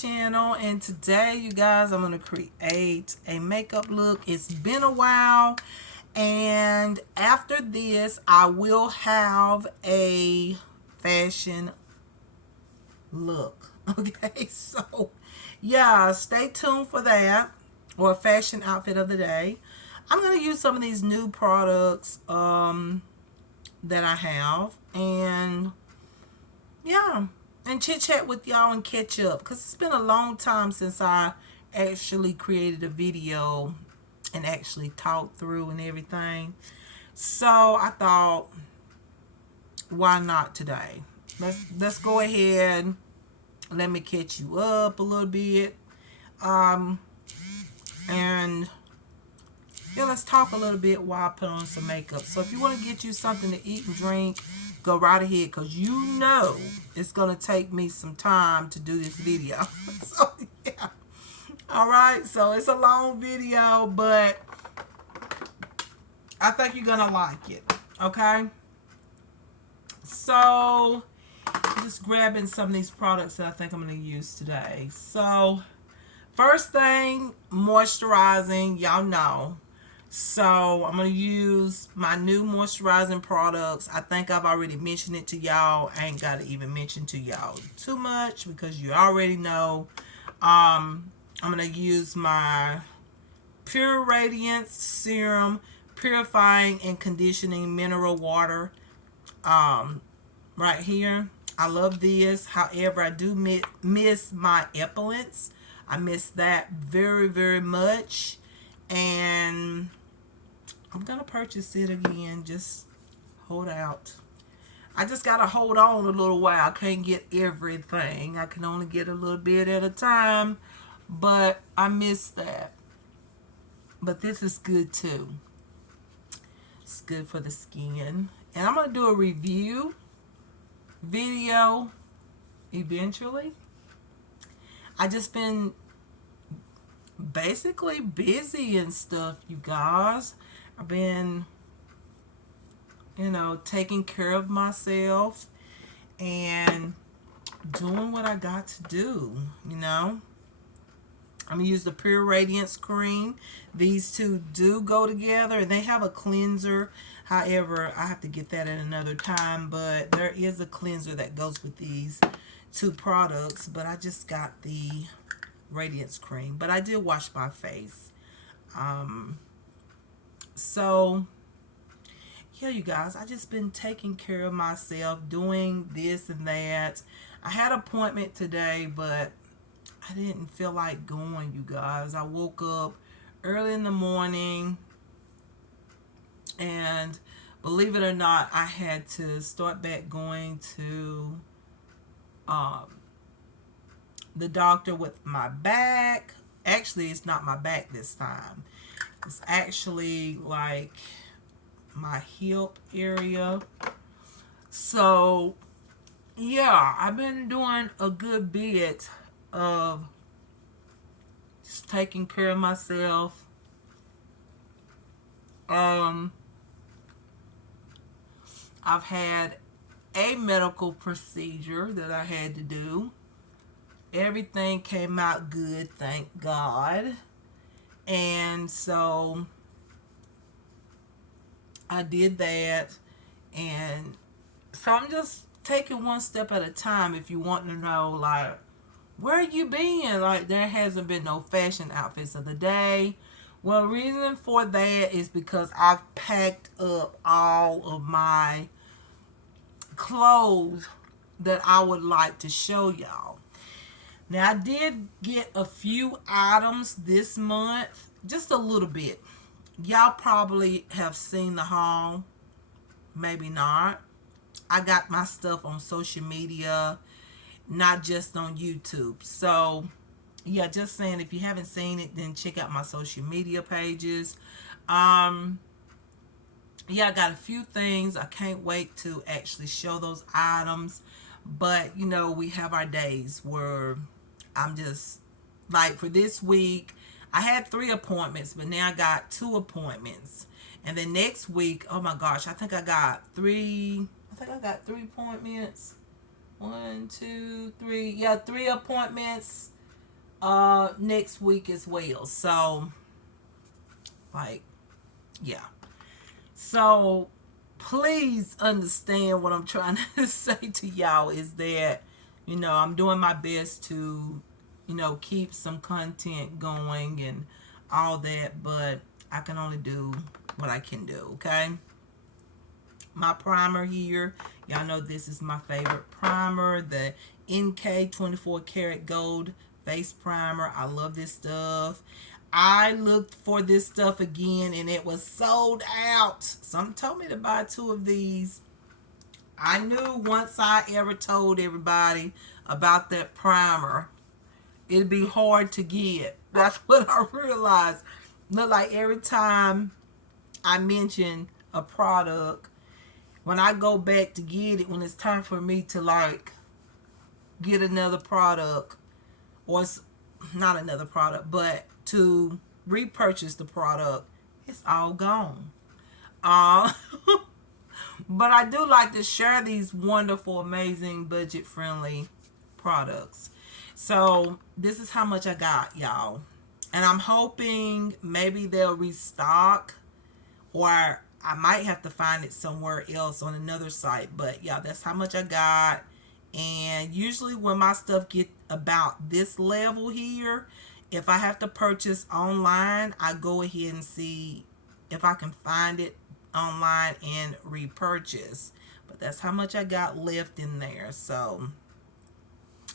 channel, and today you guys I'm going to create a makeup look. It's been a while, and after this I will have a fashion look. Okay, so yeah, stay tuned for that, or fashion outfit of the day. I'm going to use some of these new products that I have, and yeah, and chit chat with y'all and catch up, because it's been a long time since I actually created a video and actually talked through and everything. So I thought, why not today? Let's go ahead. Let me catch you up a little bit. Um and yeah, let's talk a little bit while I put on some makeup. So if you want to get you something to eat and drink, go right ahead, because you know it's going to take me some time to do this video. So yeah. Alright, so it's a long video, but I think you're going to like it. Okay? So, just grabbing some of these products that I think I'm going to use today. So, first thing, moisturizing. Y'all know. So I'm going to use my new moisturizing products. I think I've already mentioned it to y'all. I ain't got to even mention to y'all too much, because you already know. I'm going to use my Pure Radiance Serum Purifying and Conditioning Mineral Water right here. I love this. However, I do miss my Epilants. I miss that very, very much. And I'm going to purchase it again. Just hold out. I just got to hold on a little while. I can't get everything. I can only get a little bit at a time. But I miss that. But this is good too. It's good for the skin. And I'm going to do a review video eventually. I just been basically busy and stuff, you guys. I've been, taking care of myself and doing what I got to do. I'm going to use the Pure Radiance Cream. These two do go together, and they have a cleanser. However, I have to get that at another time, but there is a cleanser that goes with these two products. But I just got the Radiance Cream, but I did wash my face. So yeah, you guys, I just been taking care of myself, doing this and that. I had an appointment today, but I didn't feel like going, you guys. I woke up early in the morning, and believe it or not, I had to start back going to the doctor with my back. Actually, it's not my back this time. It's actually like my hip area. So yeah, I've been doing a good bit of just taking care of myself. I've had a medical procedure that I had to do. Everything came out good, thank God. And so I did that, and so I'm just taking one step at a time. If you want to know, like, where you been? Like, there hasn't been no fashion outfits of the day. Well, reason for that is because I've packed up all of my clothes that I would like to show y'all. Now, I did get a few items this month, just a little bit. Y'all probably have seen the haul, maybe not. I got my stuff on social media, not just on YouTube. So yeah, just saying, if you haven't seen it, then check out my social media pages. Yeah, I got a few things. I can't wait to actually show those items. But we have our days where I'm just, like, for this week I had 3 appointments, but now I got 2 appointments. And then next week, oh my gosh, I think I got 3 appointments. 1, 2, 3. Yeah, 3 appointments next week as well. So like, yeah. So please understand what I'm trying to say to y'all is that, I'm doing my best to, keep some content going and all that, but I can only do what I can do, okay? My primer here, y'all know this is my favorite primer, the NK 24 karat gold face primer. I love this stuff. I looked for this stuff again and it was sold out. Some told me to buy 2 of these. I knew once I ever told everybody about that primer, it'd be hard to get. That's what I realized. Look, like every time I mention a product, when I go back to get it, when it's time for me to like get another product, or not another product, but to repurchase the product, it's all gone. Uh, but I do like to share these wonderful, amazing, budget friendly products. So this is how much I got, y'all. And I'm hoping maybe they'll restock, or I might have to find it somewhere else on another site. But yeah, that's how much I got. And usually when my stuff get about this level here, if I have to purchase online, I go ahead and see if I can find it online and repurchase. But that's how much I got left in there. So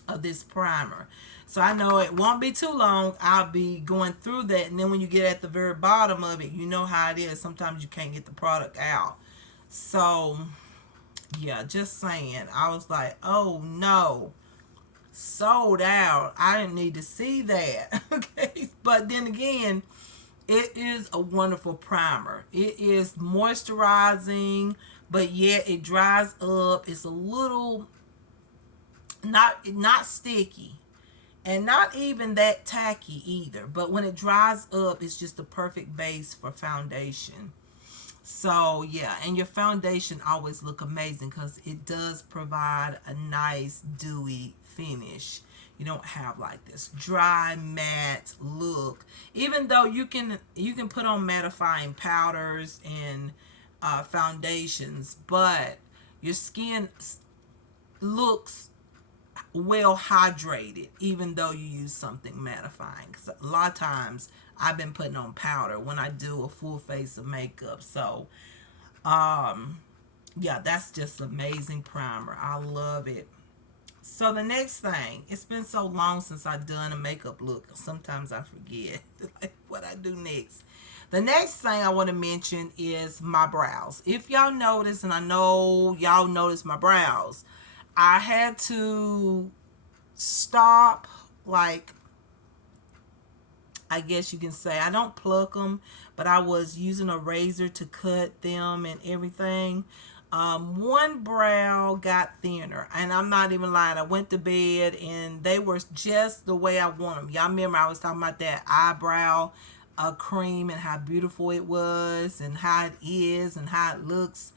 of this primer. So I know it won't be too long. I'll be going through that, and then when you get at the very bottom of it, you know how it is. Sometimes you can't get the product out. So yeah, just saying. I was like, oh no, sold out. I didn't need to see that. Okay, but then again, it is a wonderful primer. It is moisturizing, but yet it dries up. It's a little not sticky and not even that tacky either, but when it dries up, it's just the perfect base for foundation. So yeah, and your foundation always look amazing because it does provide a nice dewy finish. You don't have like this dry matte look, even though you can put on mattifying powders and foundations, but your skin looks well hydrated even though you use something mattifying, because a lot of times I've been putting on powder when I do a full face of makeup. So yeah, that's just amazing primer. I love it. So the next thing, it's been so long since I've done a makeup look, sometimes I forget what I do next. The next thing I want to mention is my brows. If y'all notice, and I know y'all notice my brows, I had to stop, like, I guess you can say, I don't pluck them, but I was using a razor to cut them and everything. One brow got thinner, and I'm not even lying. I went to bed and they were just the way I want them. Y'all remember I was talking about that eyebrow cream and how beautiful it was and how it is and how it looks.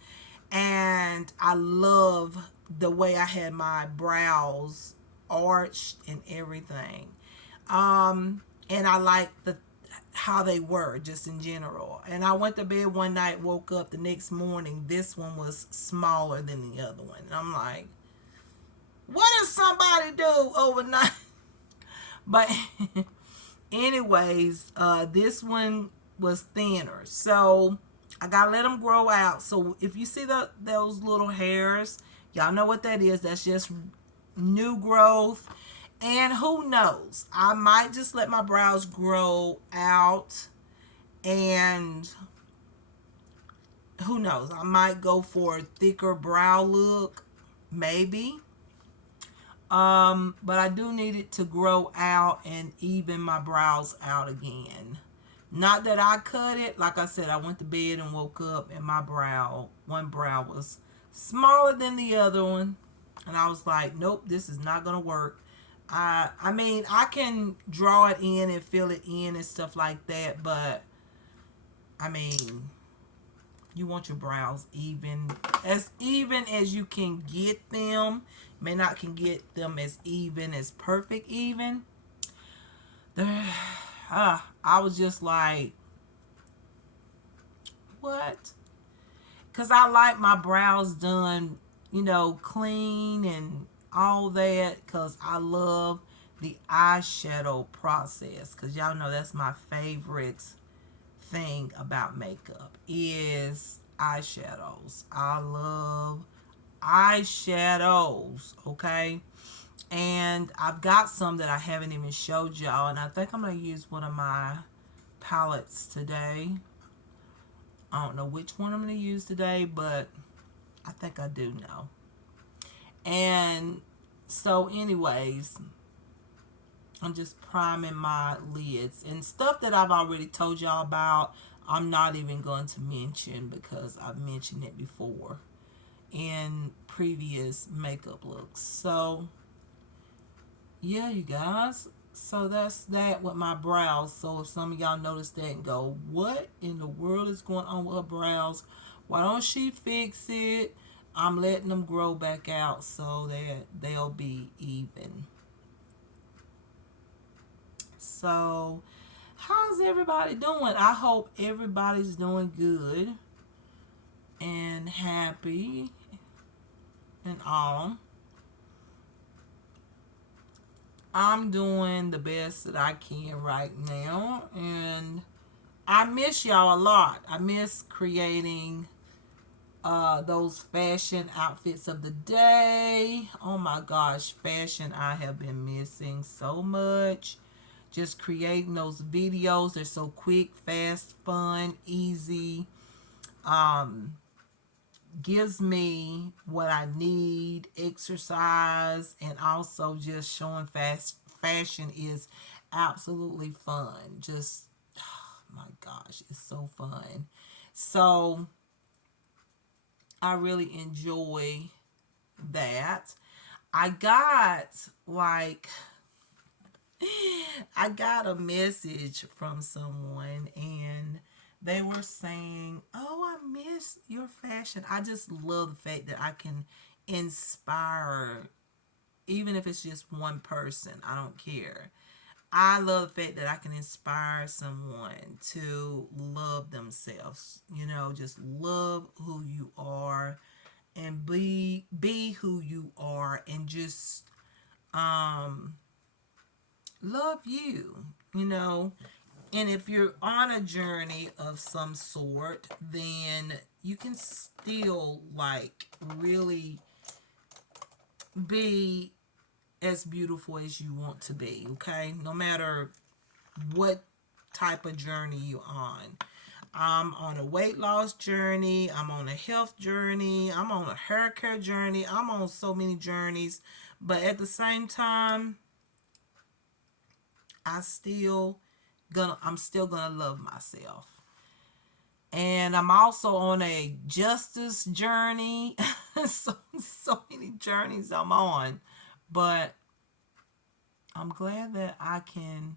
And I love the way I had my brows arched and everything. And I like how they were just in general. And I went to bed one night, woke up the next morning, this one was smaller than the other one. And I'm like, what does somebody do overnight? But anyways, this one was thinner. So I gotta let them grow out. So if you see those little hairs, y'all know what that is. That's just new growth. And who knows, I might just let my brows grow out, and who knows, I might go for a thicker brow look, maybe. But I do need it to grow out and even my brows out again. Not that I cut it. Like I said, I went to bed and woke up and my one brow was smaller than the other one. And I was like, nope, this is not going to work. I mean, I can draw it in and fill it in and stuff like that, but I mean, you want your brows even as you can get them. May not can get them as even as perfect even, I was just like, what? Because I like my brows done, clean and all that. Because I love the eyeshadow process. Because y'all know that's my favorite thing about makeup is eyeshadows. I love eyeshadows, okay? And I've got some that I haven't even showed y'all, and I think I'm going to use one of my palettes today. I don't know which one I'm going to use today, but I think I do know. And so anyways, I'm just priming my lids and stuff that I've already told y'all about. I'm not even going to mention because I've mentioned it before in previous makeup looks. So yeah, you guys. So that's that with my brows. So if some of y'all notice that and go, what in the world is going on with her brows? Why don't she fix it? I'm letting them grow back out so that they'll be even. So how's everybody doing? I hope everybody's doing good and happy and all. I'm doing the best that I can right now, and I miss y'all a lot. I miss creating those fashion outfits of the day. Oh my gosh, fashion I have been missing so much. Just creating those videos. They're so quick, fast, fun, easy. Um, Gives me what I need, exercise, and also just showing fashion is absolutely fun. Just oh my gosh, it's so fun. So I really enjoy that. I got like I got a message from someone and they were saying, "Oh, I miss your fashion." I just love the fact that I can inspire, even if it's just one person. I don't care. I love the fact that I can inspire someone to love themselves. Just love who you are and be who you are and just um love you, you know. And if you're on a journey of some sort, then you can still like really be as beautiful as you want to be, okay? No matter what type of journey you're on. I'm on a weight loss journey, I'm on a health journey, I'm on a hair care journey, I'm on so many journeys, but at the same time, I'm still gonna love myself. And I'm also on a justice journey. So many journeys I'm on, but I'm glad that I can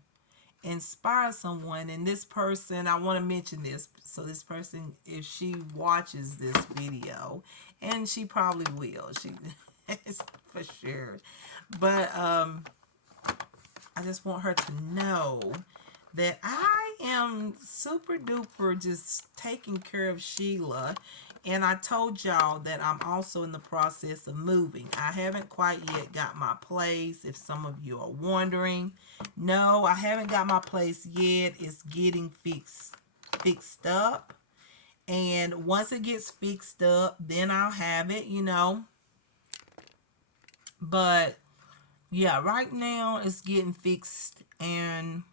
inspire someone. And this person, I want to mention this. So this person, if she watches this video, and she probably will, she for sure. But I just want her to know that I am super duper just taking care of Sheila. And I told y'all that I'm also in the process of moving. I haven't quite yet got my place, if some of you are wondering. No, I haven't got my place yet. It's getting fixed up. And once it gets fixed up, then I'll have it. But yeah, right now it's getting fixed and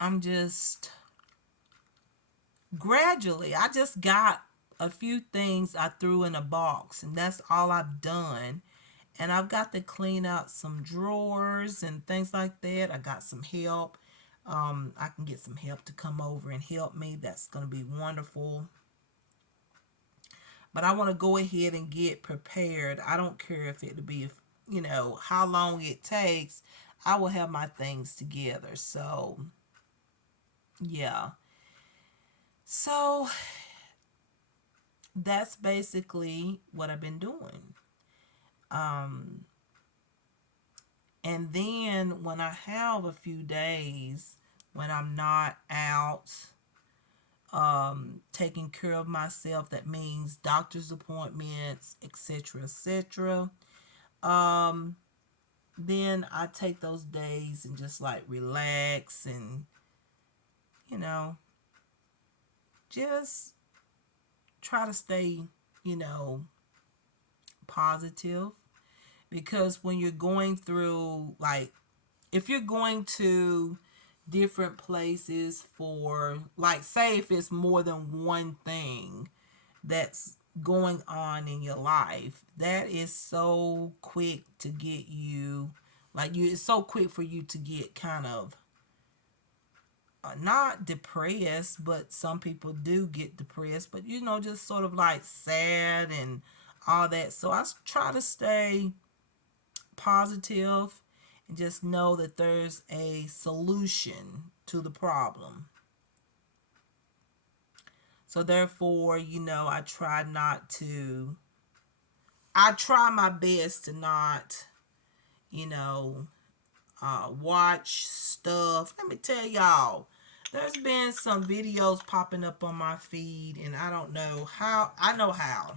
I'm just gradually, I just got a few things I threw in a box, and that's all I've done. And I've got to clean out some drawers and things like that. I got some help. I can get some help to come over and help me. That's going to be wonderful. But I want to go ahead and get prepared. I don't care if it'll be, how long it takes. I will have my things together. So, yeah. So, that's basically what I've been doing. Um, And then when I have a few days when I'm not out taking care of myself, that means doctor's appointments, etc., etc. Then I take those days and just like relax and, you know, just try to stay, you know, positive. Because when you're going through, like, if you're going to different places for, like, say if it's more than one thing that's going on in your life, that is so quick to get you, like, you, it's so quick for you to get kind of not depressed, but some people do get depressed, but you know, just sort of like sad and all that. So I try to stay positive and just know that there's a solution to the problem. So therefore, you know, I try my best to not, you know, watch stuff. Let me tell y'all, there's been some videos popping up on my feed, and I don't know how. I know how.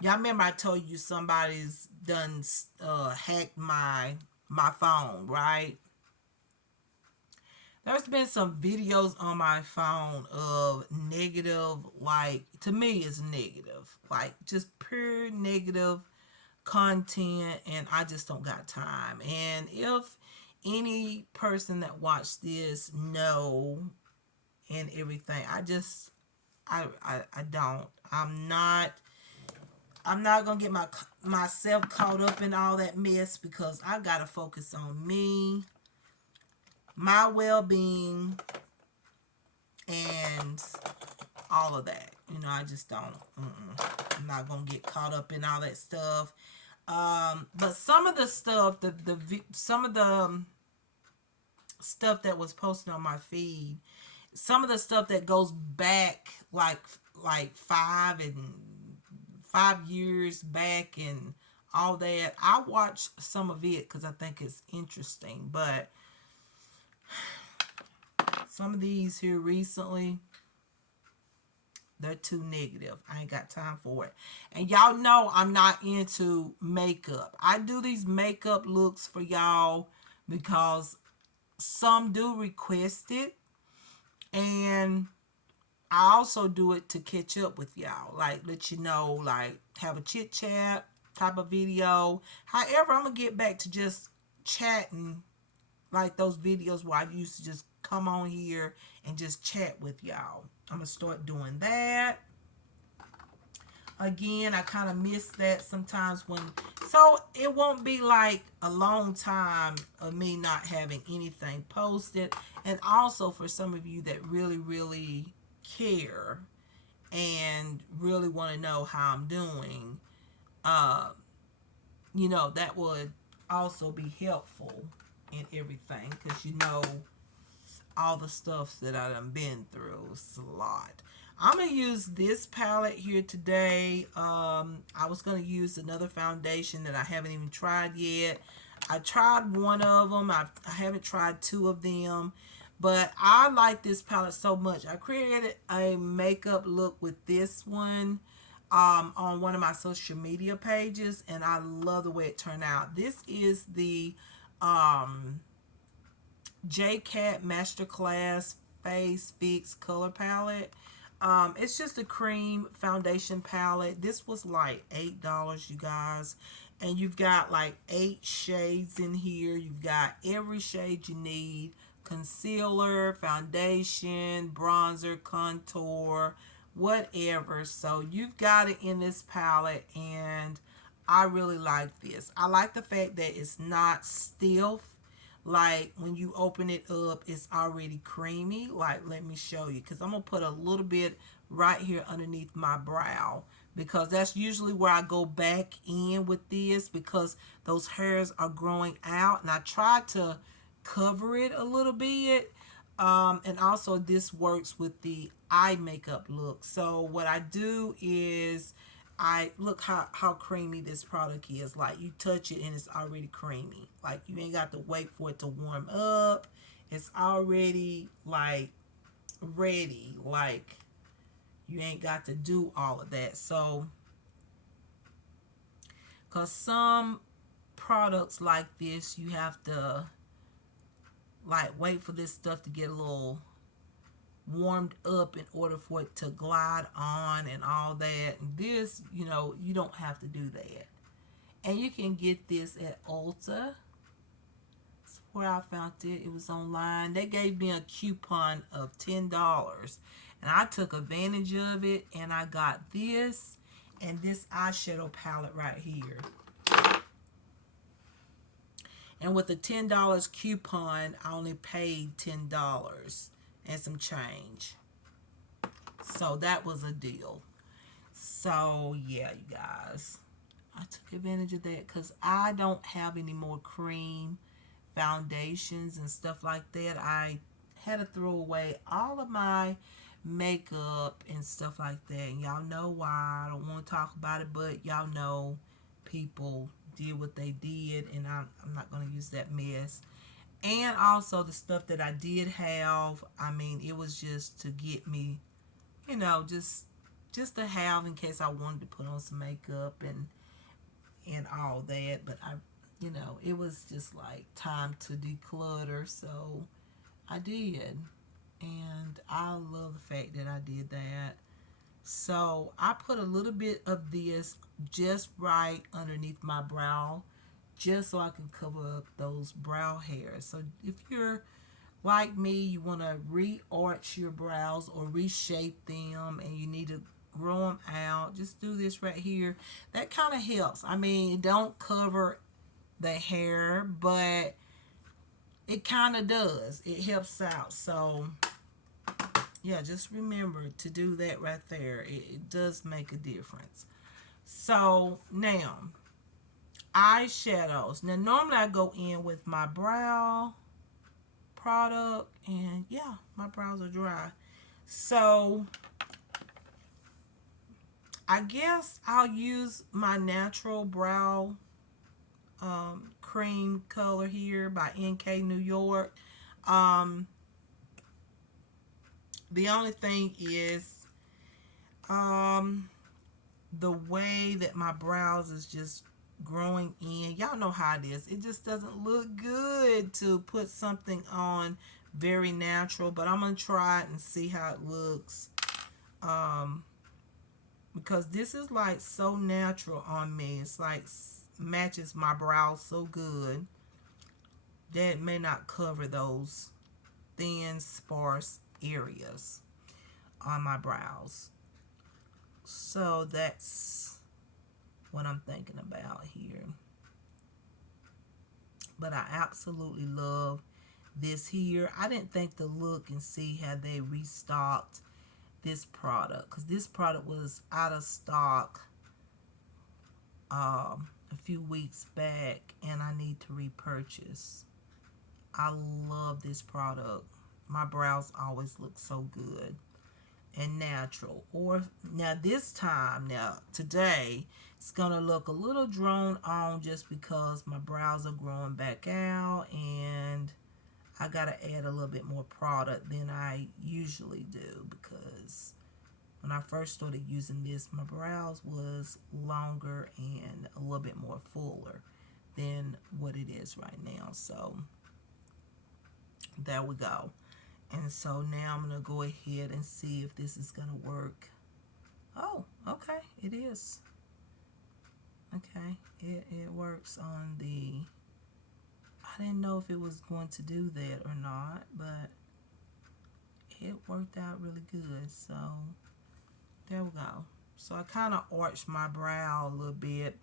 Y'all remember I told you somebody's done hacked my phone, right? There's been some videos on my phone of negative, like, to me it's negative, like just pure negative content, and I just don't got time. And if any person that watched this know and everything, I don't. I'm not gonna get myself caught up in all that mess, because I gotta focus on me, my well-being, and all of that. You know, I just don't. I'm not gonna get caught up in all that stuff. But some of the stuff, some of the stuff that was posted on my feed, some of the stuff that goes back like 5 years back and all that. I watch some of it because I think it's interesting, but some of these here recently, they're too negative. I ain't got time for it. And y'all know I'm not into makeup. I do these makeup looks for y'all because some do request it. And I also do it to catch up with y'all. Like, let you know, like, have a chit chat type of video. However, I'm going to get back to just chatting, like those videos where I used to just come on here and just chat with y'all. I'm going to start doing that. Again, I kind of miss that sometimes when, so it won't be like a long time of me not having anything posted. And also for some of you that really, really care and really want to know how I'm doing, you know, that would also be helpful in everything, because you know, all the stuff that I done been through. It's a lot. I'm going to use this palette here today. I was going to use another foundation that I haven't even tried yet. I tried one of them. I haven't tried two of them. But I like this palette so much. I created a makeup look with this one on one of my social media pages. And I love the way it turned out. This is the J-Cat Masterclass Face Fix Color Palette. It's just a cream foundation palette. This was like $8, you guys. And you've got like 8 shades in here. You've got every shade you need. Concealer, foundation, bronzer, contour, whatever. So you've got it in this palette, and I really like this. I like the fact that it's not stiff. Like when you open it up, it's already creamy. Like, let me show you, because I'm gonna put a little bit right here underneath my brow, because that's usually where I go back in with this, because those hairs are growing out, and I try to cover it a little bit. And also this works with the eye makeup look. So what I do is I look how creamy this product is. Like, you touch it and it's already creamy. Like, you ain't got to wait for it to warm up. It's already like ready. Like, you ain't got to do all of that. So, because some products like this, you have to like wait for this stuff to get a little warmed up in order for it to glide on and all that. And this, you don't have to do that. And you can get this at Ulta. That's where I found it. It was online. They gave me a coupon of $10. And I took advantage of it. And I got this and this eyeshadow palette right here. And with a $10 coupon, I only paid $10 and some change. So that was a deal. So yeah, you guys, I took advantage of that because I don't have any more cream foundations and stuff like that. I had to throw away all of my makeup and stuff like that. And y'all know why. I don't want to talk about it, but y'all know people did what they did, and I'm not going to use that mess. And also the stuff that I did have, I mean, it was just to get me, just to have in case I wanted to put on some makeup and all that. But it was just like time to declutter, so I did. And I love the fact that I did that. So I put a little bit of this just right underneath my brow, just so I can cover up those brow hairs. So if you're like me, you want to re-arch your brows or reshape them and you need to grow them out, just do this right here. That kind of helps. I mean, don't cover the hair, but it kind of does. It helps out. So yeah, just remember to do that right there. It does make a difference. So now, eyeshadows. Now normally I go in with my brow product, and yeah, my brows are dry. So I guess I'll use my natural brow cream color here by NK New York. The only thing is the way that my brows is just growing in. Y'all know how it is. It just doesn't look good to put something on very natural, but I'm going to try it and see how it looks. Because this is like so natural on me. It's like matches my brows so good that it may not cover those thin, sparse areas on my brows. So that's what I'm thinking about here. But I absolutely love this here. I didn't think to look and see how they restocked this product, because this product was out of stock a few weeks back, and I need to repurchase. I love this product. My brows always look so good and natural. Or now this time, today, it's gonna look a little drawn on just because my brows are growing back out and I gotta add a little bit more product than I usually do, because when I first started using this, my brows was longer and a little bit more fuller than what it is right now. So there we go. And so now I'm going to go ahead and see if this is going to work. Oh, okay. It is. Okay. It works on the... I didn't know if it was going to do that or not, but it worked out really good. So there we go. So I kind of arched my brow a little bit,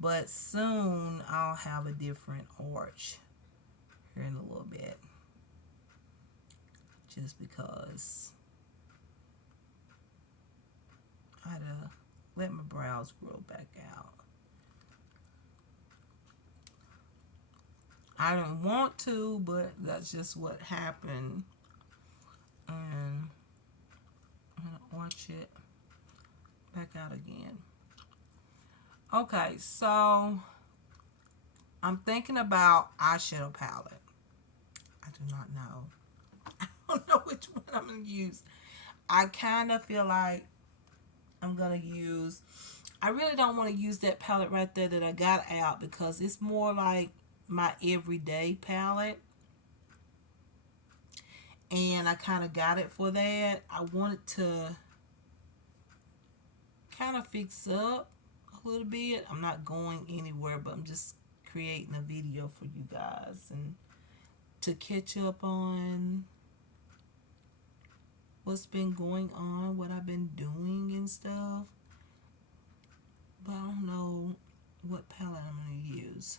but soon I'll have a different arch here in a little bit. Just because I had to let my brows grow back out. I didn't want to, but that's just what happened. And I'm going to arch it back out again. Okay, so I'm thinking about eyeshadow palette. I do not know. I don't know which one I'm going to use. I kind of feel like I'm going to use, I really don't want to use that palette right there that I got out because it's more like my everyday palette. And I kind of got it for that. I wanted to kind of fix up a little bit. I'm not going anywhere, but I'm just creating a video for you guys and to catch up on what's been going on, what I've been doing and stuff. But I don't know what palette I'm going to use.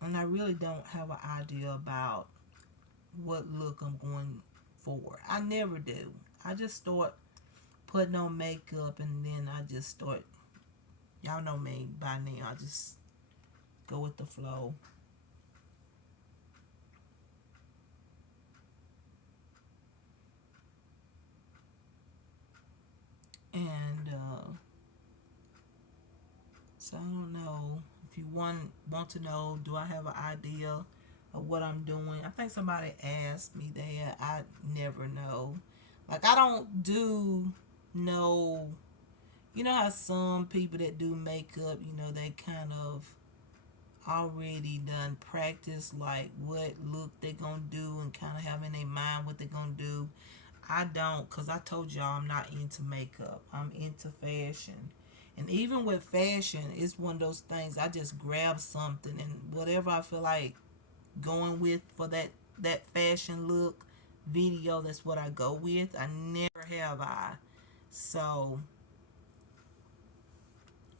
And I really don't have an idea about what look I'm going for. I never do. I just start putting on makeup and then I just start, y'all know me by now, I just go with the flow. And so I don't know if you want to know, do I have an idea of what I'm doing? I think somebody asked me that. I never know. Like I don't do no, you know how some people that do makeup, you know, they kind of already done practice like what look they gonna do and kind of have in their mind what they gonna do. I don't, because I told y'all I'm not into makeup. I'm into fashion. And even with fashion, it's one of those things I just grab something and whatever I feel like going with for that fashion look video, that's what I go with. I never have I. So,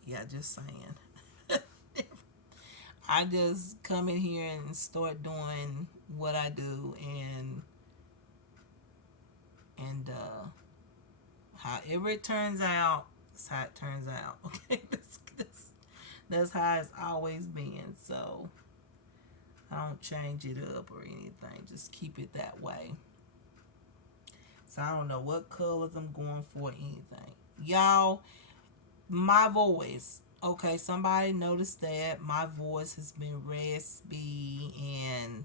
yeah, just saying. I just come in here and start doing what I do and however it turns out, that's how it turns out. Okay, that's how it's always been. So I don't change it up or anything. Just keep it that way. So I don't know what colors I'm going for or anything. Y'all, my voice. Okay, somebody noticed that my voice has been raspy and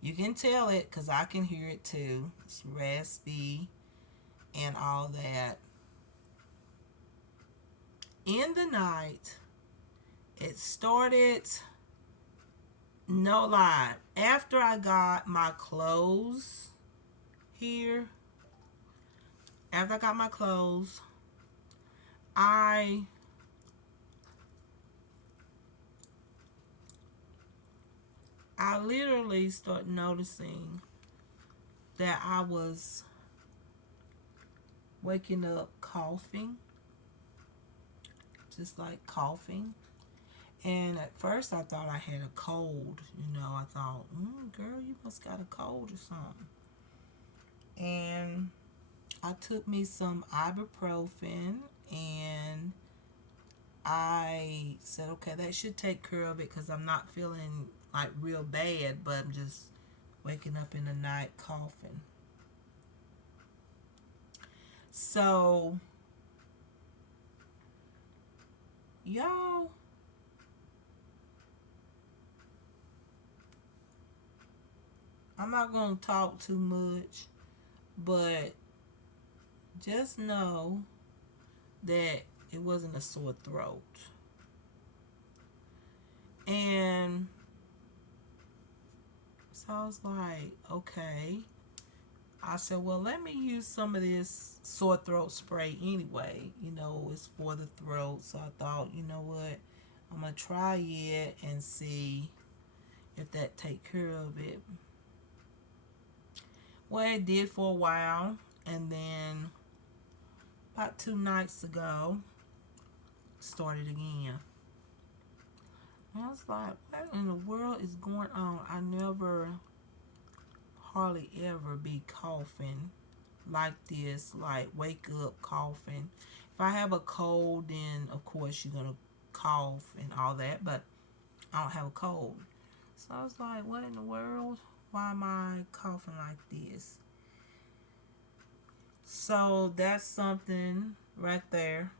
you can tell it because I can hear it too. It's raspy and all that. In the night, it started, no lie, after I got my clothes here, after I got my clothes, I I literally started noticing that I was waking up coughing, just like coughing. And at first I thought I had a cold. You know, I thought, girl, you must got a cold or something. And I took me some ibuprofen and I said, okay, that should take care of it because I'm not feeling like real bad, but I'm just waking up in the night coughing. So, y'all, I'm not going to talk too much, but just know that it wasn't a sore throat. And so I was like, okay. I said, well, let me use some of this sore throat spray anyway. You know, it's for the throat. So I thought, you know what? I'm going to try it and see if that take care of it. Well, it did for a while. And then about 2 nights ago, started again. And I was like, what in the world is going on? I never, hardly ever be coughing like this, like wake up coughing. If I have a cold, then of course you're gonna cough and all that, but I don't have a cold. So I was like, what in the world? Why am I coughing like this? So that's something right there.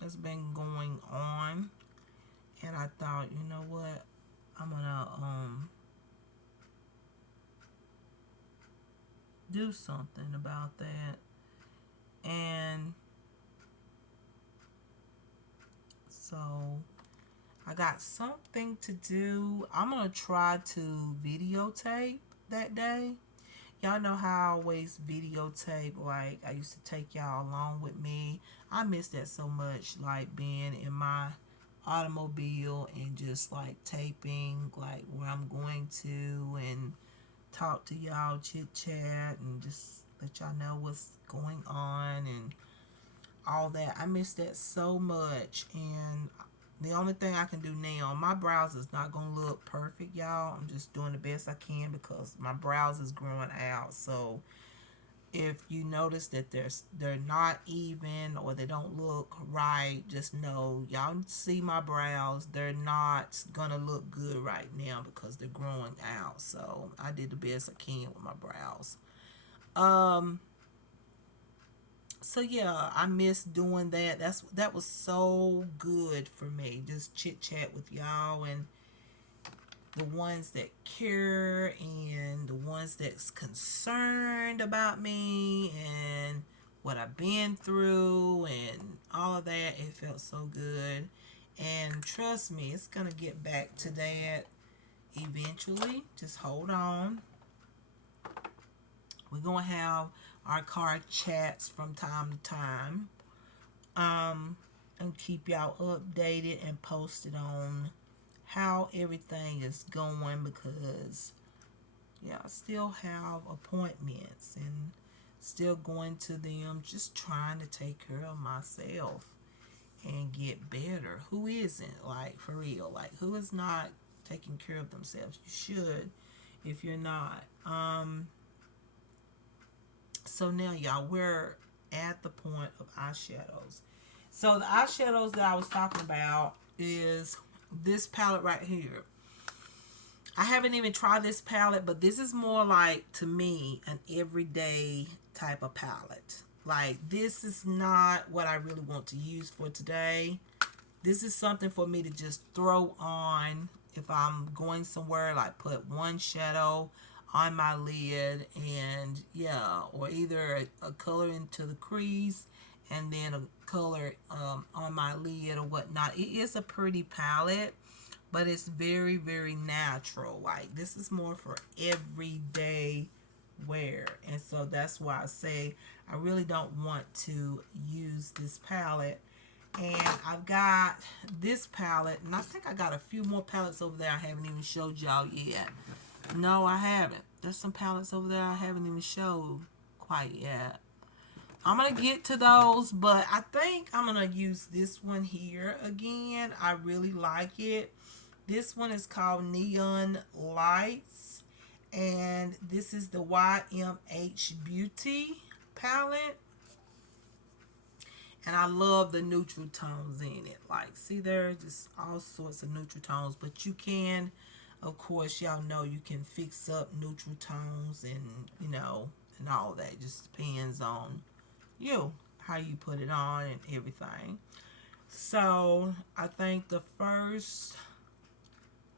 that's been going on, and I thought, you know what, I'm gonna do something about that. And so I got something to do. I'm gonna try to videotape that day. Y'all know how I always videotape, like I used to take y'all along with me. I miss that so much, like being in my automobile and just like taping like where I'm going to and talk to y'all, chit chat, and just let y'all know what's going on and all that. I miss that so much. And the only thing I can do now, my brows is not gonna look perfect, y'all. I'm just doing the best I can because my brows is growing out. So if you notice that they're not even or they don't look right, just know y'all see my brows, they're not gonna look good right now because they're growing out. So I did the best I can with my brows. um so yeah, I miss doing that. That was so good for me, just chit chat with y'all, and the ones that care and the ones that's concerned about me and what I've been through and all of that. It felt so good. And trust me, it's going to get back to that eventually. Just hold on. We're going to have our car chats from time to time. And keep y'all updated and posted on how everything is going, because yeah, I still have appointments and still going to them, just trying to take care of myself and get better. Who isn't? Like, for real, like, who is not taking care of themselves? You should, if you're not. So now, y'all, we're at the point of eyeshadows. So the eyeshadows that I was talking about is this palette right here. I haven't even tried this palette, but this is more like, to me, an everyday type of palette. Like, this is not what I really want to use for today. This is something for me to just throw on if I'm going somewhere, like put one shadow on my lid, and yeah, or either a color into the crease and then a color on my lid or whatnot. It is a pretty palette, but it's very, very natural. Like, this is more for everyday wear, and so that's why I say I really don't want to use this palette. And I've got this palette, and I think I got a few more palettes over there I haven't even showed y'all yet. No, I haven't. There's some palettes over there I haven't even showed quite yet. I'm going to get to those, but I think I'm going to use this one here again. I really like it. This one is called Neon Lights, and this is the YMH Beauty palette. And I love the neutral tones in it. Like, see there, just all sorts of neutral tones. But you can, of course, y'all know you can fix up neutral tones and, you know, and all that. It just depends on you, how you put it on and everything. So, I think the first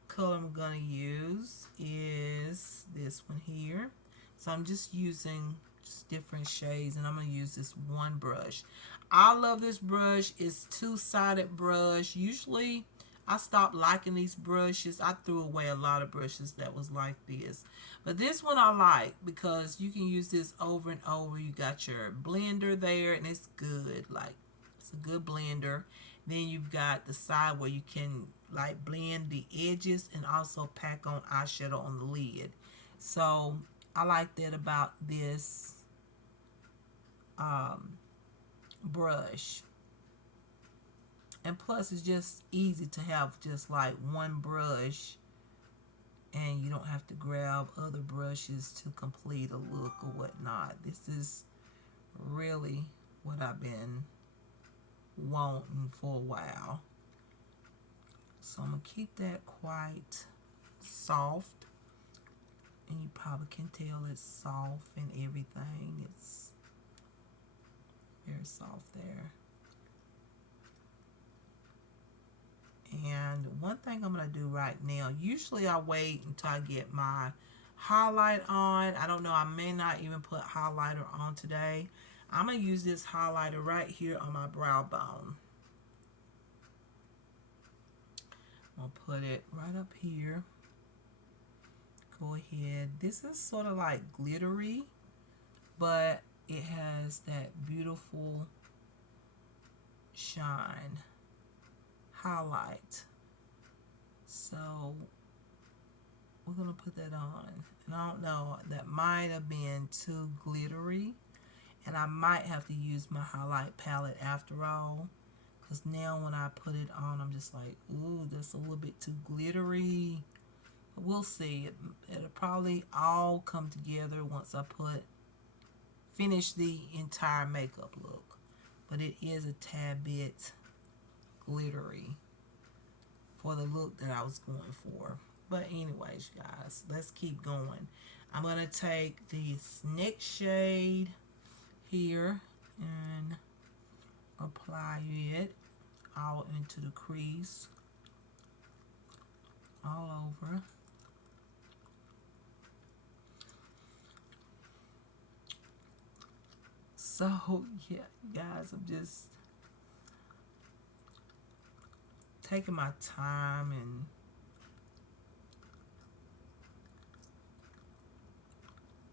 color I'm going to use is this one here. So I'm just using just different shades, and I'm going to use this one brush. I love this brush. It's two-sided brush. Usually I stopped liking these brushes. I threw away a lot of brushes that was like this. But this one I like because you can use this over and over. You got your blender there, and it's good. Like, it's a good blender. Then you've got the side where you can like blend the edges and also pack on eyeshadow on the lid. So I like that about this brush. And plus, it's just easy to have just like one brush, and you don't have to grab other brushes to complete a look or whatnot. This is really what I've been wanting for a while. So I'm going to keep that quite soft. And you probably can tell it's soft and everything. It's very soft there. And one thing I'm going to do right now, usually I wait until I get my highlight on. I don't know, I may not even put highlighter on today. I'm going to use this highlighter right here on my brow bone. I'm going to put it right up here. Go ahead. This is sort of like glittery, but it has that beautiful shine highlight. So we're going to put that on. And I don't know, that might have been too glittery. And I might have to use my highlight palette after all. Because now when I put it on, I'm just like, ooh, that's a little bit too glittery. But we'll see. It'll probably all come together once I finish the entire makeup look. But it is a tad bit glittery for the look that I was going for. But anyways, guys, let's keep going. I'm going to take this next shade here and apply it all into the crease, all over. So yeah, guys, I'm just taking my time and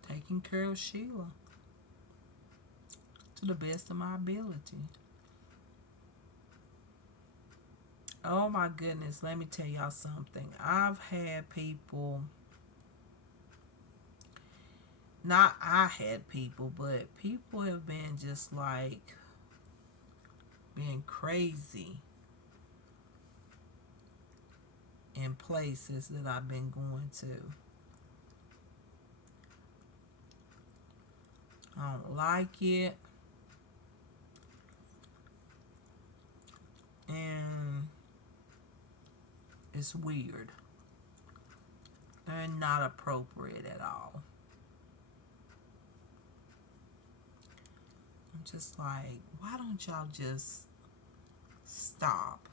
taking care of Sheila to the best of my ability. Oh my goodness, let me tell y'all something. I've had people, not I had people, but people have been just like being crazy in places that I've been going to. I don't like it. And it's weird. They're not appropriate at all. I'm just like, why don't y'all just stop?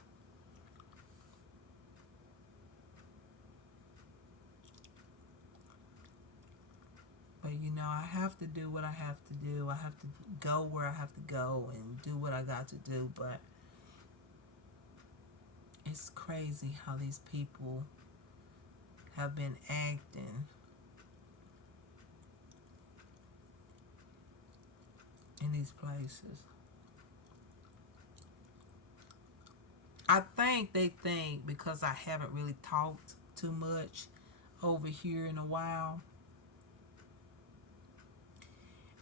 But you know, I have to do what I have to do. I have to go where I have to go and do what I got to do. But it's crazy how these people have been acting in these places. I think they think because I haven't really talked too much over here in a while,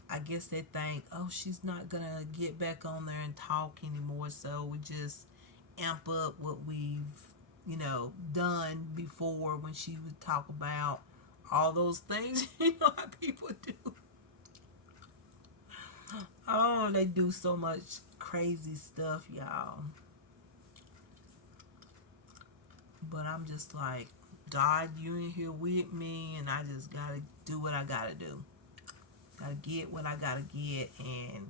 I guess they think, oh, she's not gonna get back on there and talk anymore, so we just amp up what we've, done before when she would talk about all those things. You know how people do. Oh, they do so much crazy stuff, y'all. But I'm just like, God, you in here with me, and I just gotta do what I gotta do. Gotta get what I gotta get and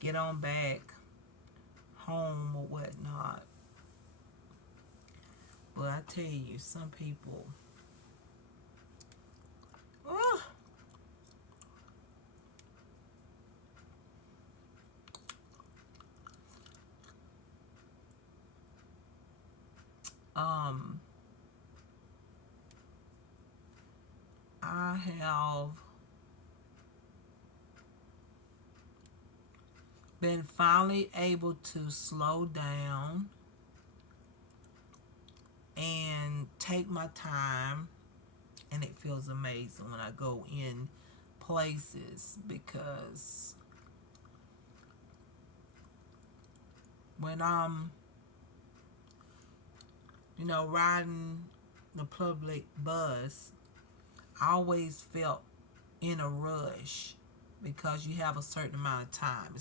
get on back home or whatnot. But I tell you, some people, uh, um, I have been finally able to slow down and take my time, and it feels amazing when I go in places, because when I'm riding the public bus, I always felt in a rush because you have a certain amount of time.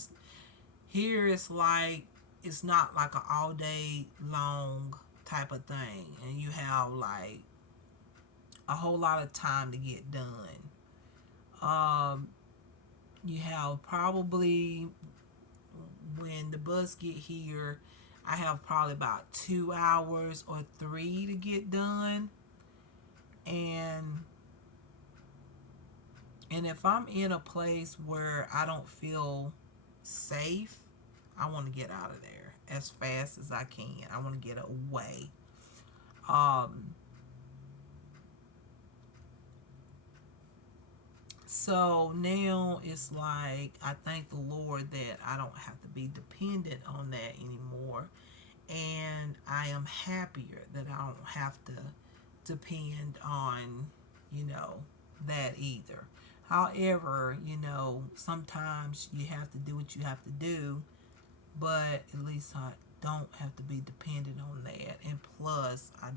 Here it's like, it's not like an all day long type of thing, and you have like a whole lot of time to get done. You have probably, when the bus get here, I have probably about 2 hours or 3 to get done. And if I'm in a place where I don't feel safe, I want to get out of there as fast as I can. I want to get away. Um, so now it's like I thank the Lord that I don't have to be dependent on that anymore. And I am happier that I don't have to depend on, you know, that either. However, you know, sometimes you have to do what you have to do, but at least I don't have to be dependent on that. And plus, I'm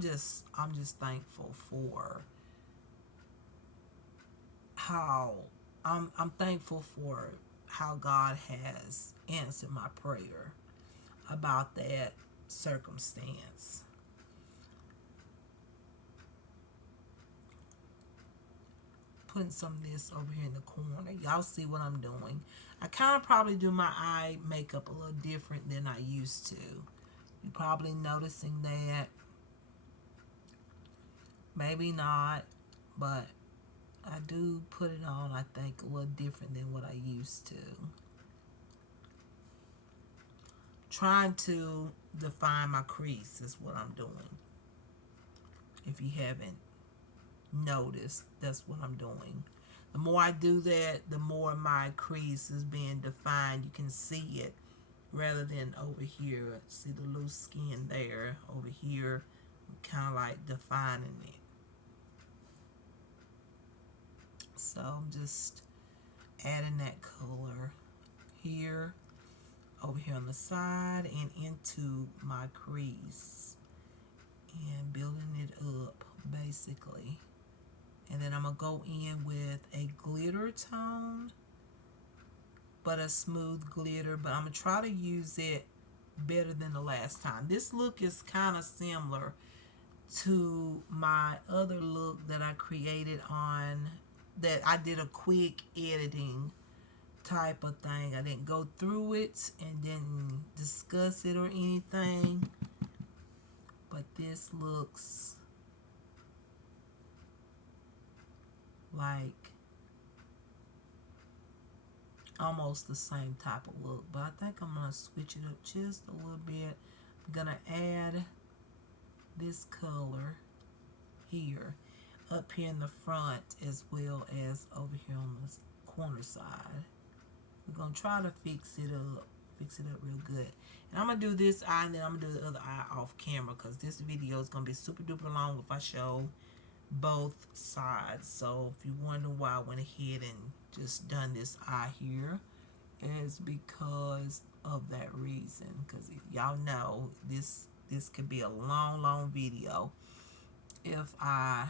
just thankful for how I'm thankful for how God has answered my prayer about that circumstance. Putting some of this over here in the corner. Y'all see what I'm doing. I kind of probably do my eye makeup a little different than I used to. You're probably noticing that. Maybe not, but I do put it on, I think, a little different than what I used to. Trying to define my crease is what I'm doing. If you haven't noticed, that's what I'm doing. The more I do that, the more my crease is being defined. You can see it rather than over here. See the loose skin there? Over here, I'm kind of like defining it. So I'm just adding that color here, over here on the side, and into my crease. And building it up, basically. And then I'm going to go in with a glitter tone, but a smooth glitter. But I'm going to try to use it better than the last time. This look is kind of similar to my other look that I created on, that I did a quick editing type of thing. I didn't go through it and didn't discuss it or anything. But this looks like almost the same type of look, but I think I'm going to switch it up just a little bit. I'm going to add this color here, up here in the front, as well as over here on the corner side. We're going to try to fix it up real good. And I'm going to do this eye, and then I'm going to do the other eye off camera, because this video is going to be super duper long if I show both sides. So if you wonder why I went ahead and just done this eye here, is because of that reason. Because y'all know this could be a long video if I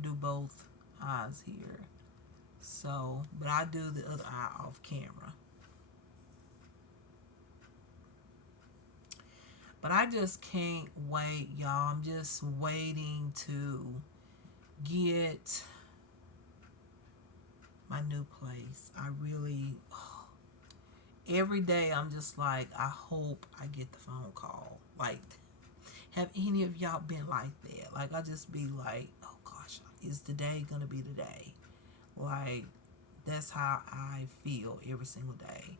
do both eyes here. So, but I do the other eye off camera. But I just can't wait, y'all. I'm just waiting to get my new place. I really, every day I'm just like, I hope I get the phone call. Like, have any of y'all been like that? Like, I just be like, oh gosh, is today gonna be the day? Like, that's how I feel every single day.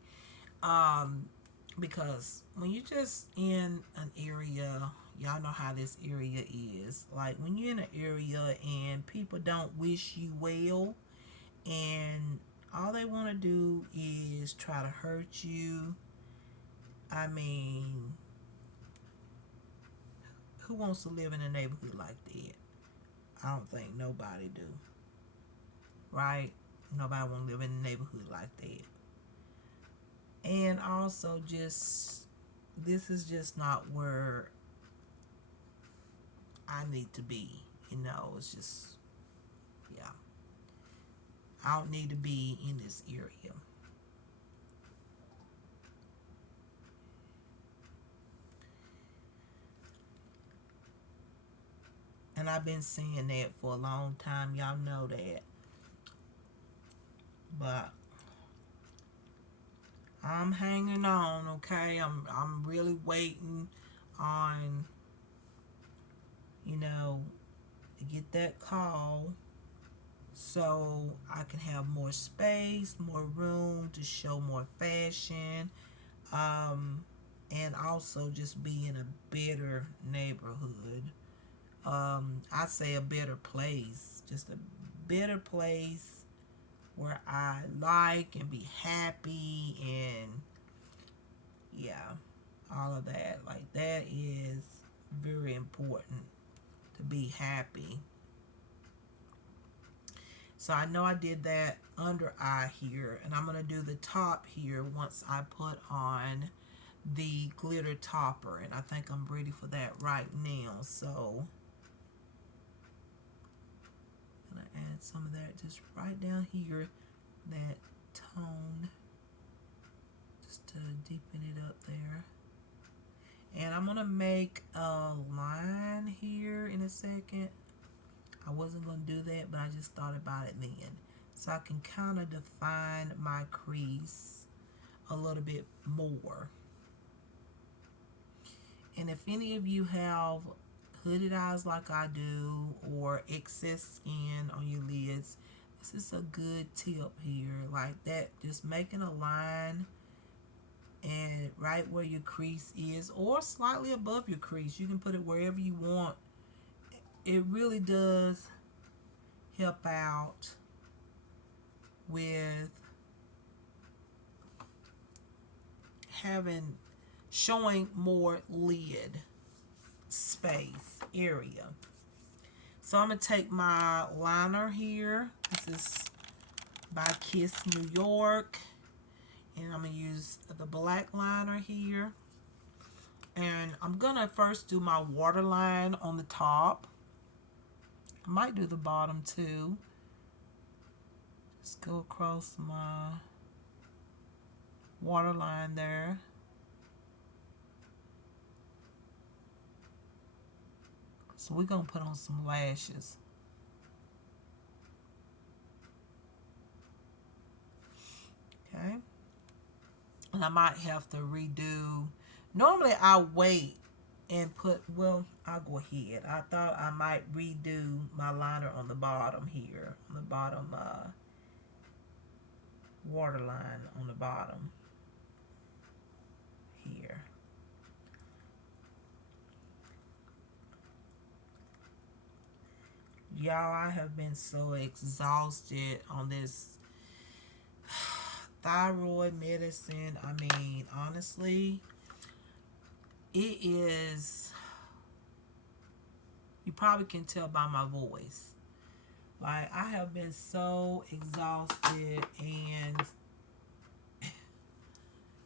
Because when you're just in an area, y'all know how this area is. Like, when you're in an area and people don't wish you well, and all they want to do is try to hurt you. I mean, who wants to live in a neighborhood like that? I don't think nobody do. Right? Nobody want to live in a neighborhood like that. And also, just, this is just not where I need to be. You know, it's just, yeah. I don't need to be in this area. And and I've been saying that for a long time. Y'all know that. But I'm hanging on, okay? I'm really waiting on, you know, to get that call so I can have more space, more room to show more fashion, and also just be in a better neighborhood. I say a better place, just a better place where I like and be happy, and yeah, all of that. Like, that is very important, to be happy. So I know I did that under eye here, and I'm going to do the top here once I put on the glitter topper, and I think I'm ready for that right now. So I'm going to add some of that just right down here, that tone, just to deepen it up there. And I'm going to make a line here in a second. I wasn't going to do that, but I just thought about it then. So I can kind of define my crease a little bit more. And if any of you have hooded eyes like I do, or excess skin on your lids, this is a good tip here. Like that, just making a line and right where your crease is, or slightly above your crease. You can put it wherever you want. It really does help out with showing more lid space area. So I'm going to take my liner here. This is by Kiss New York. And I'm going to use the black liner here. And I'm going to first do my waterline on the top. I might do the bottom too. Just go across my waterline there. So we're going to put on some lashes. Okay. And I might have to redo. Normally I wait and put, well, I'll go ahead. I thought I might redo my liner on the bottom here. On the bottom waterline on the bottom here. Y'all, I have been so exhausted on this thyroid medicine. I mean, honestly, it is, you probably can tell by my voice. Like, I have been so exhausted, and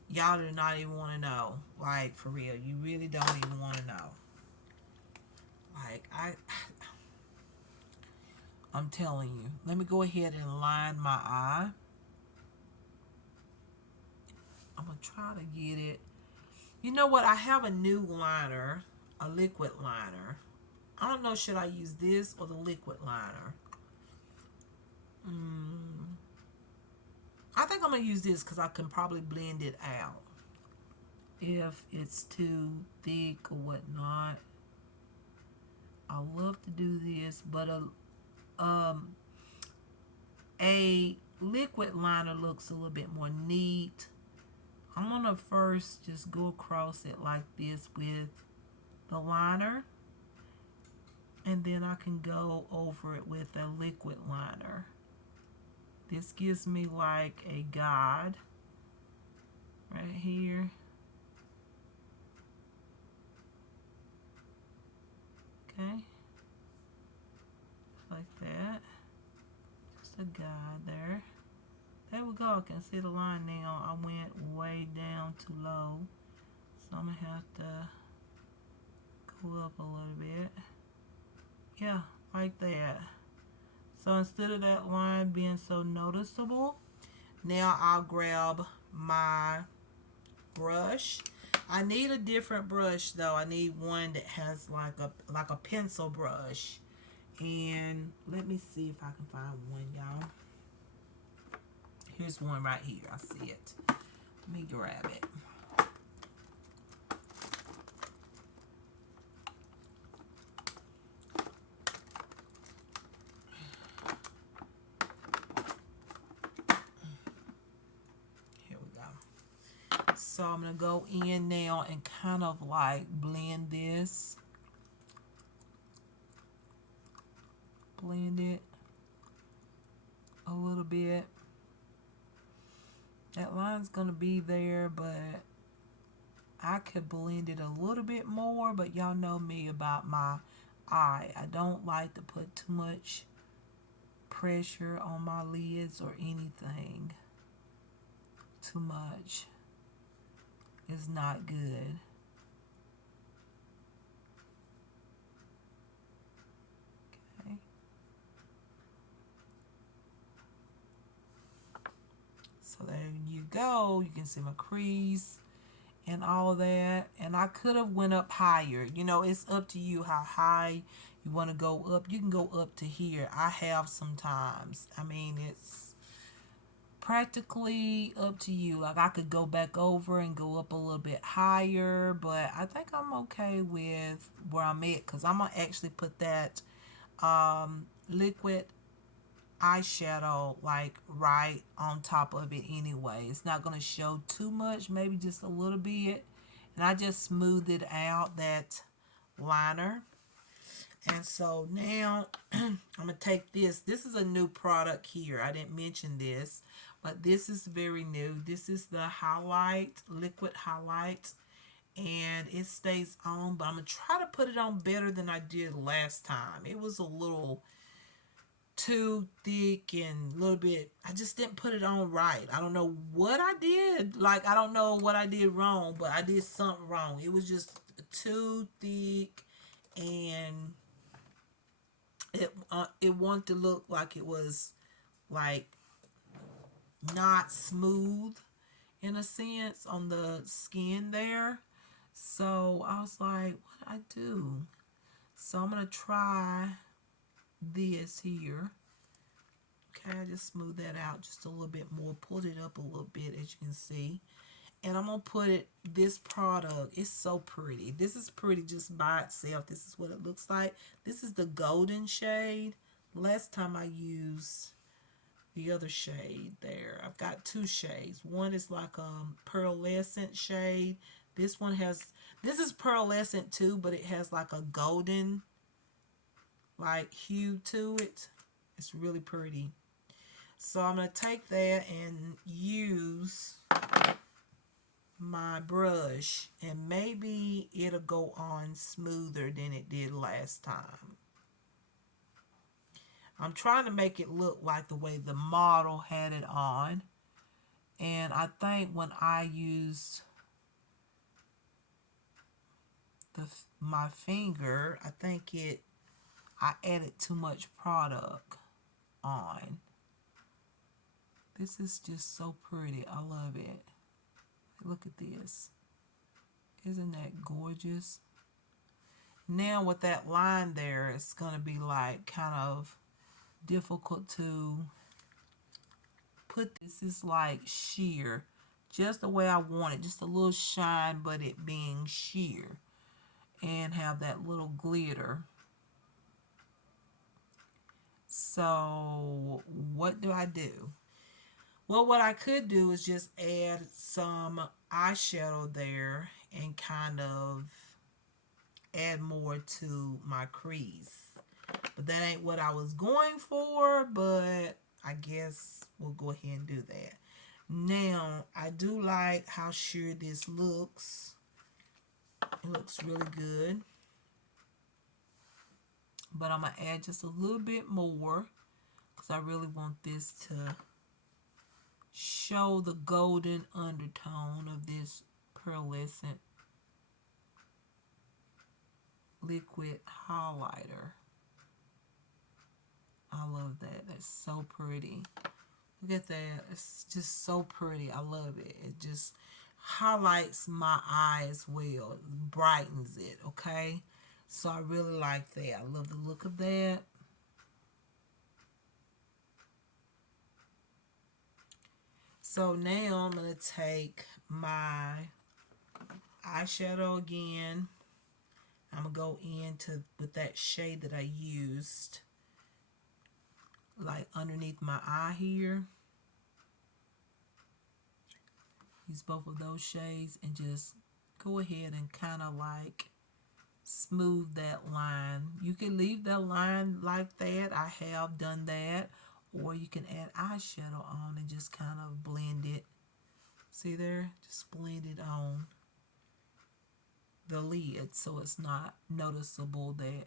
y'all do not even want to know. Like, for real, you really don't even want to know. Like, I'm telling you. Let me go ahead and line my eye. I'm going to try to get it. You know what? I have a new liner, a liquid liner. I don't know, should I use this or the liquid liner? I think I'm going to use this because I can probably blend it out if it's too thick or whatnot. I love to do this, but a liquid liner looks a little bit more neat. I'm going to first just go across it like this with the liner, and then I can go over it with a liquid liner. This gives me like a guide right here. Okay, like that. Just a guide there. There we go. I can see the line now. I went way down too low, so I'm gonna have to go up a little bit. Yeah, like that. So instead of that line being so noticeable, now I'll grab my brush. I need a different brush though. I need one that has like a pencil brush. And let me see if I can find one, y'all. Here's one right here. I see it. Let me grab it. Here we go. So I'm going to go in now and kind of like blend this. Blend it a little bit. That line's going to be there, but I could blend it a little bit more, but y'all know me about my eye. I don't like to put too much pressure on my lids or anything. Too much is not good. Okay. So there you go. You can see my crease and all that. And I could have went up higher. You know, it's up to you how high you want to go up. You can go up to here. I have sometimes. I mean, it's practically up to you. Like I could go back over and go up a little bit higher, but I think I'm okay with where I'm at because I'm gonna actually put that liquid eyeshadow like right on top of it anyway. It's not gonna show too much, maybe just a little bit. And I just smoothed it out, that liner. And so now I'm going to take this. This is a new product here. I didn't mention this, but this is very new. This is the highlight, liquid highlight. And it stays on, but I'm going to try to put it on better than I did last time. It was a little too thick and a little bit, I just didn't put it on right. I don't know what I did. Like, I don't know what I did wrong, but I did something wrong. It was just too thick, and it wanted to look like it was like not smooth in a sense on the skin there. So I was like, what did I do? So I'm gonna try this here. Okay, I just smooth that out just a little bit more, pulled it up a little bit as you can see. And I'm gonna put it, this product, it's so pretty. This is pretty just by itself. This is what it looks like. This is the golden shade. Last time I used the other shade there. I've got two shades. One is like a pearlescent shade. This one has, this is pearlescent too, but it has like a golden like hue to it. It's really pretty. So I'm going to take that and use my brush, and maybe it'll go on smoother than it did last time. I'm trying to make it look like the way the model had it on. And I think when I used my finger, I think I added too much product on. This is just so pretty. I love it. Look at this. Isn't that gorgeous? Now with that line there, it's going to be like kind of difficult to put. This is like sheer, just the way I want it, just a little shine, but it being sheer and have that little glitter. So what do I do? Well, what I could do is just add some eyeshadow there and kind of add more to my crease. But that ain't what I was going for, but I guess we'll go ahead and do that. Now, I do like how sheer this looks. It looks really good. But I'm going to add just a little bit more because I really want this to show the golden undertone of this pearlescent liquid highlighter. I love that. That's so pretty. Look at that. It's just so pretty. I love it. It just highlights my eye as well. It brightens it, okay? So I really like that. I love the look of that. So now I'm going to take my eyeshadow again. I'm going to go into with that shade that I used, like underneath my eye here. Use both of those shades and just go ahead and kind of like smooth that line. You can leave that line like that. I have done that. Or you can add eyeshadow on and just kind of blend it. See there? Just blend it on the lid so it's not noticeable, that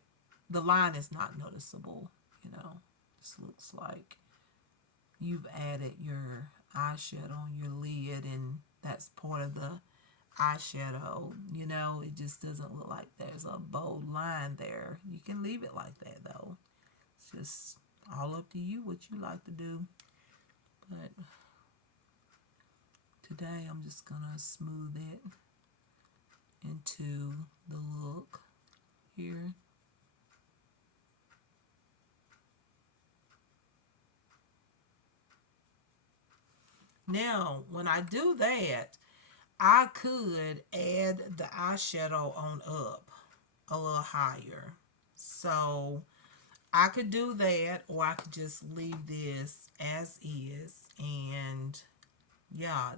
the line is not noticeable, you know. Just looks like you've added your eyeshadow on your lid and that's part of the eyeshadow, you know. It just doesn't look like there's a bold line there. You can leave it like that though. It's just all up to you what you like to do. But today I'm just gonna smooth it into the look here. Now, when I do that, I could add the eyeshadow on up a little higher. So I could do that, or I could just leave this as is and yeah,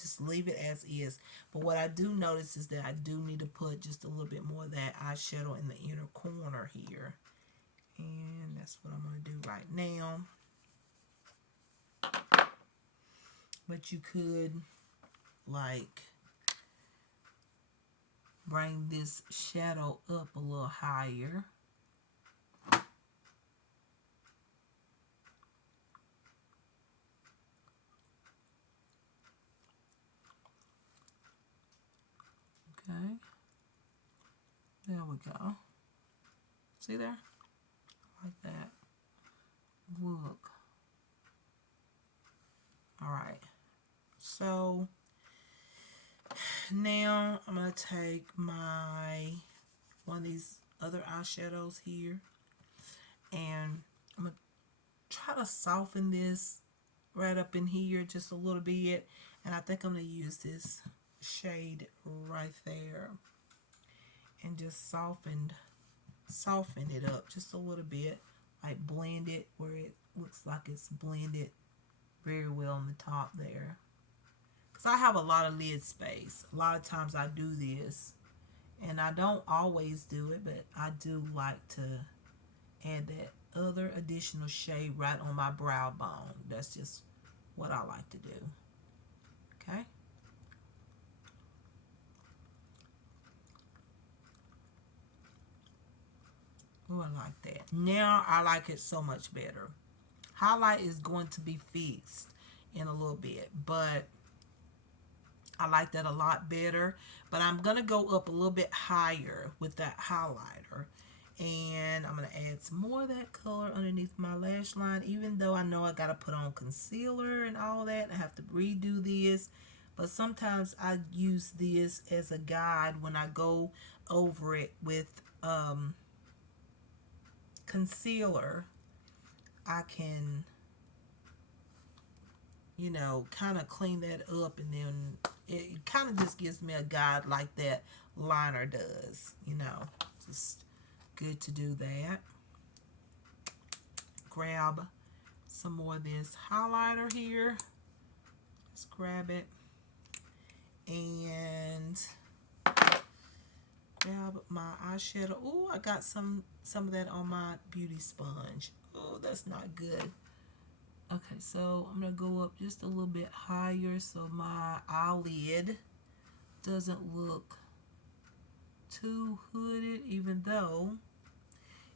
just leave it as is. But what I do notice is that I do need to put just a little bit more of that eyeshadow in the inner corner here. And that's what I'm going to do right now. But you could like bring this shadow up a little higher. Okay. There we go. See there? Like that. Look. Alright. So now I'm going to take my one of these other eyeshadows here and I'm going to try to soften this right up in here just a little bit, and I think I'm going to use this shade right there and just soften it up just a little bit, like blend it where it looks like it's blended very well on the top there, because I have a lot of lid space. A lot of times I do this, and I don't always do it, but I do like to add that other additional shade right on my brow bone. That's just what I like to do. Okay. Oh, I like that. Now I like it so much better. Highlight is going to be fixed in a little bit, but I like that a lot better. But I'm going to go up a little bit higher with that highlighter. And I'm going to add some more of that color underneath my lash line, even though I know I got to put on concealer and all that. I have to redo this. But sometimes I use this as a guide when I go over it with concealer. I can, you know, kind of clean that up, and then it kind of just gives me a guide like that liner does, you know. Just good to do that. Grab some more of this highlighter here. Just grab it and grab my eyeshadow. Oh, I got some of that on my beauty sponge. Oh, that's not good. Okay, so I'm going to go up just a little bit higher so my eyelid doesn't look too hooded, even though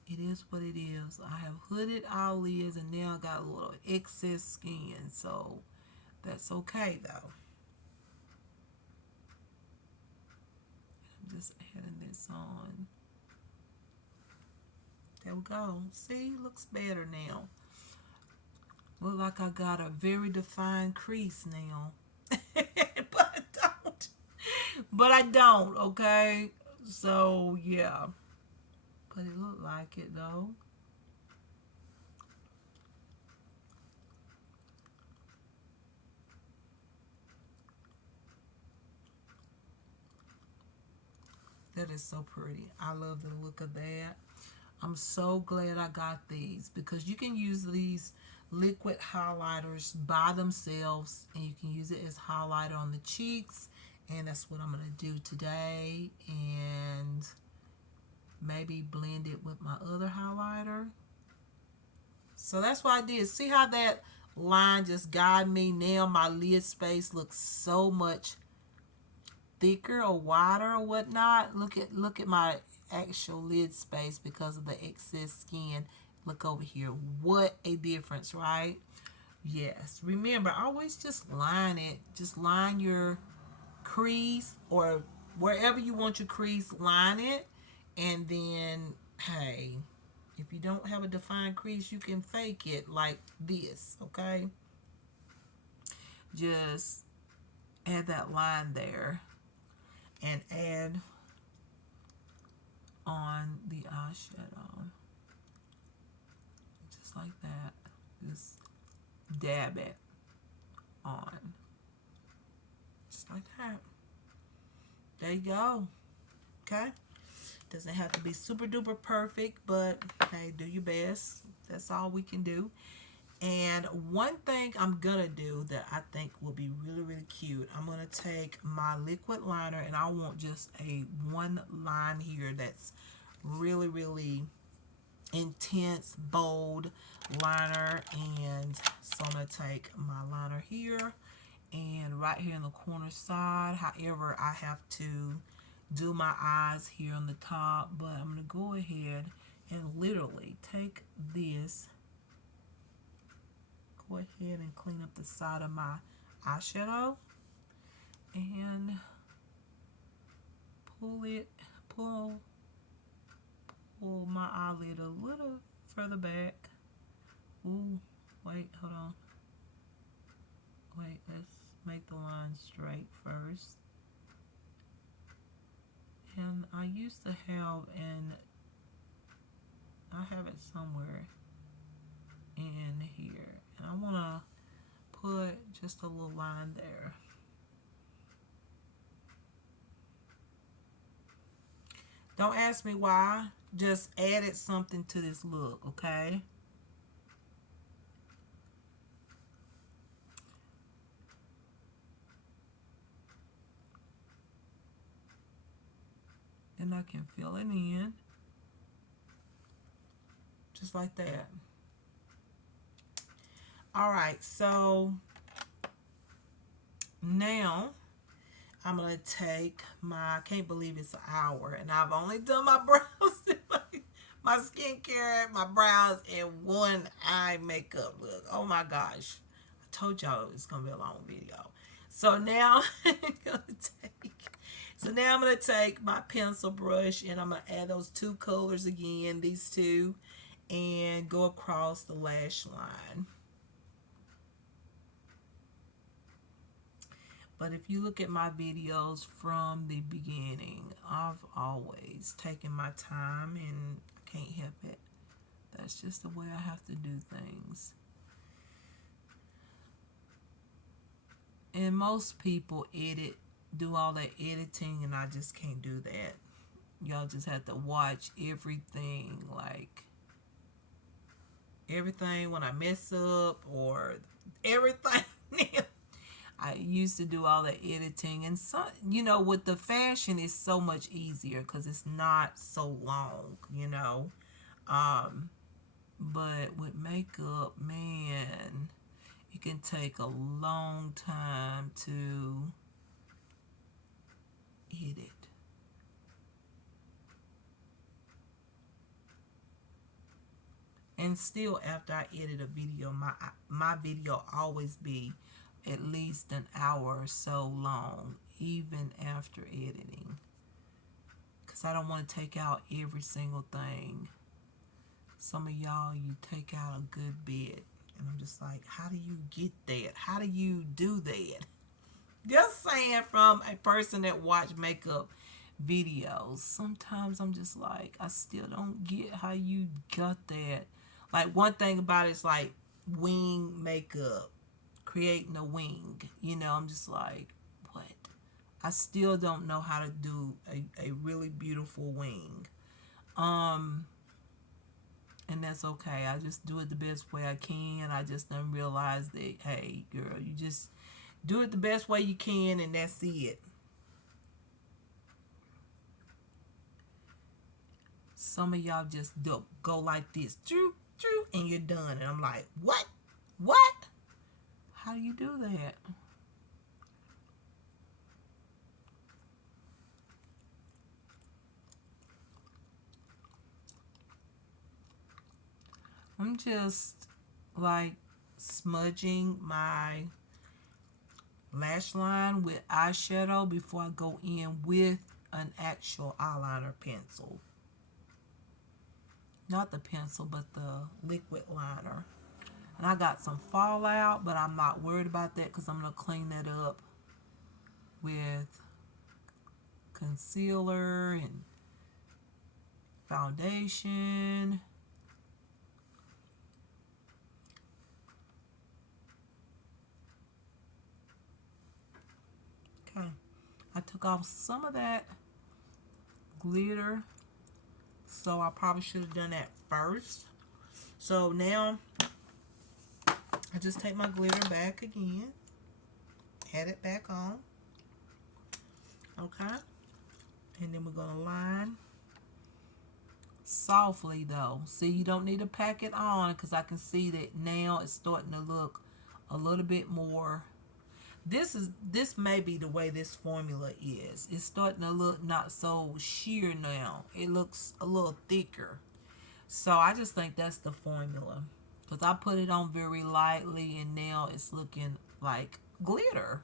it is what it is. I have hooded eyelids and now I got a little excess skin, so that's okay though. I'm just adding this on. There we go. See, looks better now. Look like I got a very defined crease now. But I don't. But I don't, okay? So, yeah. But it looked like it, though. That is so pretty. I love the look of that. I'm so glad I got these because you can use these liquid highlighters by themselves and you can use it as highlighter on the cheeks, and that's what I'm going to do today, and maybe blend it with my other highlighter. So that's what I did. See how that line just guided me? Now my lid space looks so much thicker or wider or whatnot. Look at my actual lid space because of the excess skin. Look over here. What a difference, right? Yes. Remember, always just line it. Just line your crease, or wherever you want your crease, line it. And then, hey, if you don't have a defined crease, you can fake it like this, okay? Just add that line there and add on the eyeshadow. Just like that. Just dab it on. Just like that. There you go. Okay? Doesn't have to be super duper perfect, but hey, do your best. That's all we can do. And one thing I'm gonna do that I think will be really, really cute, I'm gonna take my liquid liner, and I want just a one line here that's really, really intense, bold liner. And so I'm gonna take my liner here and right here in the corner side. However, I have to do my eyes here on the top, but I'm gonna go ahead and literally take this, go ahead and clean up the side of my eyeshadow and pull my eyelid a little further back. Ooh, wait, hold on. Wait, let's make the line straight first. And I used to have, and I have it somewhere in here, and I want to put just a little line there. Don't ask me why, just added something to this look, okay? Then I can fill it in just like that. All right, so now I'm gonna take my, I can't believe it's an hour and I've only done my brows, my skincare, my brows, and one eye makeup look. Oh my gosh, I told y'all it's gonna be a long video. So now I'm gonna take my pencil brush and I'm gonna add those two colors again, these two, and go across the lash line. But if you look at my videos from the beginning, I've always taken my time, and I can't help it. That's just the way I have to do things. And most people do all that editing, and I just can't do that. Y'all just have to watch everything, like everything when I mess up or everything. I used to do all the editing, and so, with the fashion it's so much easier because it's not so long, but with makeup, man, it can take a long time to edit. And still, after I edit a video, my video always be at least an hour or so long, even after editing, because I don't want to take out every single thing. Some of y'all, you take out a good bit, and I'm just like, how do you get that? How do you do that? Just saying, from a person that watch makeup videos, sometimes I'm just like, I still don't get how you got that. Like, one thing about it is like wing makeup, creating a wing, I'm just like, what? I still don't know how to do a really beautiful wing. And that's okay. I just do it the best way I can. I just don't realize that, hey, girl, you just do it the best way you can, and that's it. Some of y'all just do go like this, drew, drew, and you're done. And I'm like, what? What? How do you do that? I'm just like smudging my lash line with eyeshadow before I go in with an actual eyeliner pencil. Not the pencil, but the liquid liner. And I got some fallout, but I'm not worried about that because I'm going to clean that up with concealer and foundation. Okay. I took off some of that glitter, so I probably should have done that first. So now I just take my glitter back again, add it back on. Okay. And then we're going to line softly though. See, you don't need to pack it on because I can see that now it's starting to look a little bit more. This may be the way this formula is. It's starting to look not so sheer now. It looks a little thicker. So I just think that's the formula. Because I put it on very lightly and now it's looking like glitter.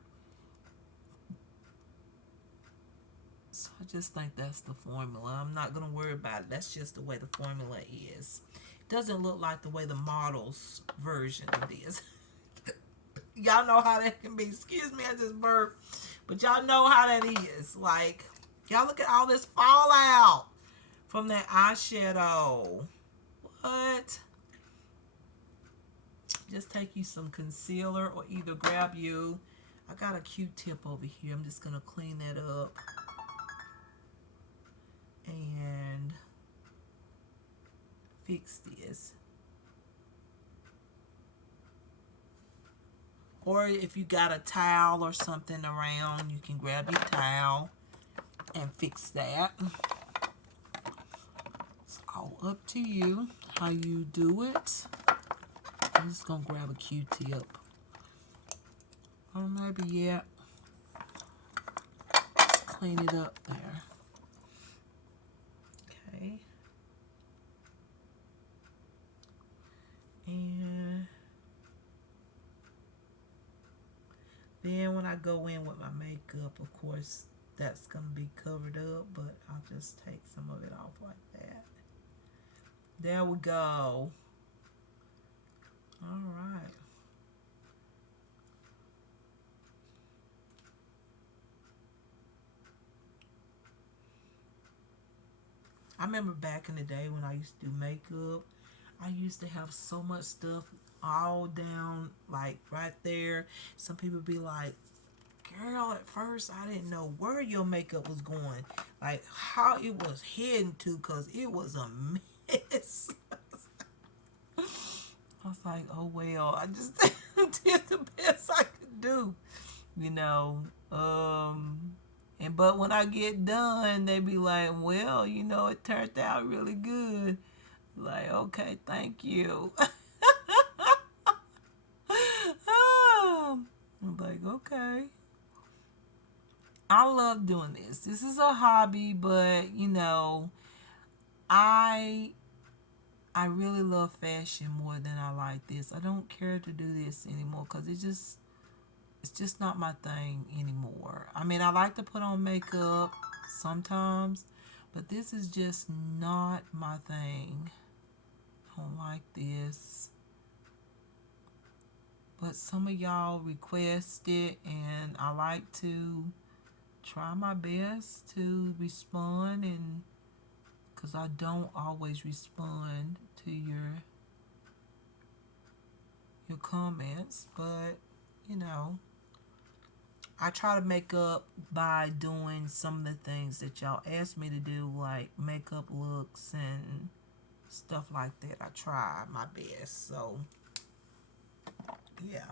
So I just think that's the formula. I'm not going to worry about it. That's just the way the formula is. It doesn't look like the way the model's version is. Y'all know how that can be. Excuse me, I just burped. But y'all know how that is. Like, y'all look at all this fallout from that eyeshadow. What? Just take you some concealer or either grab you. I got a Q-tip over here. I'm just going to clean that up. And fix this. Or if you got a towel or something around, you can grab your towel and fix that. It's all up to you how you do it. I'm just going to grab a Q-tip. Or maybe, yeah. Just clean it up there. Okay. And then when I go in with my makeup, of course, that's going to be covered up, but I'll just take some of it off like that. There we go. All right. I remember back in the day when I used to do makeup, I used to have so much stuff all down, like right there. Some people be like, girl, at first I didn't know where your makeup was going, like how it was heading to, because it was a mess. I was like, oh well, I just did the best I could do, you know. And but when I get done, they be like, well, you know, it turned out really good. Like, okay, thank you. I'm like, okay. I love doing this. This is a hobby, but you know, I I really love fashion more than I like this. I don't care to do this anymore because it's just not my thing anymore. I mean, I like to put on makeup sometimes, but this is just not my thing. I don't like this. But some of y'all request it, and I like to try my best to respond, and because I don't always respond to your comments, but you know, I try to make up by doing some of the things that y'all asked me to do, like makeup looks and stuff like that. I try my best. So, yeah.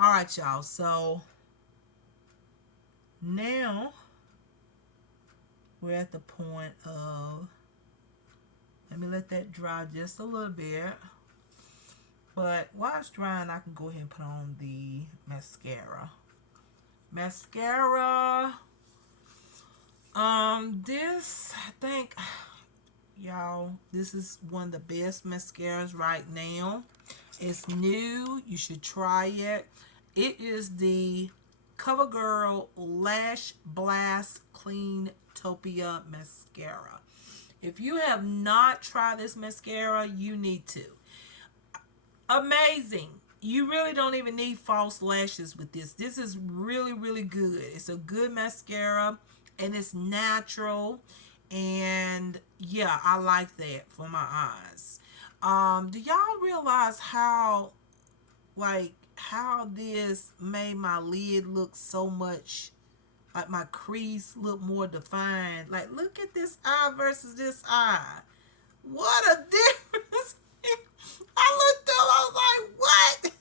All right, y'all. So, now we're at the point of, let me let that dry just a little bit. But while it's drying, I can go ahead and put on the mascara. Mascara. This, I think, y'all, this is one of the best mascaras right now. It's new. You should try it. It is the CoverGirl Lash Blast Clean Topia Mascara. If you have not tried this mascara, you need to. Amazing. You really don't even need false lashes with this. This is really, really good. It's a good mascara and it's natural. And yeah, I like that for my eyes. Do y'all realize how, like, how this made my lid look so much, like my crease look more defined? Like, look at this eye versus this eye. What a difference. I looked up, I was like, what?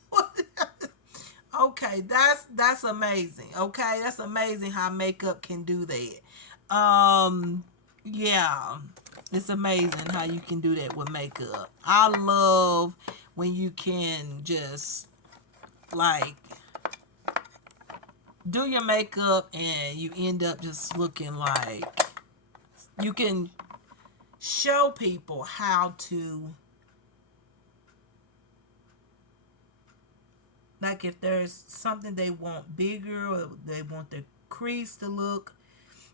Okay, that's amazing. Okay, that's amazing how makeup can do that. Yeah, it's amazing how you can do that with makeup. I love when you can just like do your makeup and you end up just looking like you can show people how to, like if there's something they want bigger or they want their crease to look,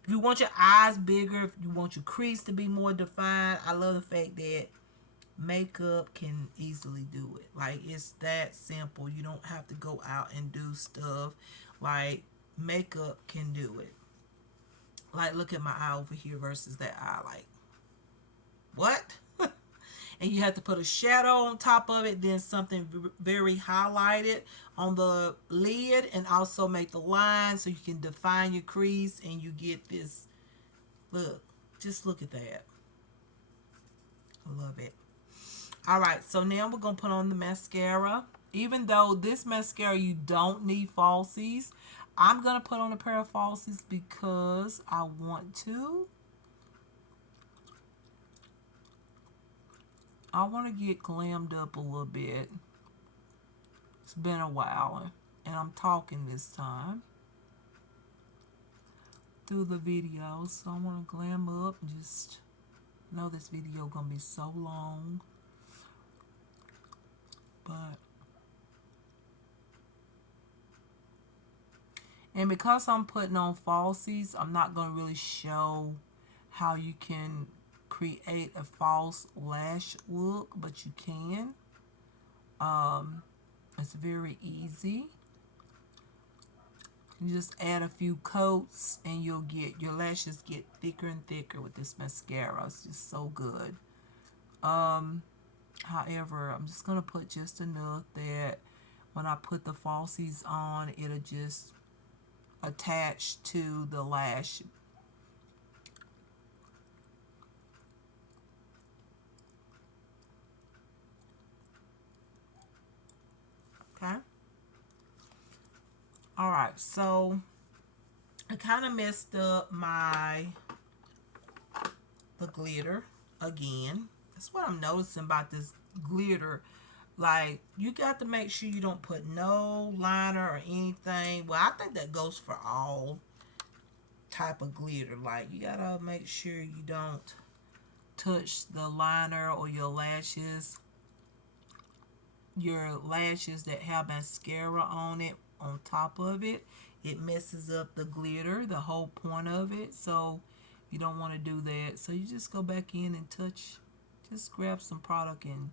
if you want your eyes bigger, if you want your crease to be more defined, I love the fact that makeup can easily do it. Like, it's that simple. You don't have to go out and do stuff. Like, makeup can do it. Like, look at my eye over here versus that eye. Like, what? And you have to put a shadow on top of it, then something very highlighted on the lid, and also make the line so you can define your crease and you get this look. Just look at that. I love it. All right, so now we're going to put on the mascara. Even though this mascara, you don't need falsies, I'm going to put on a pair of falsies because I want to. I want to get glammed up a little bit. It's been a while, and I'm talking this time through the video, so I want to glam up and just know this video gonna be so long. But and because I'm putting on falsies, I'm not gonna really show how you can create a false lash look, but you can. It's very easy. You just add a few coats and you'll get your lashes get thicker and thicker with this mascara. It's just so good. However, I'm just gonna put just enough that when I put the falsies on, it'll just attach to the lash. Okay. All right, so I kind of messed up the glitter again. That's what I'm noticing about this glitter. Like, you got to make sure you don't put no liner or anything. Well, I think that goes for all type of glitter. Like, you gotta make sure you don't touch the liner or your lashes that have mascara on it, on top of it. It messes up the glitter, the whole point of it. So you don't want to do that. So you just go back in and touch, just grab some product and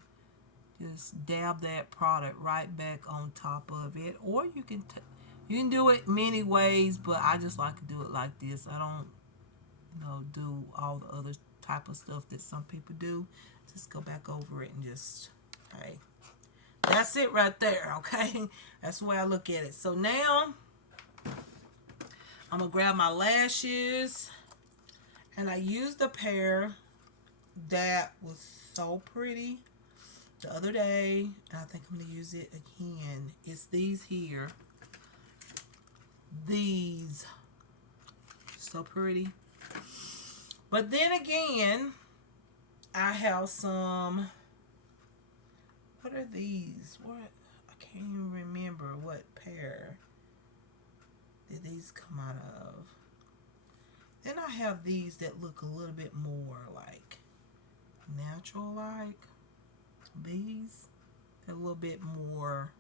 just dab that product right back on top of it. Or you can do it many ways, but I just like to do it like this. I don't, do all the other type of stuff that some people do. Just go back over it and just, hey, that's it right there, okay? That's the way I look at it. So now I'm going to grab my lashes. And I used a pair that was so pretty the other day. And I think I'm going to use it again. It's these here. These. So pretty. But then again, I have some. What are these? What? I can't even remember what pair did these come out of. Then I have these that look a little bit more like natural like. These. They're a little bit more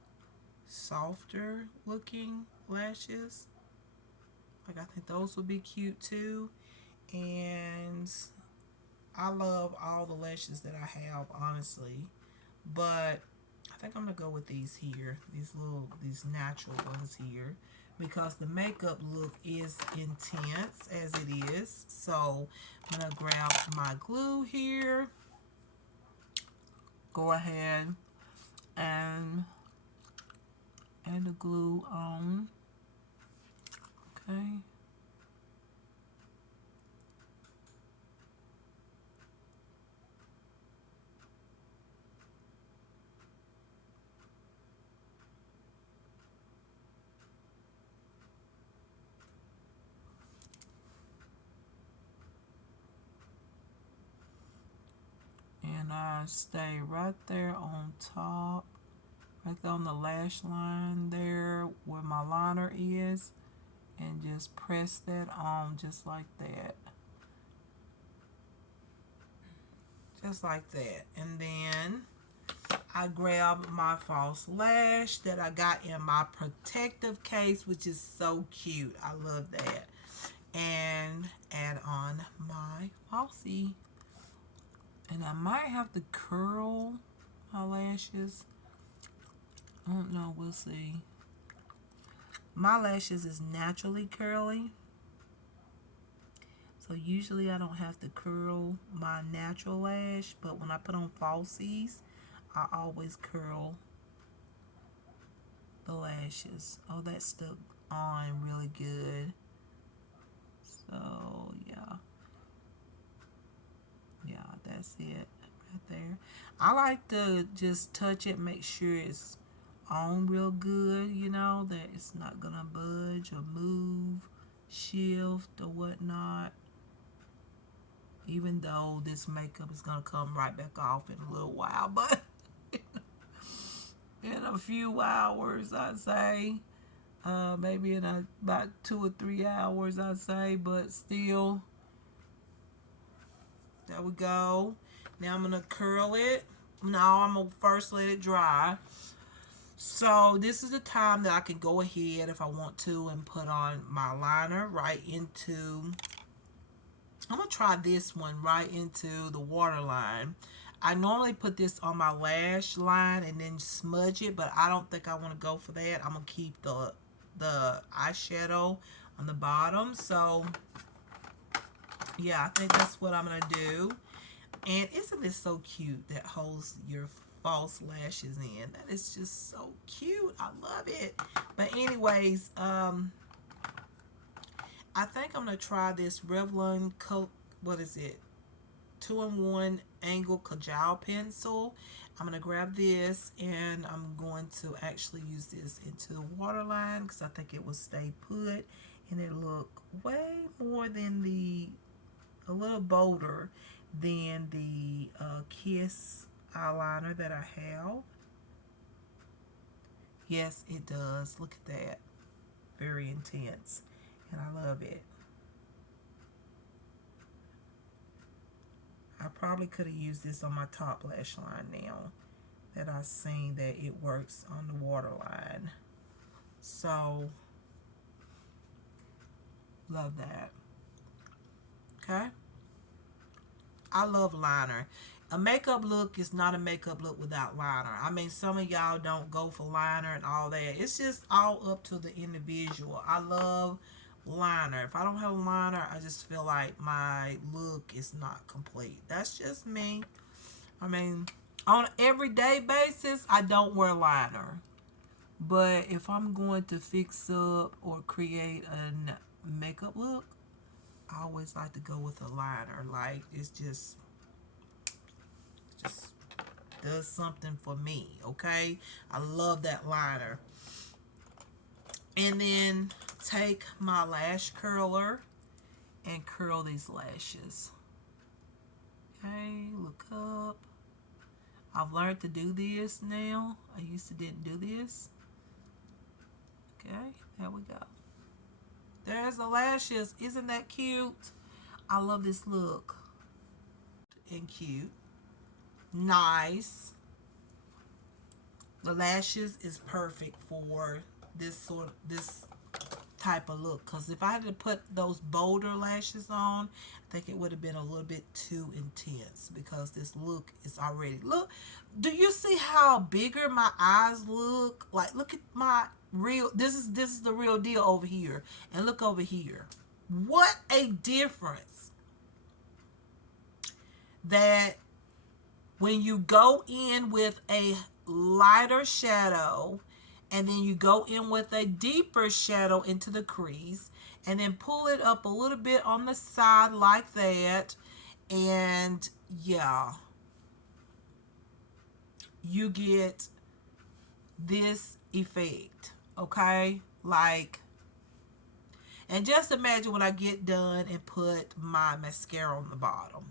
softer looking lashes. Like I think those would be cute too. And I love all the lashes that I have, honestly. But I think I'm going to go with these here. These natural ones here. Because the makeup look is intense as it is. So I'm going to grab my glue here. Go ahead and add the glue on. Okay. And I stay right there on top, right there on the lash line there where my liner is, and just press that on just like that. Just like that. And then I grab my false lash that I got in my protective case, which is so cute. I love that. And add on my falsie. And I might have to curl my lashes. I don't know. We'll see. My lashes is naturally curly. So usually I don't have to curl my natural lash. But when I put on falsies, I always curl the lashes. Oh, that stuck on really good. So, yeah. Yeah, that's it right there. I like to just touch it, make sure it's on real good, you know, that it's not gonna budge or move, shift or whatnot. Even though this makeup is gonna come right back off in a little while, but in a few hours, I'd say. Maybe in about 2 or 3 hours, I'd say, but still. There we go. Now I'm going to curl it. Now I'm going to first let it dry. So this is the time that I can go ahead if I want to and put on my liner right into, I'm going to try this one right into the waterline. I normally put this on my lash line and then smudge it, but I don't think I want to go for that. I'm going to keep the eyeshadow on the bottom. So yeah, I think that's what I'm going to do. And isn't this so cute that holds your false lashes in? That is just so cute. I love it. But anyways, I think I'm going to try this Revlon coat. What is it? 2-in-1 angle Kajal pencil. I'm going to grab this and I'm going to actually use this into the waterline because I think it will stay put and it look way more than a little bolder than the Kiss eyeliner that I have. Yes, it does. Look at that. Very intense. And I love it. I probably could have used this on my top lash line now that I've seen that it works on the waterline. So, love that. Okay? I love liner. A makeup look is not a makeup look without liner. I mean, some of y'all don't go for liner and all that. It's just all up to the individual. I love liner. If I don't have a liner, I just feel like my look is not complete. That's just me. I mean, on an everyday basis, I don't wear liner. But if I'm going to fix up or create makeup look, I always like to go with a liner. Like, it's just does something for me, okay? I love that liner. And then take my lash curler and curl these lashes. Okay, look up. I've learned to do this now. I used to didn't do this. Okay, there we go. There's the lashes. Isn't that cute? I love this look. And cute. Nice. The lashes is perfect for this type of look, because if I had to put those bolder lashes on, I think it would have been a little bit too intense, because this look is already, look, do you see how bigger my eyes look? Like, look at my real, this is the real deal over here, and look over here. What a difference that when you go in with a lighter shadow and then you go in with a deeper shadow into the crease and then pull it up a little bit on the side like that, and yeah, you get this effect, okay? Like, and just imagine when I get done and put my mascara on the bottom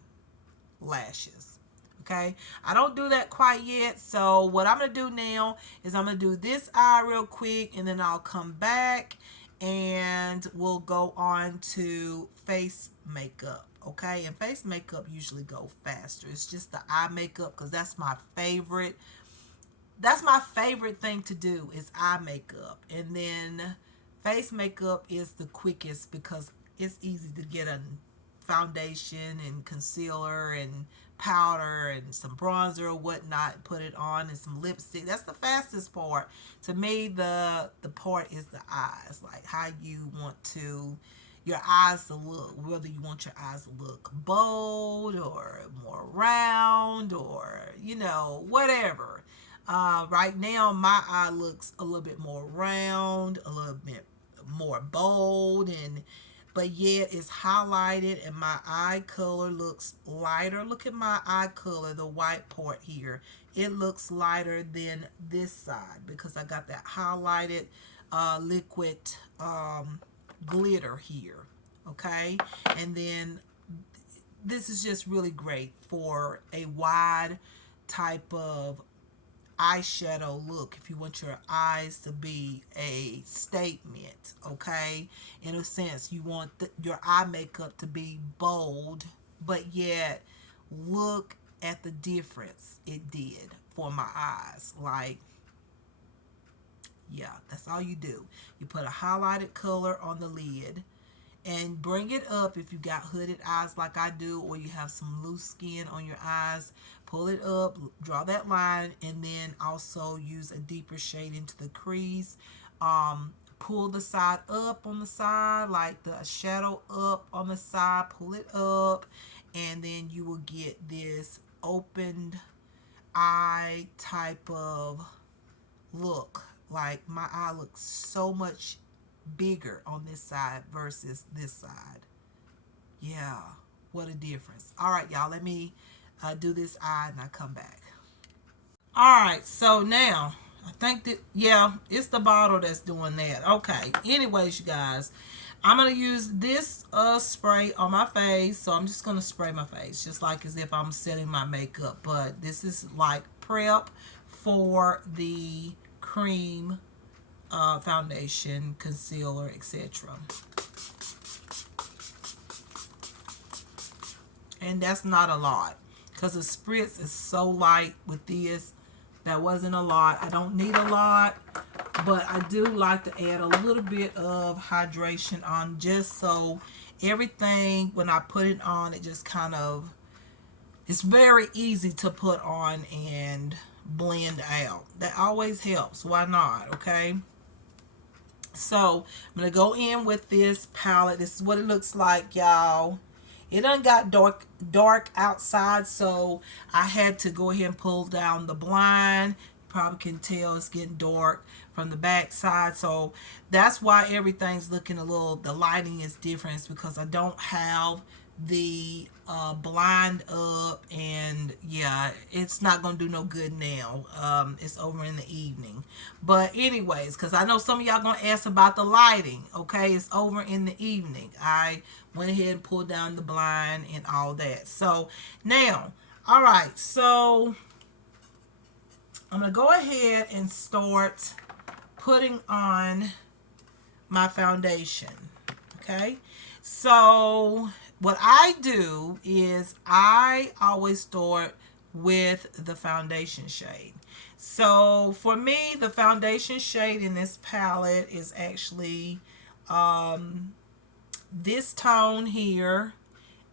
lashes. Okay, I don't do that quite yet, so what I'm gonna do now is I'm gonna do this eye real quick, and then I'll come back and we'll go on to face makeup. Okay, and face makeup usually go faster. It's just the eye makeup, because that's my favorite thing to do is eye makeup, and then face makeup is the quickest because it's easy to get a foundation and concealer and powder and some bronzer or whatnot, put it on, and some lipstick. That's the fastest part. To me, the part is the eyes, like how you want your eyes to look, whether you want your eyes to look bold or more round, or whatever. Right now my eye looks a little bit more round, a little bit more bold, but yet it's highlighted, and my eye color looks lighter. Look at my eye color, the white part here. It looks lighter than this side because I got that highlighted liquid glitter here. Okay, and then this is just really great for a wide type of eyeshadow look if you want your eyes to be a statement. Okay, in a sense, you want your eye makeup to be bold, but yet look at the difference it did for my eyes. Like, yeah, that's all you do. You put a highlighted color on the lid and bring it up. If you got hooded eyes like I do, or you have some loose skin on your eyes, pull it up, draw that line, and then also use a deeper shade into the crease. Pull the side up on the side, like the shadow up on the side, pull it up, and then you will get this opened eye type of look. Like, my eye looks so much bigger on this side versus this side. Yeah, what a difference. All right, y'all, let me do this eye and I come back. All right, so now I think that, yeah, it's the bottle that's doing that. Okay, anyways, you guys, I'm gonna use this spray on my face. So I'm just gonna spray my face just like as if I'm setting my makeup, but this is like prep for the cream foundation, concealer, etc. And that's not a lot because the spritz is so light with this. That wasn't a lot. I don't need a lot, but I do like to add a little bit of hydration on, just so everything, when I put it on, it just kind of, it's very easy to put on and blend out. That always helps. Why not? Okay. So I'm going to go in with this palette. This is what it looks like, y'all. It done got dark outside, so I had to go ahead and pull down the blind. probably can tell it's getting dark from the back side. So that's why everything's looking a little, the lighting is different. It's because I don't have the blind up, and yeah, it's not gonna do no good now. It's over in the evening, but anyways, because I know some of y'all gonna ask about the lighting. Okay, it's over in the evening. I went ahead and pulled down the blind and all that. So now, all right, so I'm gonna go ahead and start putting on my foundation. Okay, so what I do is I always start with the foundation shade. So for me, the foundation shade in this palette is actually this tone here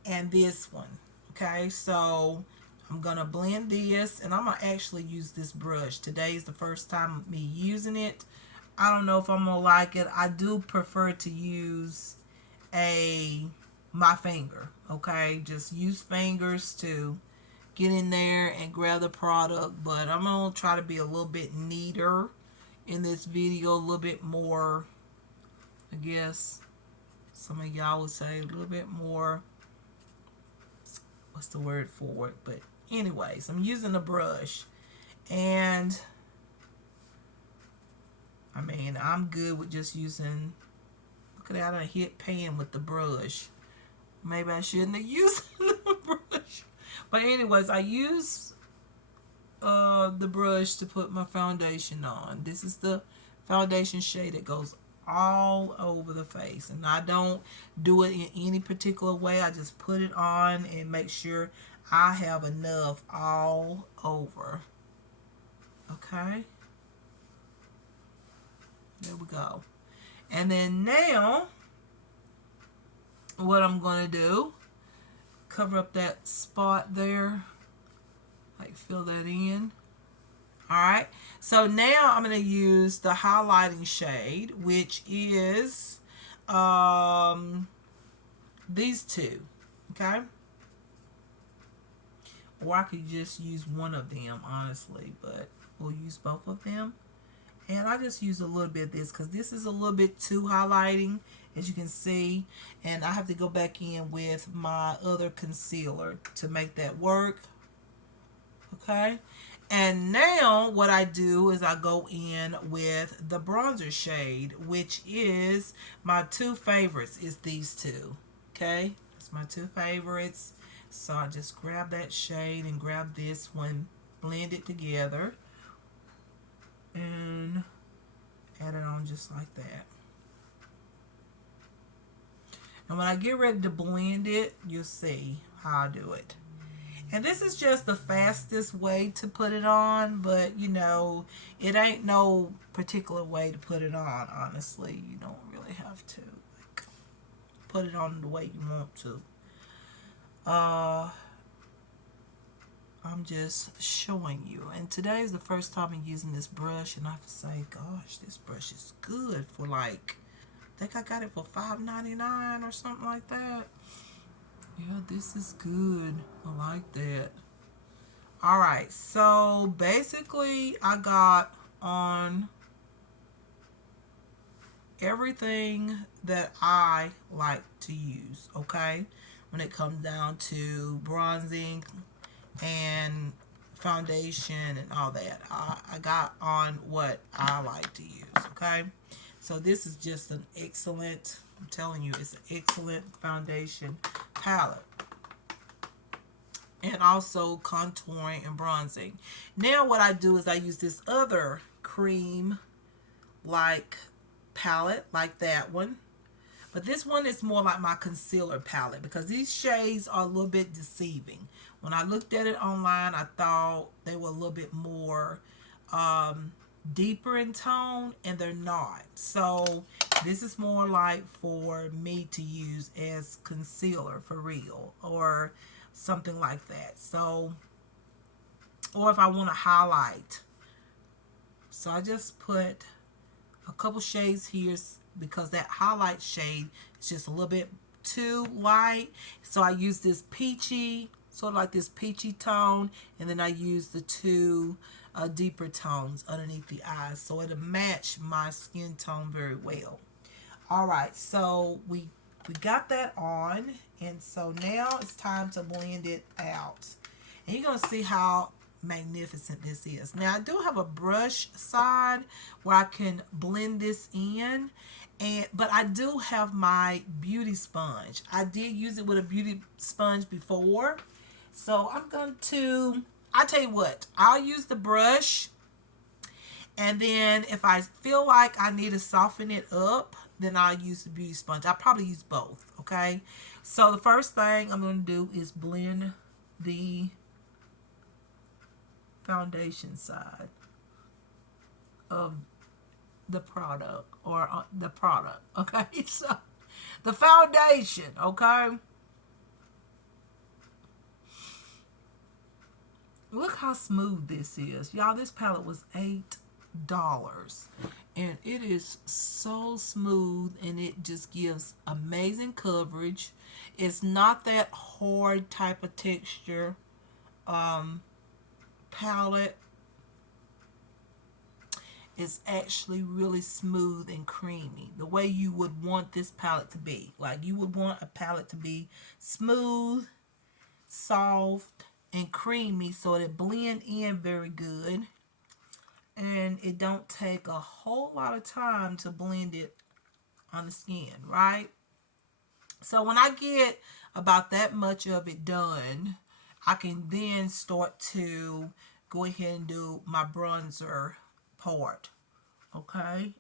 and this one. Okay, so I'm gonna blend this, and I'm gonna actually use this brush. Today is the first time of me using it. I don't know if I'm gonna like it. I do prefer to use my finger. Okay, just use fingers to get in there and grab the product, but I'm gonna try to be a little bit neater in this video, a little bit more, I guess some of y'all would say a little bit more, what's the word for it, but anyways, I'm using a brush, and I mean, I'm good with just using, look at that, I hit pan with the brush. Maybe I shouldn't have used the brush. But anyways, I use the brush to put my foundation on. This is the foundation shade that goes all over the face. And I don't do it in any particular way. I just put it on and make sure I have enough all over. Okay. There we go. And then now, what I'm going to do, cover up that spot there, like fill that in. Alright, so now I'm going to use the highlighting shade, which is these two. Okay, or I could just use one of them, honestly, but we'll use both of them. And I just use a little bit of this because this is a little bit too highlighting, as you can see, and I have to go back in with my other concealer to make that work. Okay, and now what I do is I go in with the bronzer shade, which is my two favorites, is these two. Okay, it's my two favorites. So I just grab that shade and grab this one, blend it together, and add it on just like that. And when I get ready to blend it, you'll see how I do it. And this is just the fastest way to put it on, but you know, it ain't no particular way to put it on, honestly. You don't really have to like put it on the way you want to. I'm just showing you, and today is the first time I'm using this brush, and I have to say, gosh, this brush is good for like, I think I got it for $5.99 or something like that. Yeah, this is good. I like that. Alright, so basically I got on everything that I like to use, okay, when it comes down to bronzing and foundation and all that. I got on what I like to use, okay? So this is just an excellent, I'm telling you, it's an excellent foundation palette. And also contouring and bronzing. Now what I do is I use this other cream like palette, like that one. But this one is more like my concealer palette because these shades are a little bit deceiving. When I looked at it online, I thought they were a little bit more deeper in tone, and they're not. So this is more like for me to use as concealer for real, or something like that. So, or if I want to highlight. So I just put a couple shades here because that highlight shade is just a little bit too light. So I use this peachy sort of like this peachy tone, and then I use the two deeper tones underneath the eyes, so it'll match my skin tone very well. All right, so we got that on, and so now it's time to blend it out. And you're gonna see how magnificent this is. Now I do have a brush side where I can blend this in, and but I do have my beauty sponge. I did use it with a beauty sponge before, so I'm going to, I tell you what, I'll use the brush, and then if I feel like I need to soften it up, then I'll use the beauty sponge. I'll probably use both, okay? So the first thing I'm going to do is blend the foundation side of the product, or the product, okay? So the foundation, okay? Look how smooth this is. Y'all, this palette was $8. And it is so smooth, and it just gives amazing coverage. It's not that hard type of texture palette. It's actually really smooth and creamy, the way you would want this palette to be. Like, you would want a palette to be smooth, soft, and creamy, so it blend in very good, and it don't take a whole lot of time to blend it on the skin, right? So when I get about that much of it done, I can then start to go ahead and do my bronzer part, okay?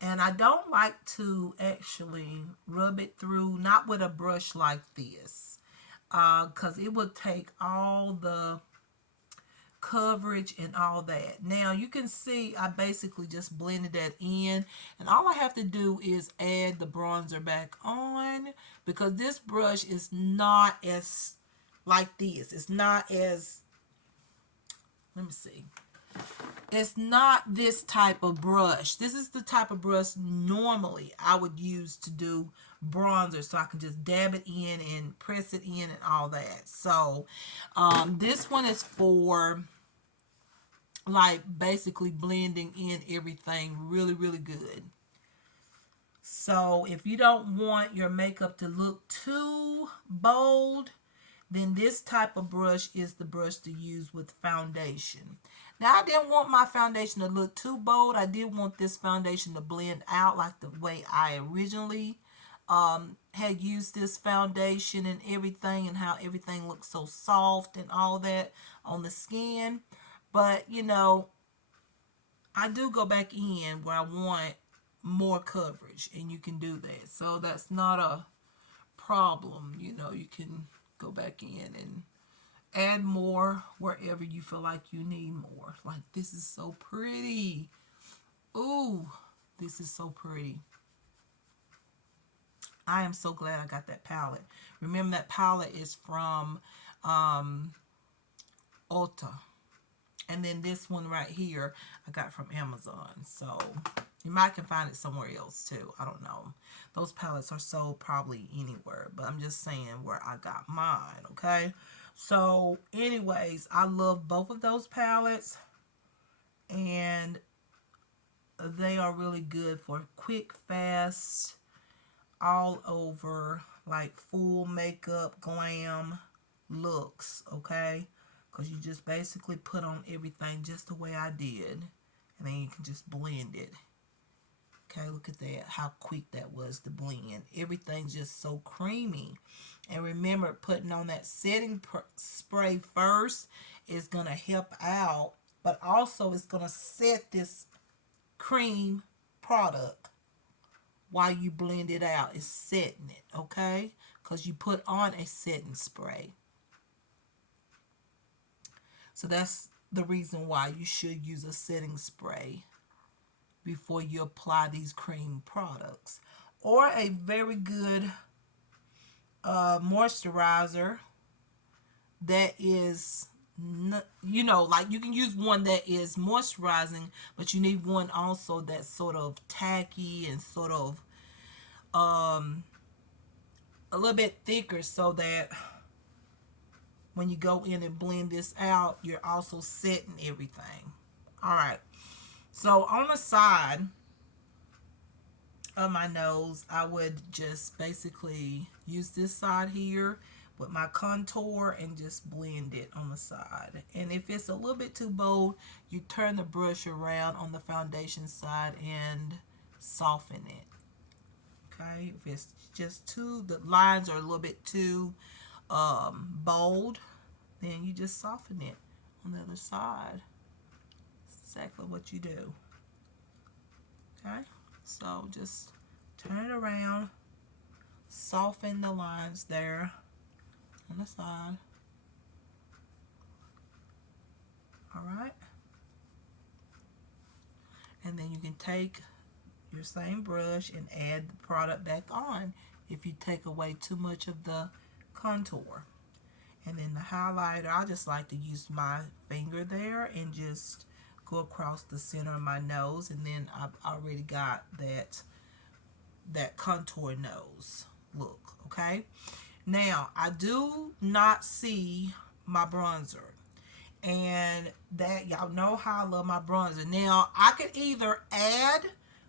And I don't like to actually rub it through, not with a brush like this, because it would take all the coverage and all that. Now you can see I basically just blended that in, and all I have to do is add the bronzer back on, because this brush is not as like this. It's not as, let me see, it's not this type of brush. This is the type of brush normally I would use to do bronzer, so I can just dab it in and press it in and all that. So this one is for like basically blending in everything really, really good. So if you don't want your makeup to look too bold, then this type of brush is the brush to use with foundation. Now, I didn't want my foundation to look too bold. I did want this foundation to blend out like the way I originally had used this foundation and everything, and how everything looks so soft and all that on the skin. But, you know, I do go back in where I want more coverage, and you can do that. So that's not a problem. You know, you can go back in and add more wherever you feel like you need more. Like, this is so pretty. Ooh, this is so pretty. I am so glad I got that palette. Remember, that palette is from Ulta. And then this one right here I got from Amazon. So you might can find it somewhere else too. I don't know. Those palettes are sold probably anywhere, but I'm just saying where I got mine, okay? So anyways, I love both of those palettes, and they are really good for quick, fast, all over, like full makeup, glam looks, okay? Because you just basically put on everything just the way I did, and then you can just blend it. Okay, look at that, how quick that was to blend. Everything's just so creamy. And remember, putting on that setting spray first is going to help out, but also it's going to set this cream product while you blend it out. It's setting it, okay? Because you put on a setting spray. So that's the reason why you should use a setting spray before you apply these cream products. Or a very good moisturizer that is, you know, like you can use one that is moisturizing, but you need one also that's sort of tacky and sort of a little bit thicker, so that when you go in and blend this out, you're also setting everything. All right. So on the side of my nose, I would just basically use this side here with my contour and just blend it on the side. And if it's a little bit too bold, you turn the brush around on the foundation side and soften it. Okay, if it's just the lines are a little bit too bold, then you just soften it on the other side. That's exactly what you do. Okay, so just turn it around, soften the lines there on the side. All right, and then you can take your same brush and add the product back on if you take away too much of the contour. And then the highlighter, I just like to use my finger there and just go across the center of my nose, and then I've already got that contour nose look. Okay, now I do not see my bronzer, and that y'all know how I love my bronzer. Now I could either add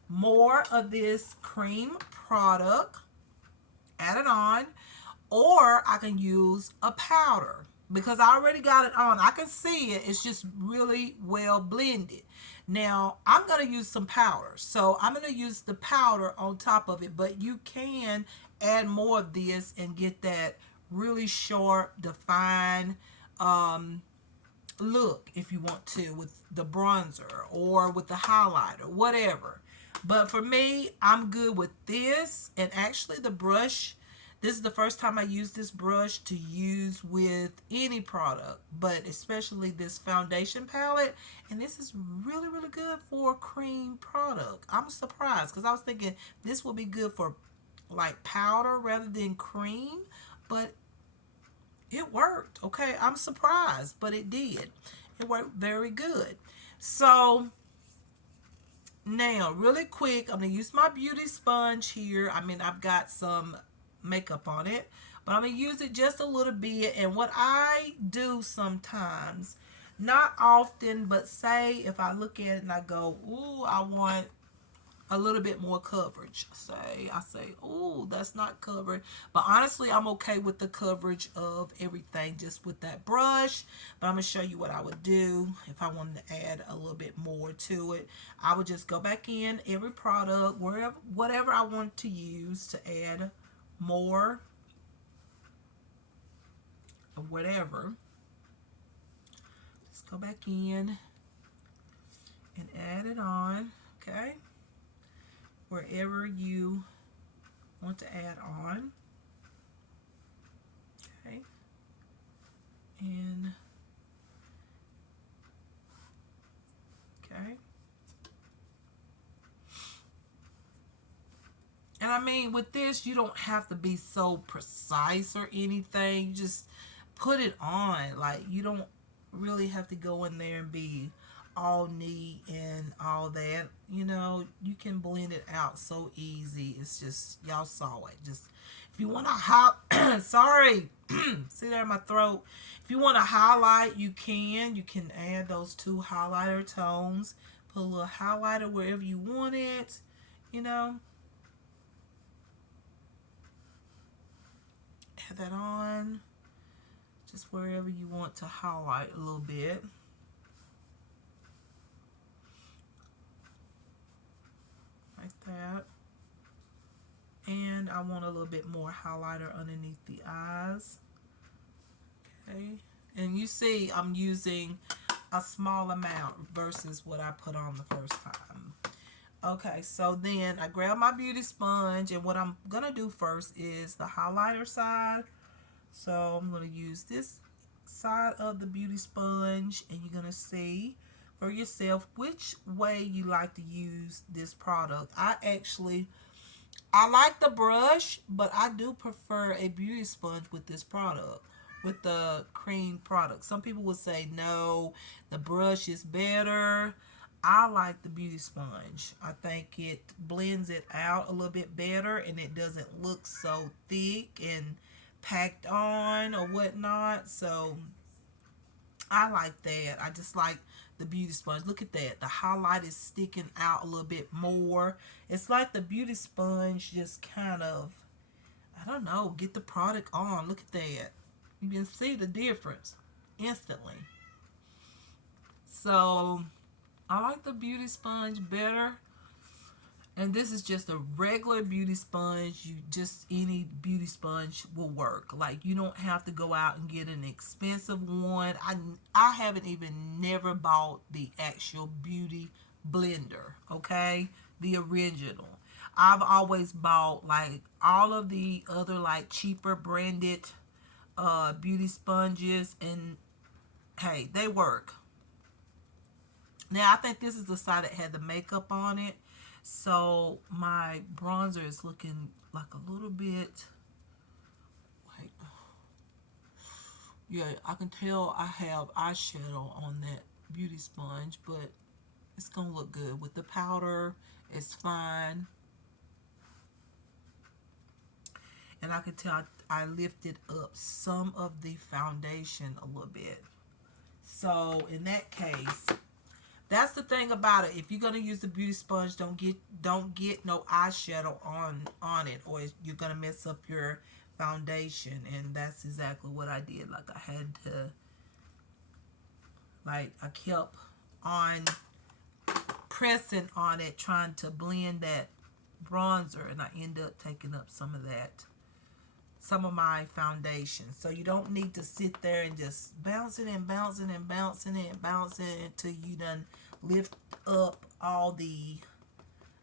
more of this cream product, add it on, or I can use a powder because I already got it on. I can see it. It's just really well blended. Now I'm going to use some powder. So I'm going to use the powder on top of it, but you can add more of this and get that really sharp, defined look if you want to with the bronzer or with the highlighter, whatever. But for me, I'm good with this. And actually the brush, this is the first time I use this brush to use with any product, but especially this foundation palette. And this is really, really good for a cream product. I'm surprised because I was thinking this would be good for like powder rather than cream, but it worked. Okay, I'm surprised, but it did. It worked very good. So now, really quick, I'm going to use my beauty sponge here. I mean, I've got some makeup on it, but I'm going to use it just a little bit. And what I do sometimes, not often, but say if I look at it and I go, ooh, I want a little bit more coverage. I say, oh, that's not covered. But honestly, I'm okay with the coverage of everything just with that brush. But I'm going to show you what I would do if I wanted to add a little bit more to it. I would just go back in every product, wherever, whatever I want to use to add more or whatever. Just go back in and add it on, okay? Wherever you want to add on. Okay. And okay. And I mean, with this, you don't have to be so precise or anything. You just put it on. Like, you don't really have to go in there and be all neat and all that. You know, you can blend it out so easy. It's just, y'all saw it. Just, if you want to sorry, see there in my throat. If you want to highlight, you can. You can add those two highlighter tones. Put a little highlighter wherever you want it, you know. Add that on. Just wherever you want to highlight a little bit. Like that. And I want a little bit more highlighter underneath the eyes. Okay. And you see I'm using a small amount versus what I put on the first time. Okay, so then I grab my beauty sponge, and what I'm going to do first is the highlighter side. So I'm going to use this side of the beauty sponge, and you're going to see for yourself which way you like to use this product. I like the brush, but I do prefer a beauty sponge with this product, with the cream product. Some people would say, no, the brush is better. I like the beauty sponge. I think it blends it out a little bit better, and it doesn't look so thick and packed on or whatnot. So I like that. I just like the beauty sponge. Look at that. The highlight is sticking out a little bit more. It's like the beauty sponge just kind of, I don't know, get the product on. Look at that. You can see the difference instantly. So I like the beauty sponge better. And this is just a regular beauty sponge. You just, any beauty sponge will work. Like, you don't have to go out and get an expensive one. I haven't even never bought the actual beauty blender, okay? The original. I've always bought like all of the other like cheaper branded beauty sponges, and hey, they work. Now, I think this is the side that had the makeup on it. So my bronzer is looking like a little bit like, yeah, I can tell I have eyeshadow on that beauty sponge, but it's going to look good. With the powder, it's fine. And I can tell I lifted up some of the foundation a little bit. So in that case, that's the thing about it. If you're gonna use the beauty sponge, don't get no eyeshadow on it, or you're gonna mess up your foundation. And that's exactly what I did. Like, I had to, like, I kept on pressing on it, trying to blend that bronzer, and I ended up taking up some of my foundation. So you don't need to sit there and just bouncing and bouncing and bouncing and bouncing until you done lift up all the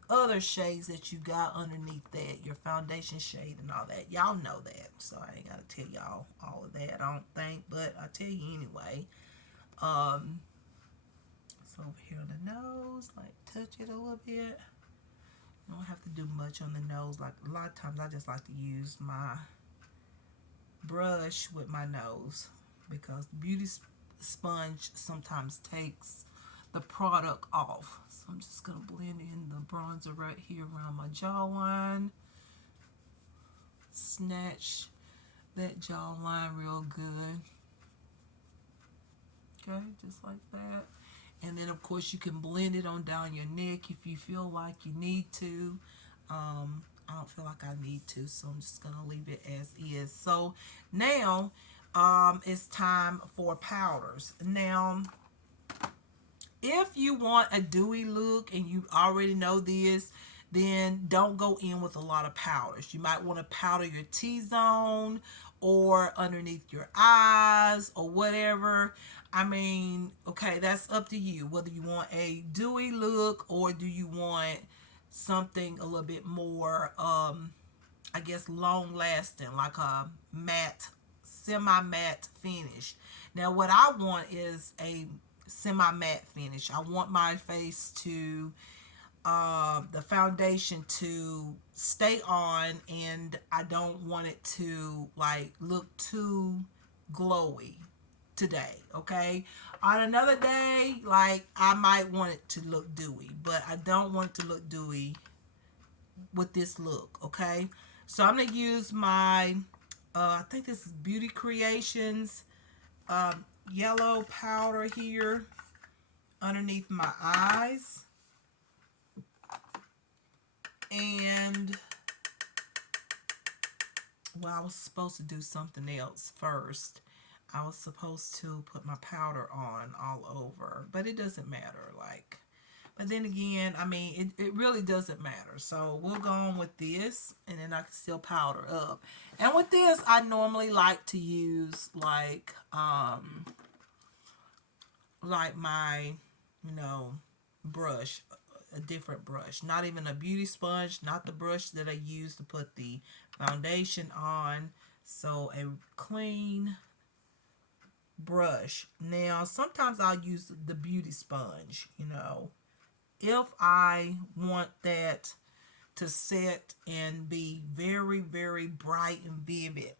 other shades that you got underneath that, your foundation shade and all that. Y'all know that, so I ain't gotta tell y'all all of that, I don't think, but I tell you anyway. So over here on the nose, like, touch it a little bit. You don't have to do much on the nose. Like, a lot of times I just like to use my brush with my nose, because beauty sponge sometimes takes the product off. So I'm just going to blend in the bronzer right here around my jawline. Snatch that jawline real good. Okay, just like that. And then, of course, you can blend it on down your neck if you feel like you need to. I don't feel like I need to, so I'm just going to leave it as is. So now it's time for powders. Now, if you want a dewy look and you already know this, then don't go in with a lot of powders. You might want to powder your T-zone or underneath your eyes or whatever. I mean, okay, that's up to you, whether you want a dewy look or do you want something a little bit more, I guess, long lasting, like a matte, semi-matte finish. Now, what I want is a semi-matte finish. I want my face to, the foundation to stay on, and I don't want it to like look too glowy today, okay? On another day, like, I might want it to look dewy, but I don't want it to look dewy with this look, okay? So I'm going to use my, I think this is Beauty Creations yellow powder here underneath my eyes. And, well, I was supposed to do something else first. I was supposed to put my powder on all over, but it doesn't matter, like. But then again, I mean, it really doesn't matter. So we'll go on with this, and then I can still powder up. And with this, I normally like to use like my, brush, a different brush. Not even a beauty sponge, not the brush that I use to put the foundation on. So a clean brush. Now, sometimes I'll use the beauty sponge, if I want that to set and be very, very bright and vivid.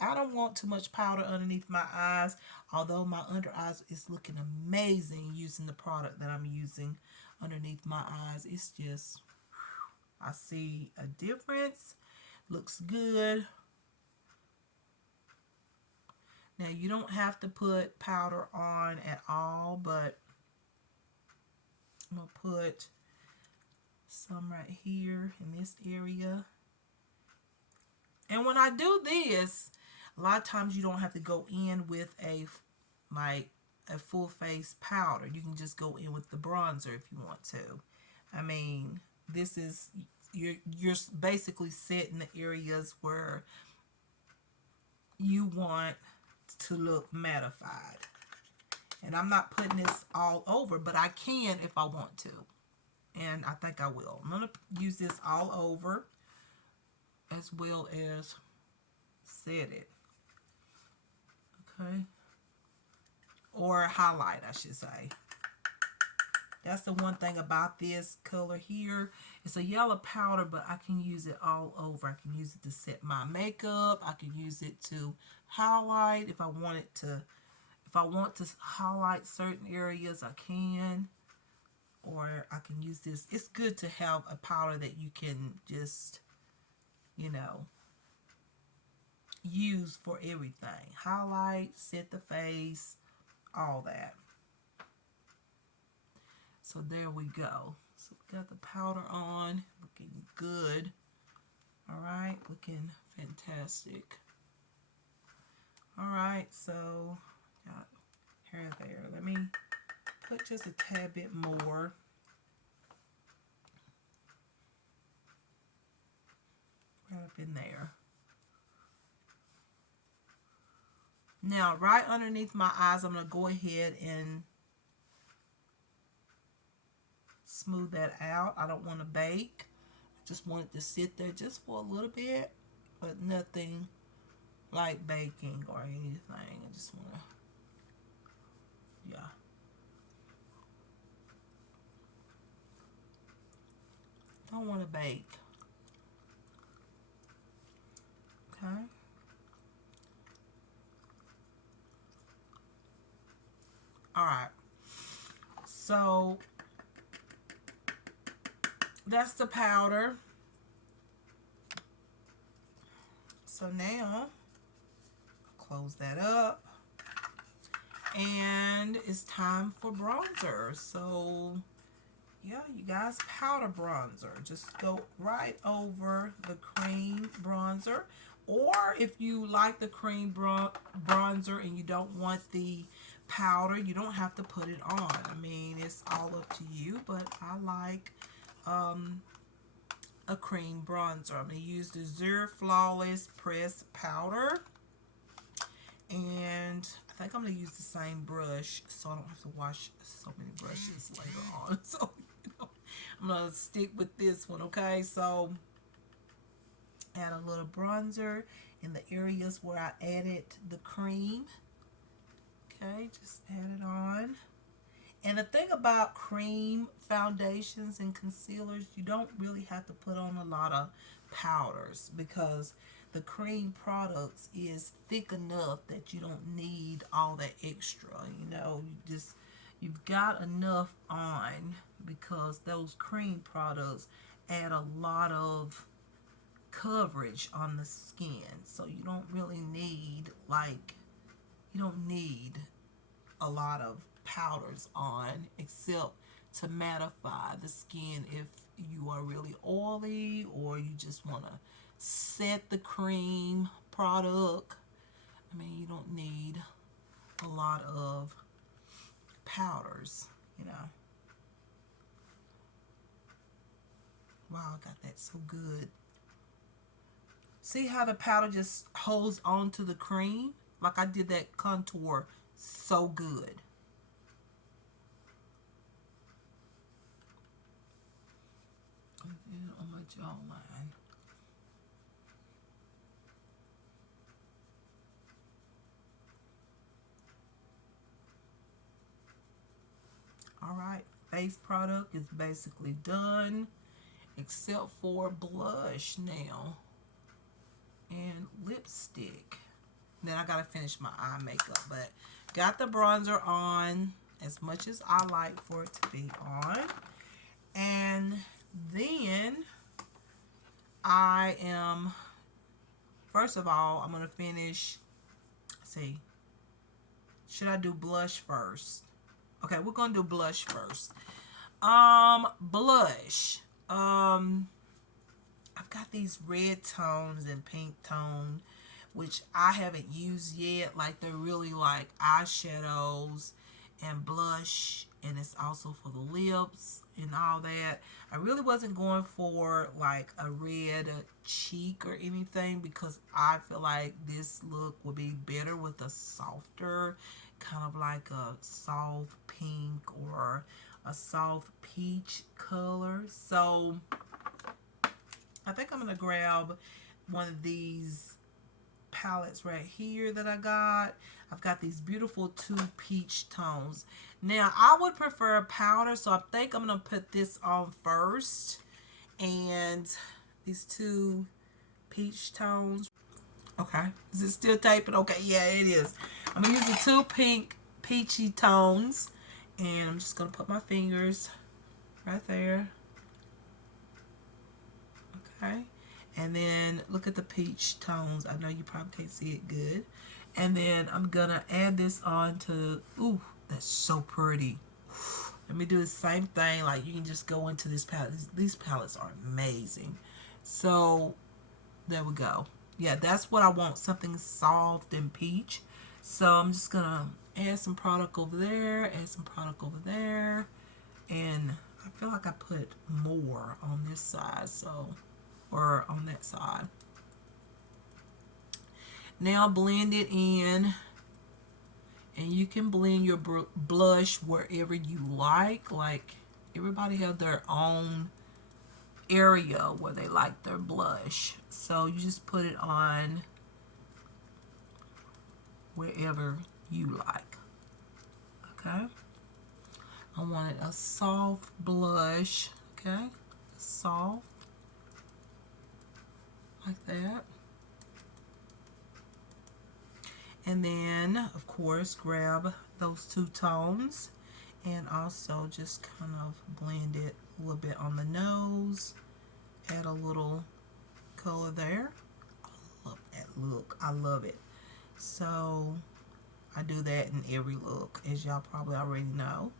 I don't want too much powder underneath my eyes, although my under eyes is looking amazing using the product that I'm using underneath my eyes. It's just, I see a difference. Looks good. Now you don't have to put powder on at all, but I'm going to put some right here in this area. And when I do this, a lot of times you don't have to go in with a full face powder. You can just go in with the bronzer if you want to. I mean, this is you're basically setting the areas where you want to look mattified. And I'm not putting this all over, but I can if I want to. And I think I will. I'm going to use this all over as well as set it. Okay. Or highlight, I should say. That's the one thing about this color here. It's a yellow powder, but I can use it all over. I can use it to set my makeup. I can use it to highlight if I want it to. If I want to highlight certain areas, I can. Or I can use this. It's good to have a powder that you can just, you know, use for everything. Highlight, set the face, all that. So there we go. So we got the powder on, looking good. All right, looking fantastic. All right, so got hair there. Let me put just a tad bit more. Right up in there. Now, right underneath my eyes, I'm going to go ahead and smooth that out. I don't want to bake. I just want it to sit there just for a little bit, but nothing like baking or anything. I just want to, yeah. Don't want to bake. Okay. All right. So that's the powder. So now close that up, and it's time for bronzer. So yeah, you guys, powder bronzer. Just go right over the cream bronzer. Or if you like the cream bronzer and you don't want the powder, you don't have to put it on. I mean, it's all up to you, but I like a cream bronzer. I'm going to use the Zure Flawless Press Powder. And I think I'm going to use the same brush so I don't have to wash so many brushes later on. So, you know, I'm going to stick with this one, okay? So, add a little bronzer in the areas where I added the cream. Okay, just add it on. And the thing about cream foundations and concealers, you don't really have to put on a lot of powders because the cream products is thick enough that you don't need all that extra. You know, you've got enough on because those cream products add a lot of coverage on the skin. So you don't really need, like, you don't need a lot of powders on except to mattify the skin if you are really oily or you just want to set the cream product. I mean, you don't need a lot of powders, you know. Wow, I got that so good. See how the powder just holds on to the cream? Like I did that contour so good. And on my jawline. Alright, face product is basically done except for blush now and lipstick. Then I gotta finish my eye makeup, but got the bronzer on as much as I like for it to be on. And then I am, first of all, I'm gonna finish, see, Should I do blush first? Okay, we're gonna do blush first. Blush. I've got these red tones and pink tone, which I haven't used yet. Like they're really like eyeshadows and blush, and it's also for the lips and all that. I really wasn't going for like a red cheek or anything because I feel like this look would be better with a softer, kind of like a soft pink or a soft peach color. So I think I'm going to grab one of these palettes right here that I got. I've got these beautiful two peach tones. Now, I would prefer a powder, so I think I'm going to put this on first. And these two peach tones. Okay. Is it still taping? Okay, yeah, it is. I'm going to use the two pink peachy tones. And I'm just going to put my fingers right there. Okay. And then look at the peach tones. I know you probably can't see it good. And then I'm gonna add this on to, ooh, that's so pretty. Let me do the same thing. Like you can just go into this palette. These palettes are amazing. So there we go. Yeah, that's what I want. Something soft and peach. So I'm just gonna add some product over there, add some product over there. And I feel like I put more on this side, so, or on that side. Now blend it in, and you can blend your blush wherever you like. Like everybody have their own area where they like their blush, so you just put it on wherever you like. Okay, I wanted a soft blush. Okay, soft like that. And then, of course, grab those two tones and also just kind of blend it a little bit on the nose. Add a little color there. I love that look. I love it. So, I do that in every look, as y'all probably already know.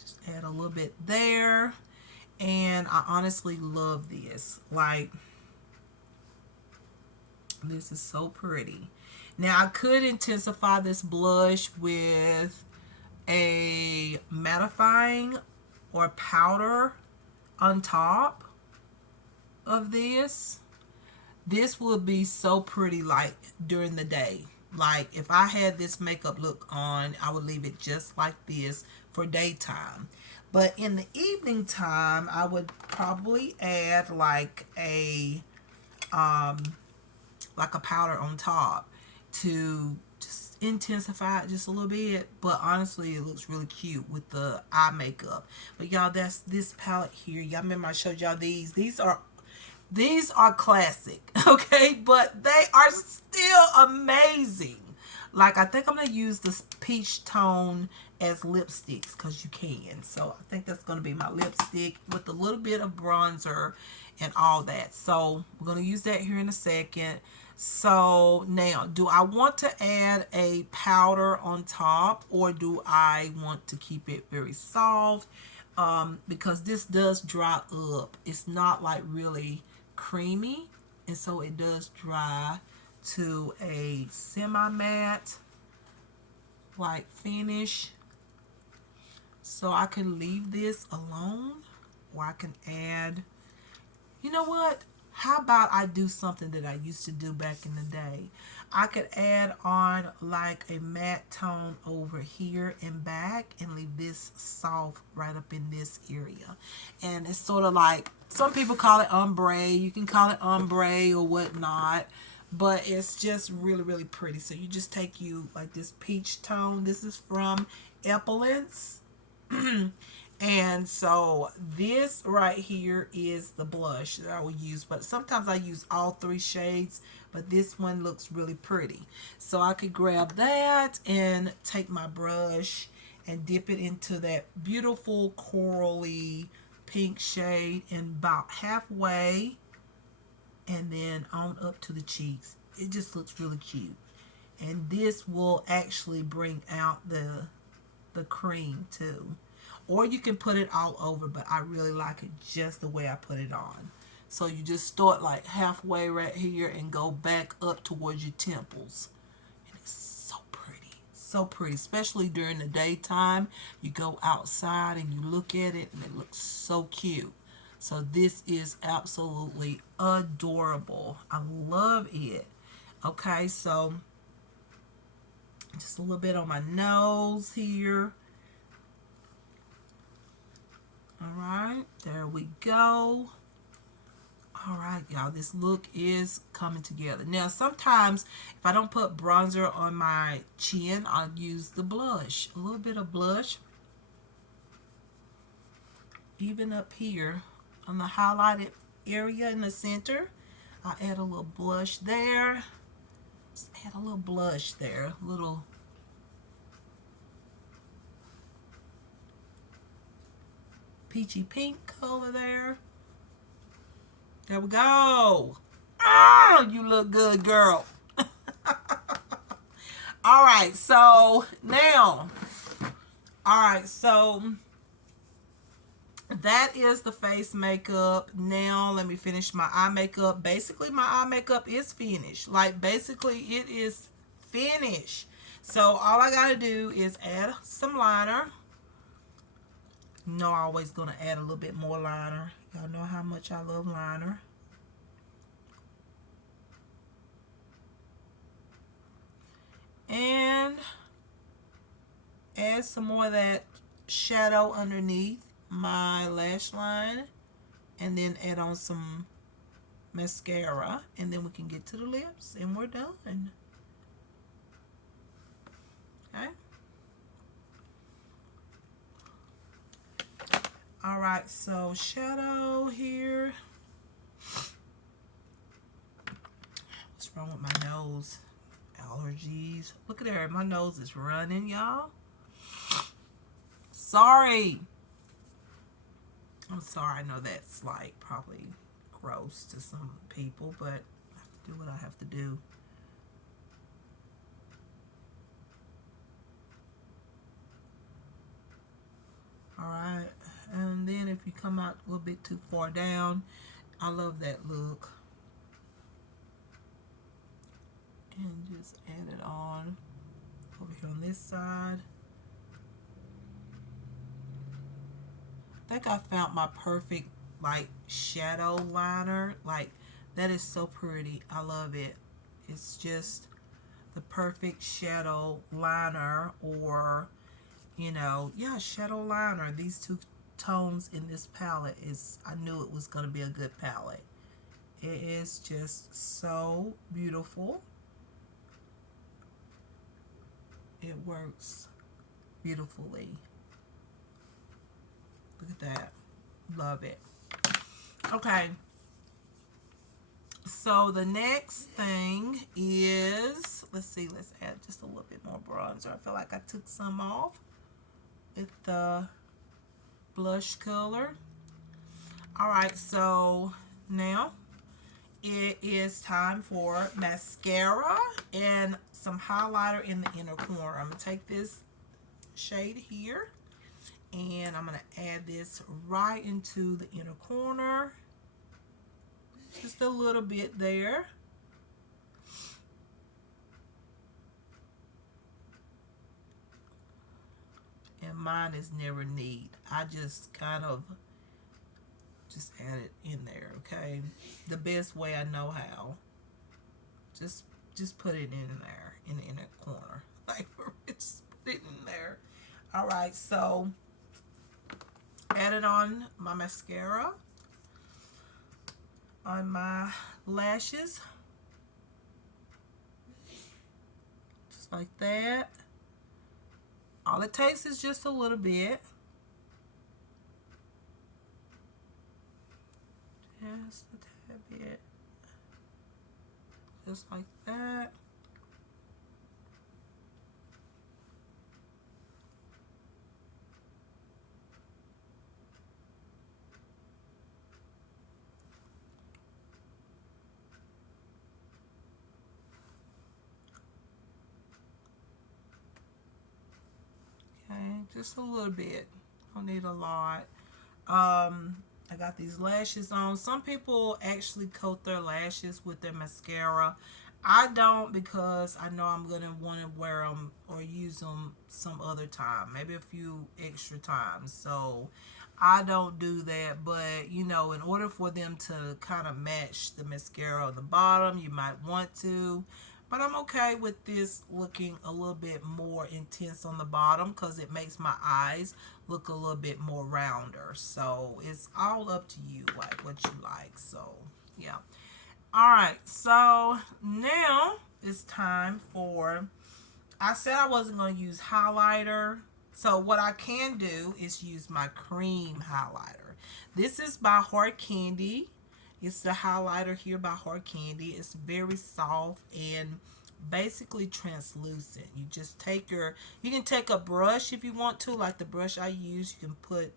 Just add a little bit there. And I honestly love this. Like, this is so pretty. Now, I could intensify this blush with a mattifying or powder on top of this. This would be so pretty like during the day. Like if I had this makeup look on, I would leave it just like this for daytime. But in the evening time, I would probably add like a powder on top to just intensify it just a little bit. But honestly, it looks really cute with the eye makeup. But y'all, that's this palette here. Y'all remember I showed y'all these. These are classic, okay? But they are still amazing. Like, I think I'm going to use this peach tone as lipsticks because you can. So, I think that's going to be my lipstick with a little bit of bronzer and all that. So, we're going to use that here in a second. So, now, do I want to add a powder on top or do I want to keep it very soft? Because this does dry up. It's not like really creamy, and so it does dry to a semi-matte like finish. So I can leave this alone, or I can add, you know what, how about I do something that I used to do back in the day. I could add on like a matte tone over here and back and leave this soft right up in this area. And it's sort of like, some people call it ombre. You can call it ombre or whatnot. But it's just really, really pretty. So you just take you like this peach tone. This is from Epilance. And so this right here is the blush that I will use, but sometimes I use all three shades, but this one looks really pretty. So I could grab that and take my brush and dip it into that beautiful corally pink shade and about halfway and then on up to the cheeks. It just looks really cute. And this will actually bring out the cream too. Or you can put it all over, but I really like it just the way I put it on. So you just start like halfway right here and go back up towards your temples. And it's so pretty. So pretty, especially during the daytime. You go outside and you look at it and it looks so cute. So this is absolutely adorable. I love it. Okay, so just a little bit on my nose here. All right, there we go. All right, y'all, this look is coming together. Now, sometimes if I don't put bronzer on my chin, I'll use the blush. A little bit of blush. Even up here on the highlighted area in the center, I'll add a little blush there. Just add a little blush there. A little peachy pink color there. There we go. Oh, you look good, girl. All right, so now, that is the face makeup. Now, let me finish my eye makeup. Basically, my eye makeup is finished. Like, basically, it is finished. So, all I got to do is add some liner. You know, I'm always going to add a little bit more liner. Y'all know how much I love liner. And add some more of that shadow underneath my lash line. And then add on some mascara. And then we can get to the lips and we're done. Okay. Alright, so shadow here. What's wrong with my nose? Allergies. Look at there. My nose is running, y'all. Sorry. I'm sorry. I know that's like probably gross to some people, but I have to do what I have to do. Alright. And then if you come out a little bit too far down, I love that look. And just add it on over here on this side. I think I found my perfect like shadow liner. Like, that is so pretty. I love it. It's just the perfect shadow liner, or you know, yeah, shadow liner. These two tones in this palette is, I knew it was going to be a good palette. It is just so beautiful. It works beautifully. Look at that. Love it. Okay. So the next thing is, let's see, let's add just a little bit more bronzer. I feel like I took some off with the blush color. Alright, so now it is time for mascara and some highlighter in the inner corner. I'm going to take this shade here and I'm going to add this right into the inner corner. Just a little bit there. And mine is never neat. I just kind of just add it in there, okay? The best way I know how. Just put it in there, in the inner corner. Like, just put it in there. Alright, so added on my mascara on my lashes. Just like that. All it takes is just a little bit. Just a tad bit. Just like that. just a little bit. Don't need a lot. I got these lashes on. Some people actually coat their lashes with their mascara. I don't, because I know I'm going to want to wear them or use them some other time, maybe a few extra times. So I don't do that. But, you know, in order for them to kind of match the mascara on the bottom, you might want to. But I'm okay with this looking a little bit more intense on the bottom because it makes my eyes look a little bit more rounder. So it's all up to you, like what you like. So yeah. Alright, so now it's time for, I said I wasn't going to use highlighter. So what I can do is use my cream highlighter. This is by Hard Candy. It's the highlighter here by Hard Candy. It's very soft and basically translucent. You just take you can take a brush if you want to, like the brush I use. You can put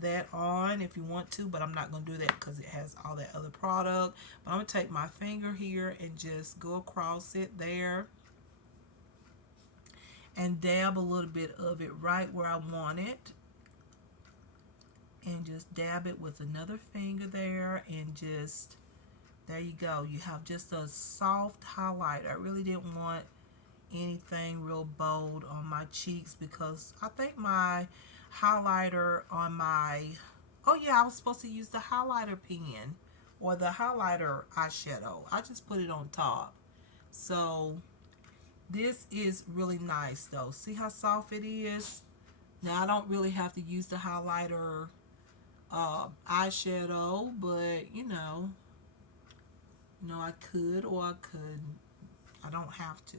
that on if you want to, but I'm not going to do that because it has all that other product. But I'm going to take my finger here and just go across it there and dab a little bit of it right where I want it, and just dab it with another finger there, and just, there you go. You have just a soft highlight. I really didn't want anything real bold on my cheeks because I think my highlighter on my, oh yeah, I was supposed to use the highlighter pen or the highlighter eyeshadow. I just put it on top. So this is really nice though. See how soft it is? Now I don't really have to use the highlighter eyeshadow, but you know, I could or I couldn't. I don't have to,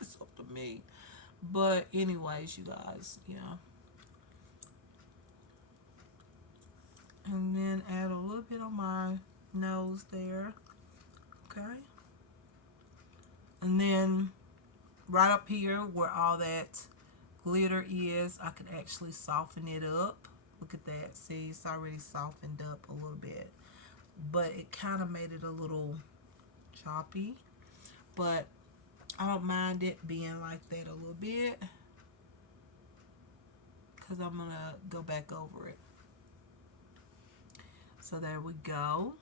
it's up to me. But anyways, you guys, yeah. And then add a little bit on my nose there. Okay. And then right up here where all that glitter is, I can actually soften it up. Look at that. See, it's already softened up a little bit. But it kind of made it a little choppy. But I don't mind it being like that a little bit, because I'm going to go back over it. So there we go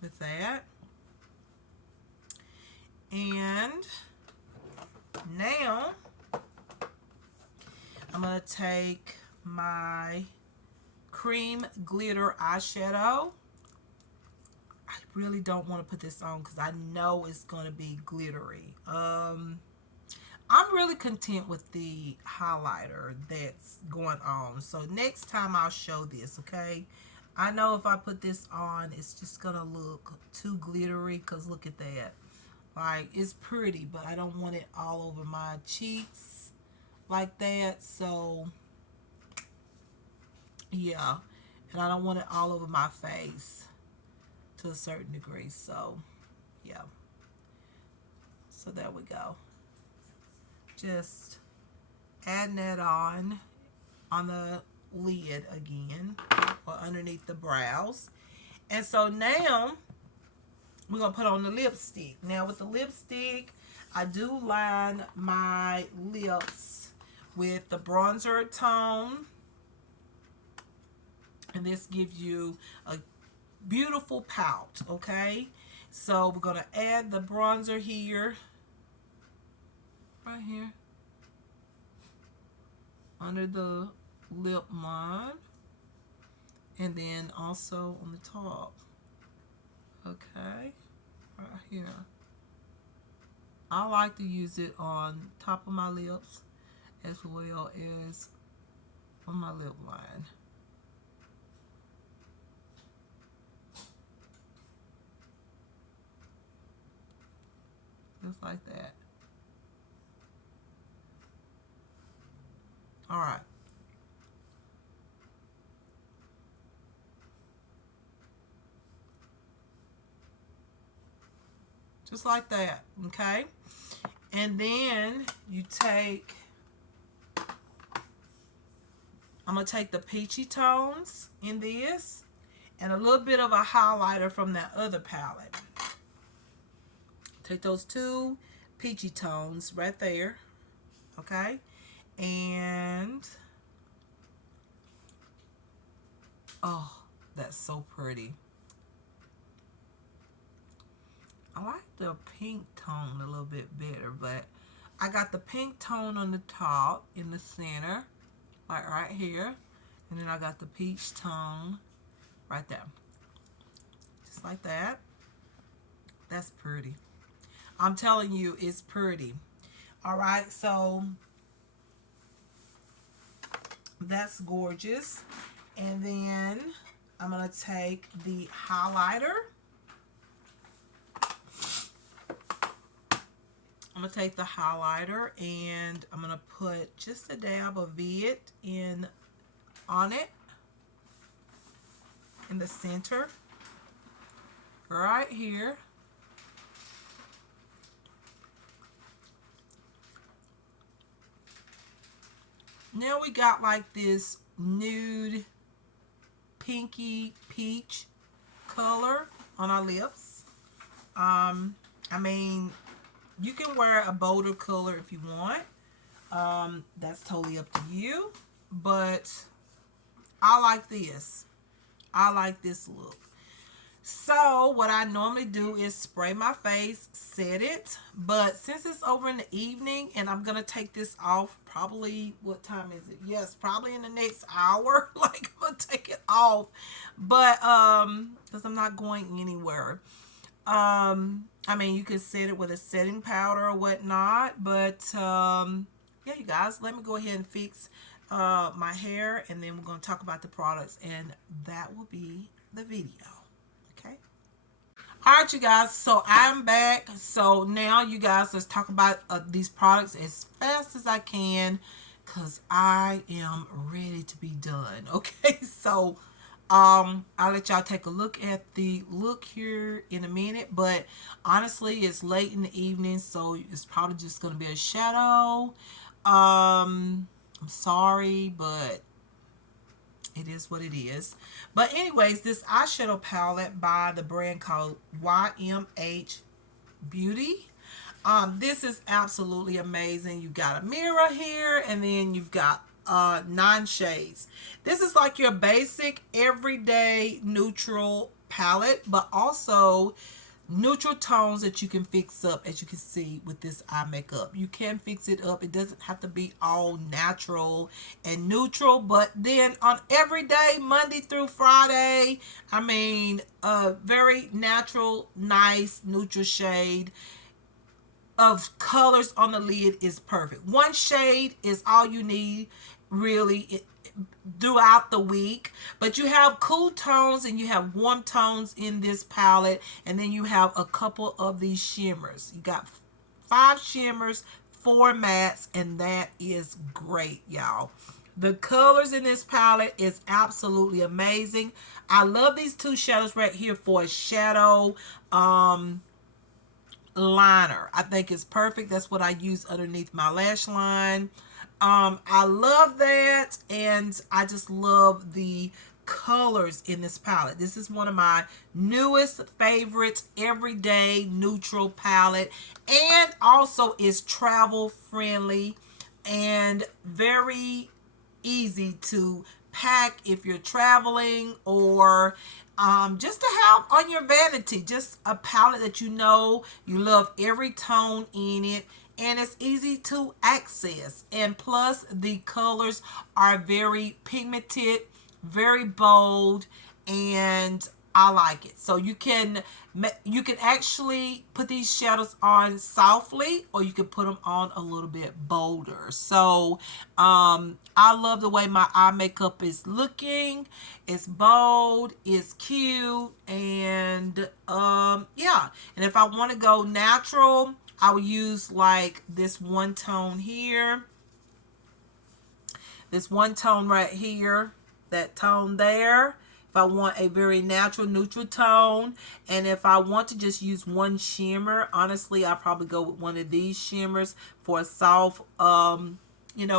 with that. And now I'm going to take my cream glitter eyeshadow. I really don't want to put this on because I know it's going to be glittery. I'm really content with the highlighter that's going on. So next time I'll show this, okay? I know if I put this on, it's just going to look too glittery because look at that. Like, it's pretty, but I don't want it all over my cheeks like that. So, yeah. And I don't want it all over my face to a certain degree. So, yeah. So, there we go. Just adding that on the lid again, or underneath the brows. And so now we're going to put on the lipstick. Now with the lipstick, I do line my lips with the bronzer tone. And this gives you a beautiful pout, okay? So we're going to add the bronzer here. Right here. Under the lip line. And then also on the top. Okay, right here. I like to use it on top of my lips as well as on my lip line. Just like that. All right. Just like that, okay? And then you take, I'm going to take the peachy tones in this and a little bit of a highlighter from that other palette. Take those two peachy tones right there, okay? And oh, that's so pretty. I like the pink tone a little bit better, but I got the pink tone on the top in the center, like right here. And then I got the peach tone right there. Just like that. That's pretty. I'm telling you, it's pretty. All right, so that's gorgeous. And then I'm going to take the highlighter. I'm going to take the highlighter and I'm going to put just a dab of it in on it in the center right here. Now we got like this nude pinky peach color on our lips. I mean, you can wear a bolder color if you want. That's totally up to you. But I like this. I like this look. So what I normally do is spray my face, set it. But since it's over in the evening and I'm going to take this off probably, what time is it? Yes, probably in the next hour. Like, I'm going to take it off. But, because I'm not going anywhere. I mean, you can set it with a setting powder or whatnot. But, yeah, you guys, let me go ahead and fix my hair. And then we're going to talk about the products. And that will be the video. Alright, you guys, so I'm back. So now, you guys, let's talk about these products as fast as I can because I am ready to be done. Okay, so I'll let y'all take a look at the look here in a minute, but honestly, it's late in the evening, so it's probably just going to be a shadow. I'm sorry, but it is what it is. But anyways, this eyeshadow palette by the brand called YMH Beauty. This is absolutely amazing. You've got a mirror here, and then you've got 9 shades. This is like your basic everyday neutral palette, but also neutral tones that you can fix up, as you can see with this eye makeup. You can fix it up. It doesn't have to be all natural and neutral, but then on every day, Monday through Friday, I mean, a very natural, nice, neutral shade of colors on the lid is perfect. 1 shade is all you need, really, throughout the week. But you have cool tones and you have warm tones in this palette, and then you have a couple of these shimmers. You got 5 shimmers, 4 mattes, and that is great, y'all. The colors in this palette is absolutely amazing. I love these 2 shadows right here for a shadow liner. I think it's perfect. That's what I use underneath my lash line. I love that, and I just love the colors in this palette. This is one of my newest favorite everyday neutral palette, and also is travel friendly and very easy to pack if you're traveling, or just to have on your vanity. Just a palette that you know you love every tone in it, and it's easy to access, and plus the colors are very pigmented, very bold, and I like it. So you can actually put these shadows on softly, or you can put them on a little bit bolder. So I love the way my eye makeup is looking. It's bold, it's cute, and yeah. And if I want to go natural, I will use like this 1 tone here, this 1 tone right here, that tone there. If I want a very natural neutral tone, and if I want to just use 1 shimmer, honestly, I'll probably go with one of these shimmers for a soft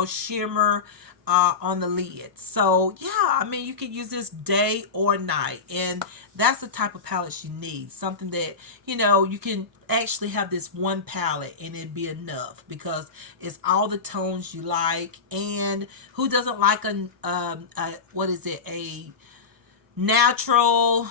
shimmer on the lid. So yeah, I mean, you can use this day or night, and that's the type of palettes you need. Something that you can actually have this one palette and it'd be enough, because it's all the tones you like. And who doesn't like a what is it, a natural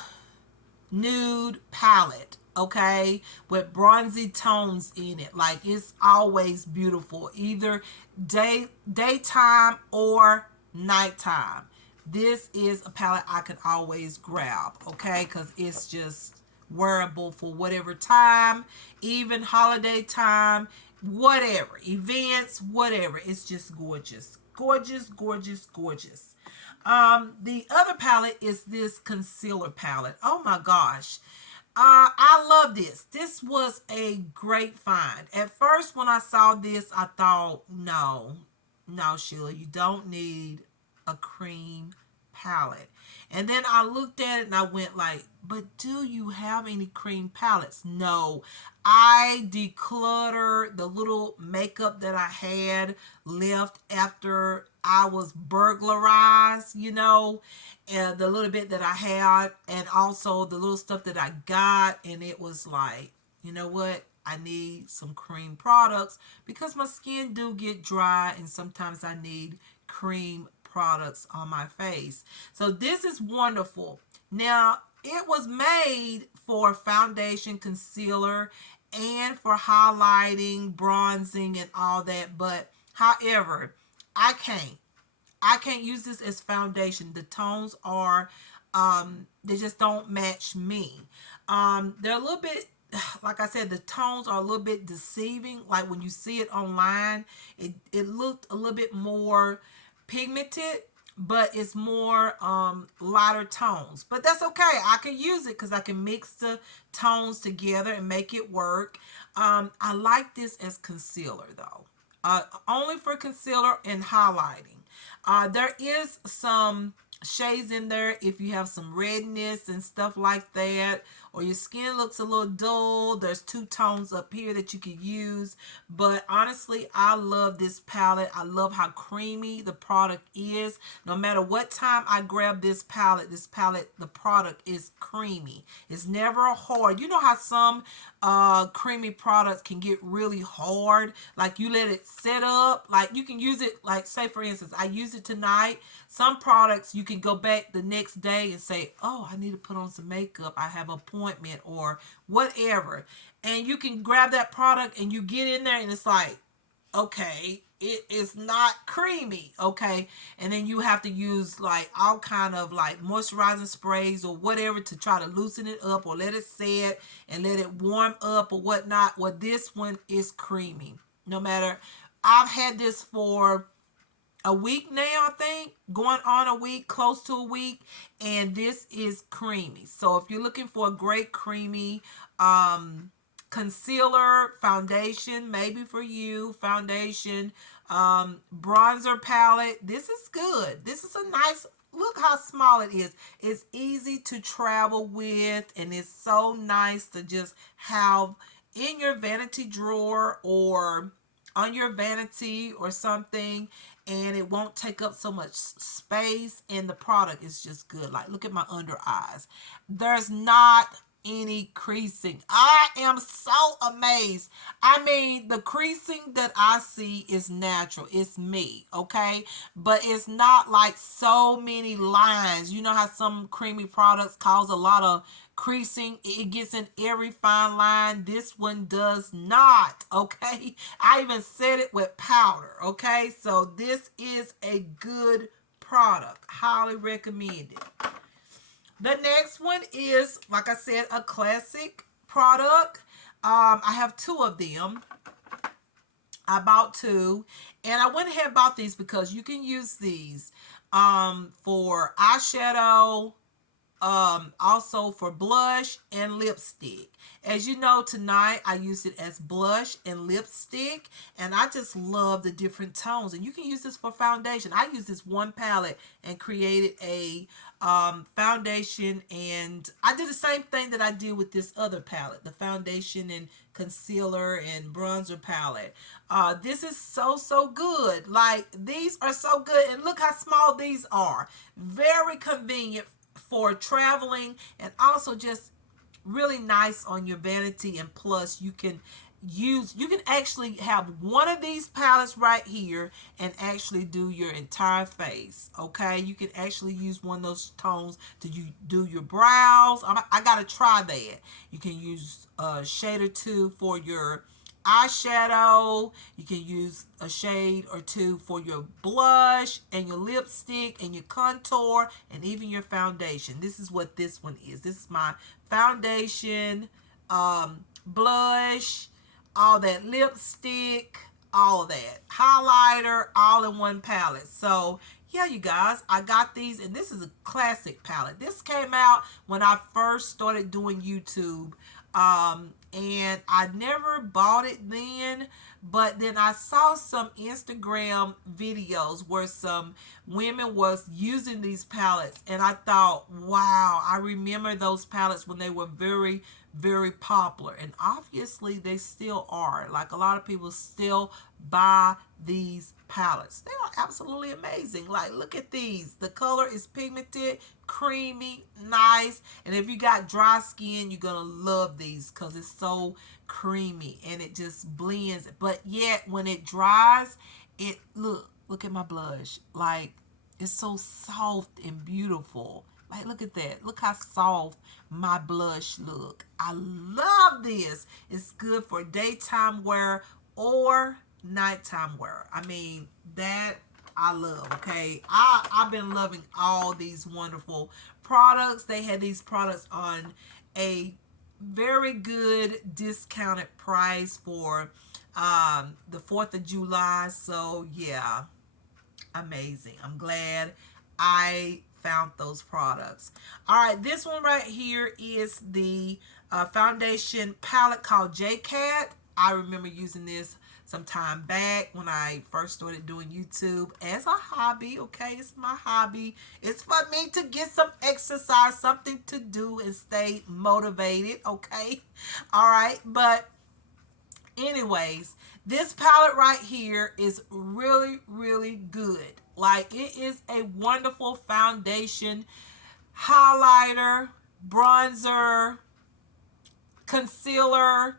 nude palette, okay, with bronzy tones in it? Like, it's always beautiful, either daytime or nighttime. This is a palette I can always grab, okay, because it's just wearable for whatever time, even holiday time, whatever events, whatever. It's just gorgeous, gorgeous, gorgeous, gorgeous. The other palette is this concealer palette. Oh my gosh. I love this. This was a great find. At first, when I saw this, I thought, no, no, Sheila, you don't need a cream palette. And then I looked at it and I went like, but do you have any cream palettes? No. I decluttered the little makeup that I had left after I was burglarized, and the little bit that I had, and also the little stuff that I got. And it was like, you know what? I need some cream products because my skin do get dry, and sometimes I need cream products on my face. So this is wonderful. Now, it was made for foundation, concealer, and for highlighting, bronzing, and all that. But however, I can't. I can't use this as foundation. The tones are, they just don't match me. They're a little bit, like I said, the tones are a little bit deceiving. Like when you see it online, it looked a little bit more pigmented, but it's more lighter tones. But that's okay. I can use it because I can mix the tones together and make it work. I like this as concealer though. Only for concealer and highlighting. There is some shades in there if you have some redness and stuff like that, or your skin looks a little dull. There's two tones up here that you can use. But honestly, I love this palette. I love how creamy the product is. No matter what time I grab this palette, the product is creamy. It's never hard. You know how some creamy products can get really hard, like you let it set up, like you can use it, like say for instance I use it tonight. Some products you can go back the next day and say, oh, I need to put on some makeup, I have an appointment or whatever, and you can grab that product and you get in there and it's like, okay, it is not creamy, okay, and then you have to use like all kind of like moisturizing sprays or whatever to try to loosen it up or let it set and let it warm up or whatnot. Well, this one is creamy. No matter, I've had this for a week now, I think, going on a week, close to a week, and this is creamy. So if you're looking for a great creamy concealer, foundation, maybe for you, foundation, bronzer palette, this is good. This is a nice, look how small it is. It's easy to travel with, and it's so nice to just have in your vanity drawer or on your vanity or something, and it won't take up so much space, and the product is just good. Like, look at my under eyes. There's not any creasing. I am so amazed. I mean, the creasing that I see is natural. It's me, okay? But it's not like so many lines. You know how some creamy products cause a lot of creasing? It gets in every fine line. This one does not, okay? I even set it with powder, okay? So this is a good product. Highly recommend it. The next one is, like I said, a classic product. I have two of them. I bought two, and I went ahead and bought these because you can use these for eyeshadow, Also for blush and lipstick. As you know, tonight I use it as blush and lipstick, and I just love the different tones. And you can use this for foundation. I use this one palette and created a foundation, and I did the same thing that I did with this other palette, the foundation and concealer and bronzer palette. This is so good. Like, these are so good, and look how small these are. Very convenient for traveling, and also just really nice on your vanity. And plus, you can actually have one of these palettes right here and actually do your entire face. Okay, you can actually use one of those tones to do your brows. I gotta try that. You can use a shade or two for your eyeshadow. You can use a shade or two for your blush and your lipstick and your contour and even your foundation. This is what this one is. This is my foundation, blush, all that lipstick, all that highlighter, all in one palette. So yeah, you guys, I got these, and this is a classic palette. This came out when I first started doing YouTube. And I never bought it then, but then I saw some Instagram videos where some women was using these palettes, and I thought, wow, I remember those palettes when they were very popular, and obviously they still are. Like, a lot of people still buy these palettes. They are absolutely amazing. Like, look at these. The color is pigmented, creamy, nice, and if you got dry skin, you're gonna love these because it's so creamy and it just blends. But yet when it dries, it look at my blush. Like, it's so soft and beautiful. Like, look at that. Look how soft my blush look. I love this. It's good for daytime wear or nighttime wear. I mean, that I love. Okay, I've been loving all these wonderful products. They had these products on a very good discounted price for the 4th of July. So yeah, amazing. I'm glad I found those products. All right, this one right here is the foundation palette called J-Cat. I remember using this some time back when I first started doing YouTube as a hobby. Okay, it's my hobby. It's for me to get some exercise, something to do and stay motivated. Okay, all right, but anyways, this palette right here is really good. Like, it is a wonderful foundation, highlighter, bronzer, concealer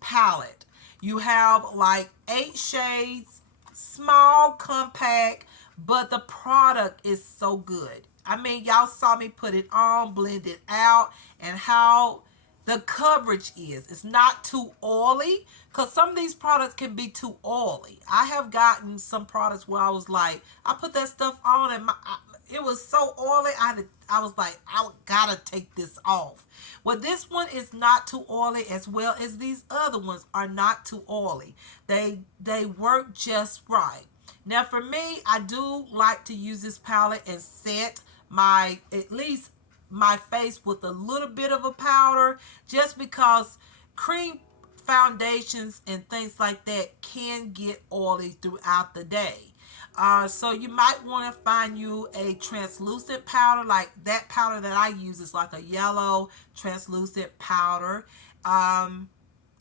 palette. You have like 8 shades, small, compact, but the product is so good. I mean, y'all saw me put it on, blend it out, and how the coverage is. It's not too oily, because some of these products can be too oily. I have gotten some products where I was like, I put that stuff on and it was so oily. I was like, I gotta take this off. Well, this one is not too oily, as well as these other ones are not too oily. They work just right. Now for me, I do like to use this palette and set my, at least my face with a little bit of a powder, just because cream foundations and things like that can get oily throughout the day. So you might want to find you a translucent powder. Like, that powder that I use is like a yellow translucent powder. And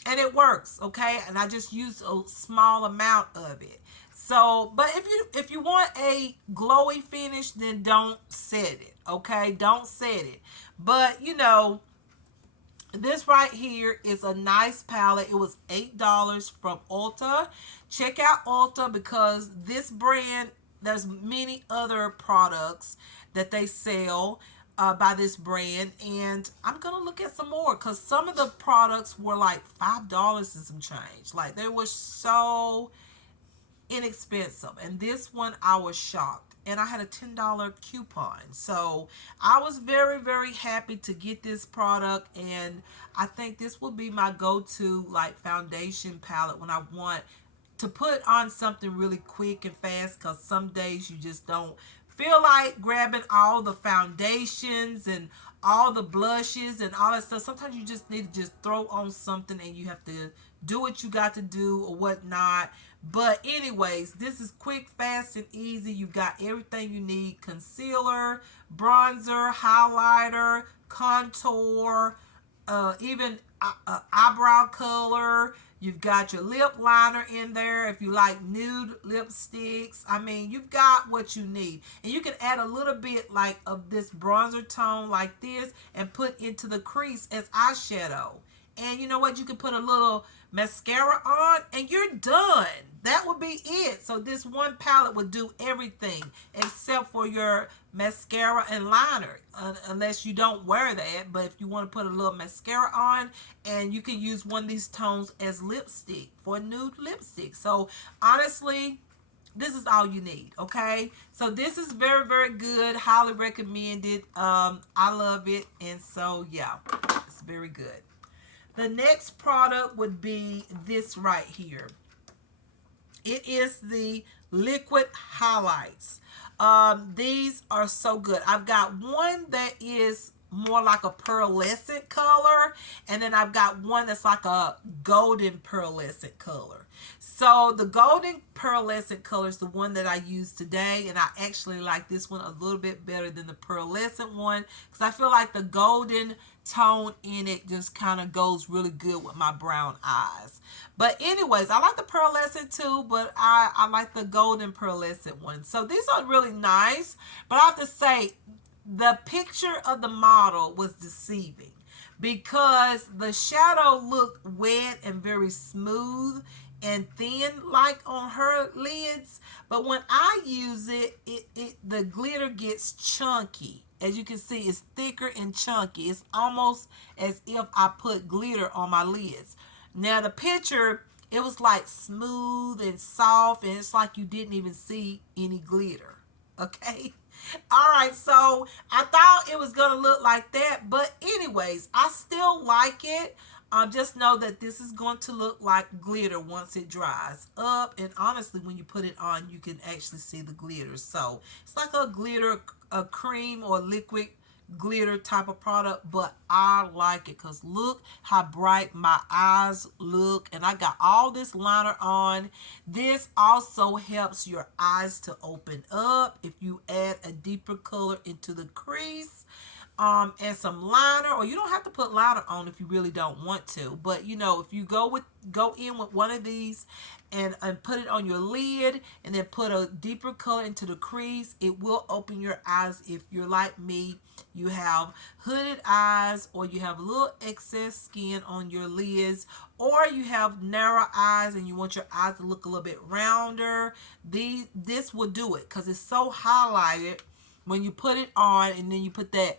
it works, okay? And I just use a small amount of it. So, but if you want a glowy finish, then don't set it, okay? Don't set it. But, you know, this right here is a nice palette. It was $8 from Ulta. Check out Ulta, because this brand, there's many other products that they sell by this brand, and I'm gonna look at some more, because some of the products were like $5 and some change. Like, they were so inexpensive, and this one I was shocked, and I had a $10 coupon, so I was very happy to get this product. And I think this will be my go-to, like, foundation palette when I want to put on something really quick and fast, because some days you just don't feel like grabbing all the foundations and all the blushes and all that stuff, sometimes you just need to just throw on something and you have to do what you got to do or whatnot. But anyways, this is quick, fast, and easy. You've got everything you need: concealer, bronzer, highlighter, contour, even eyebrow color. You've got your lip liner in there if you like nude lipsticks. I mean, you've got what you need. And you can add a little bit like of this bronzer tone like this and put into the crease as eyeshadow. And you know what? You can put a little mascara on and you're done. That would be it. So this one palette would do everything except for your mascara and liner, unless you don't wear that. But if you want to put a little mascara on, and you can use one of these tones as lipstick for nude lipstick. So honestly, this is all you need. Okay, so this is very, very good. Highly recommended. I love it. And so yeah, it's very good. The next product would be this right here. It is the liquid highlights. These are so good. I've got one that is more like a pearlescent color, and then I've got one that's like a golden pearlescent color. So the golden pearlescent color is the one that I use today, and I actually like this one a little bit better than the pearlescent one because I feel like the golden tone in it just kind of goes really good with my brown eyes. But anyways, I like the pearlescent too, but I like the golden pearlescent one. So these are really nice, but I have to say the picture of the model was deceiving because the shadow looked wet and very smooth and thin like on her lids, but when I use it, the glitter gets chunky. As you can see, it's thicker and chunky. It's almost as if I put glitter on my lids. Now the picture, it was like smooth and soft, and it's like you didn't even see any glitter. Okay. All right, so I thought it was gonna look like that, but anyways, I still like it. Just know that this is going to look like glitter once it dries up, and honestly, when you put it on, you can actually see the glitter. So it's like a glitter, a cream or liquid glitter type of product, but I like it because look how bright my eyes look, and I got all this liner on. This also helps your eyes to open up if you add a deeper color into the crease, and some liner, or you don't have to put liner on if you really don't want to. But you know, if you go in with one of these and put it on your lid and then put a deeper color into the crease, it will open your eyes. If you're like me, you have hooded eyes, or you have a little excess skin on your lids, or you have narrow eyes and you want your eyes to look a little bit rounder, this will do it because it's so highlighted when you put it on, and then you put that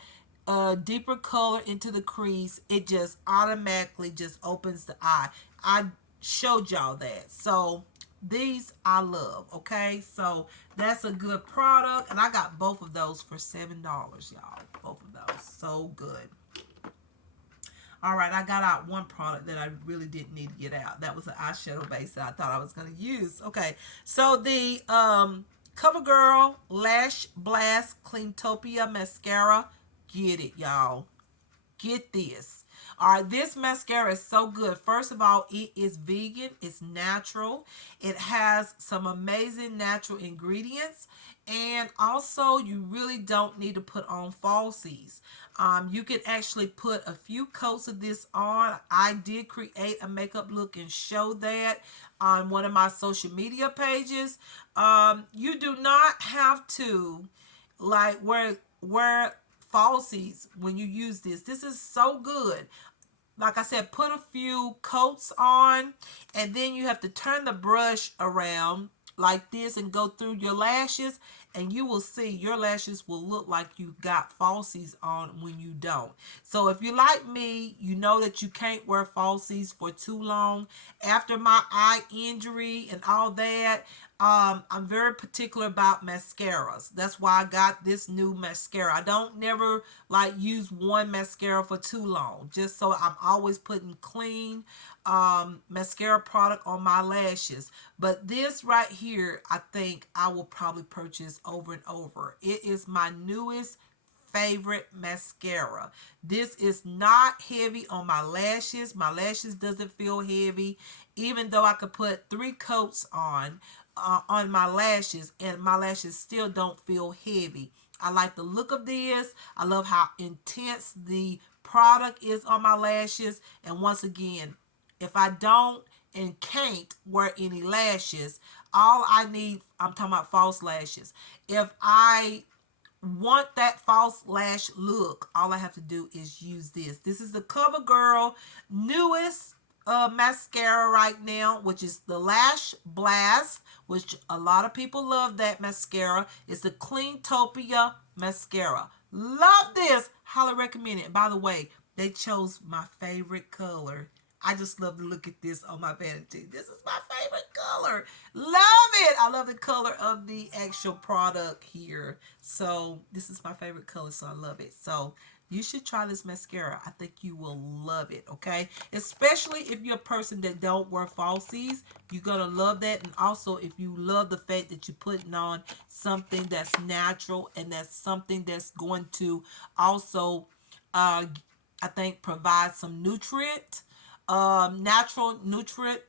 deeper color into the crease. It just automatically just opens the eye. I showed y'all that. So these I love. Okay, so that's a good product, and I got both of those for $7, y'all. Both of those, so good. All right, I got out one product that I really didn't need to get out. That was an eyeshadow base that I thought I was going to use. Okay, so the CoverGirl Lash Blast Cleantopia Mascara. Get it, y'all. Get this. All right, this mascara is so good. First of all, it is vegan. It's natural. It has some amazing natural ingredients. And also, you really don't need to put on falsies. You can actually put a few coats of this on. I did create a makeup look and show that on one of my social media pages. You do not have to like wear falsies when you use this. This is so good. Like I said, put a few coats on, and then you have to turn the brush around like this and go through your lashes, and you will see your lashes will look like you got falsies on when you don't. So if you're like me, you know that you can't wear falsies for too long. After my eye injury and all that, I'm very particular about mascaras. That's why I got this new mascara. I don't never like use one mascara for too long. Just so I'm always putting clean mascara product on my lashes. But this right here, I think I will probably purchase over and over. It is my newest favorite mascara. This is not heavy on my lashes. My lashes doesn't feel heavy, even though I could put 3 coats on my lashes, and my lashes still don't feel heavy. I like the look of this. I love how intense the product is on my lashes. And once again, if I don't and can't wear any lashes, all I need, I'm talking about false lashes. If I want that false lash look, all I have to do is use this. This is the CoverGirl newest mascara right now, which is the Lash Blast, which a lot of people love that mascara. It's the Cleantopia mascara. Love this. Highly recommend it. By the way, they chose my favorite color. I just love to look at this on my vanity. This is my favorite color. Love it. I love the color of the actual product here. So this is my favorite color, so I love it. So you should try this mascara. I think you will love it, okay? Especially if you're a person that don't wear falsies. You're going to love that. And also if you love the fact that you're putting on something that's natural and that's something that's going to also, I think, provide some natural nutrient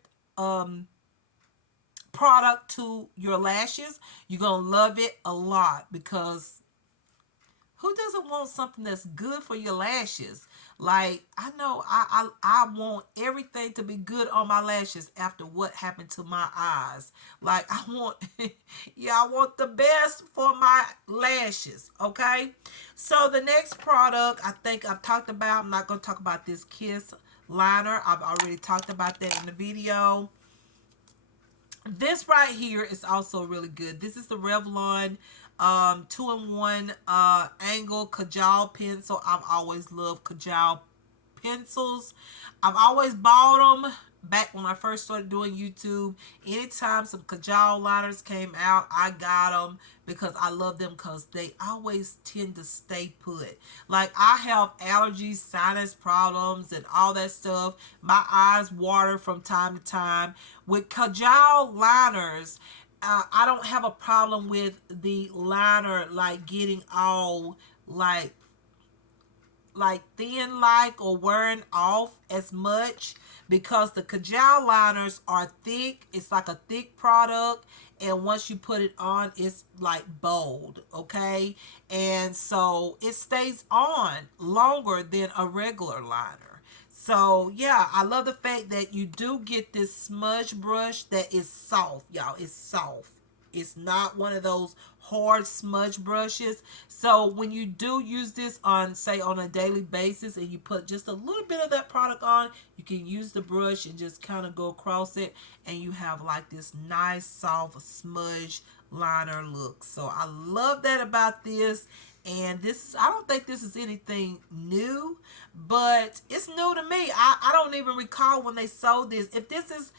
product to your lashes, you're gonna love it a lot, because who doesn't want something that's good for your lashes? Like, I know I want everything to be good on my lashes after what happened to my eyes. Like, I want yeah, I want the best for my lashes, okay? So the next product I think I've talked about, I'm not going to talk about this Kiss liner. I've already talked about that in the video. This right here is also really good. This is the Revlon 2-in-1 angle Kajal pencil. I've always loved Kajal pencils. I've always bought them back when I first started doing YouTube. Anytime some Kajal liners came out, I got them because I love them, because they always tend to stay put. Like, I have allergies, sinus problems, and all that stuff. My eyes water from time to time. With Kajal liners, I don't have a problem with the liner like getting all like thin like or wearing off as much, because the Kajal liners are thick. It's like a thick product, and once you put it on, it's like bold, okay? And so it stays on longer than a regular liner. So yeah, I love the fact that you do get this smudge brush that is soft, y'all. It's soft. It's not one of those hard smudge brushes. So when you do use this on, say, on a daily basis, and you put just a little bit of that product on, you can use the brush and just kind of go across it, and you have like this nice soft smudge liner look. So I love that about this. And this, I don't think this is anything new, but it's new to me. I don't even recall when they sold this. If this is,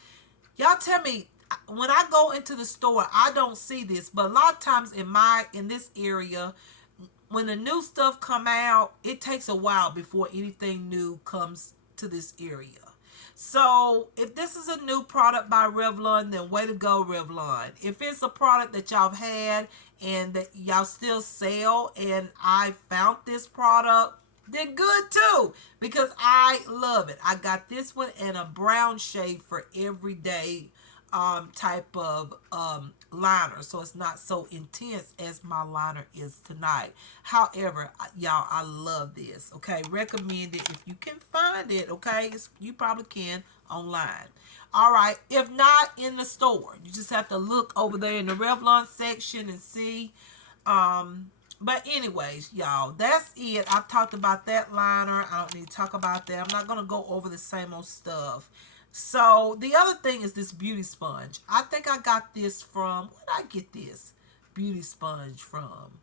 y'all tell me, when I go into the store, I don't see this, but a lot of times in this area, when the new stuff come out, it takes a while before anything new comes to this area. So if this is a new product by Revlon, then way to go, Revlon. If it's a product that y'all have had and that y'all still sell, and I found this product, then good too, because I love it. I got this one in a brown shade for everyday type of liner, so it's not so intense as my liner is tonight. However, y'all, I love this. Okay, recommend it if you can find it. Okay, you probably can online. All right, if not in the store, you just have to look over there in the Revlon section and see. But anyways, y'all, that's it. I've talked about that liner. I don't need to talk about that. I'm not gonna go over the same old stuff. So the other thing is this beauty sponge. I think I got this from, where did I get this beauty sponge from?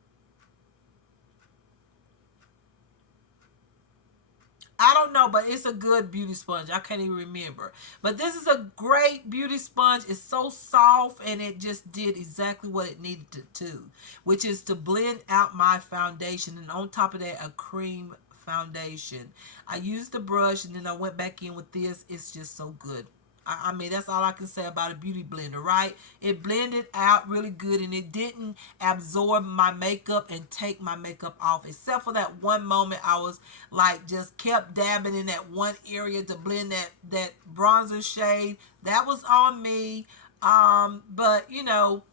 I don't know, but it's a good beauty sponge. I can't even remember. But this is a great beauty sponge. It's so soft and it just did exactly what it needed to do, which is to blend out my foundation. And on top of that, a cream foundation. I used the brush and then I went back in with this. It's just so good. I mean, that's all I can say about a beauty blender, right? It blended out really good and it didn't absorb my makeup and take my makeup off. Except for that one moment I was like just kept dabbing in that one area to blend that bronzer shade. That was on me. But you know,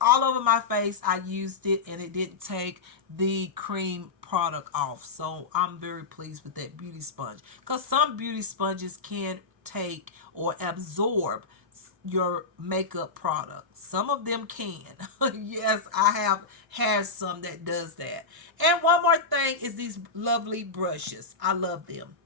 all over my face I used it and it didn't take the cream product off. So I'm very pleased with that beauty sponge, because some beauty sponges can take or absorb your makeup product. Some of them can. Yes, I have had some that does that. And one more thing is these lovely brushes. I love them.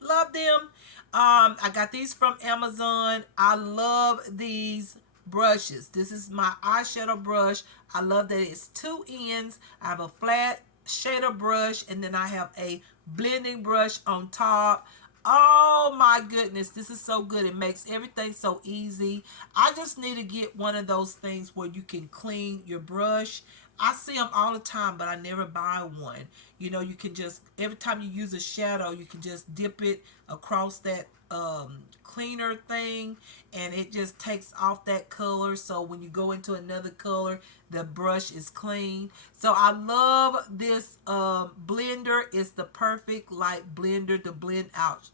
Love them. I got these from Amazon. I love these brushes. This is my eyeshadow brush. I love that it's two ends. I have a flat shader brush and then I have a blending brush on top. Oh my goodness, this is so good. It makes everything so easy. I just need to get one of those things where you can clean your brush. I see them all the time, but I never buy one. You know, you can just, every time you use a shadow, you can just dip it across that cleaner thing and it just takes off that color. So when you go into another color, the brush is clean. So I love this blender. It's the perfect like blender to blend out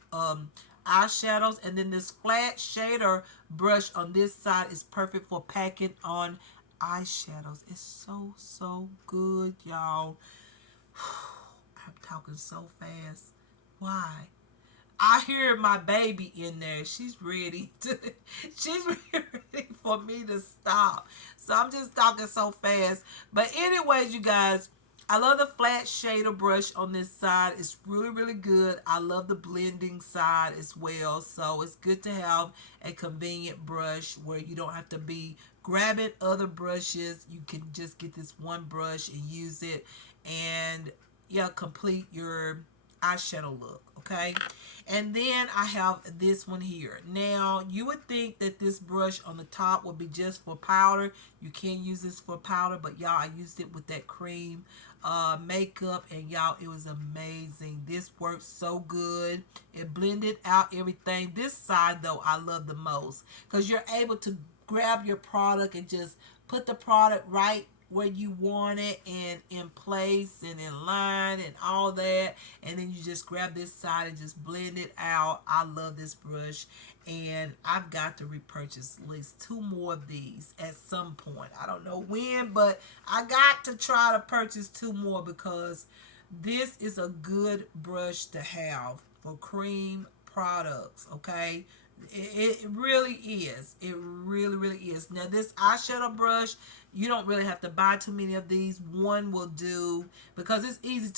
eyeshadows. And then this flat shader brush on this side is perfect for packing on eyeshadows. It's so good, y'all. I'm talking so fast. Why? I hear my baby in there. She's ready to, she's ready for me to stop. So I'm just talking so fast. But anyways, you guys, I love the flat shader brush on this side. It's really good. I love the blending side as well. So it's good to have a convenient brush where you don't have to be grabbing other brushes. You can just get this one brush and use it and yeah, complete your eyeshadow look. Okay, and then I have this one here. Now you would think that this brush on the top would be just for powder. You can use this for powder, but y'all, I used it with that cream makeup and y'all, it was amazing. This worked so good. It blended out everything. This side though I love the most because you're able to grab your product and just put the product right where you want it and in place and in line and all that, and then you just grab this side and just blend it out. I love this brush and I've got to repurchase at least two more of these at some point. I don't know when, but I got to try to purchase two more because this is a good brush to have for cream products. Okay, it really is. It really is. Now this eyeshadow brush, you don't really have to buy too many of these. One will do because it's easy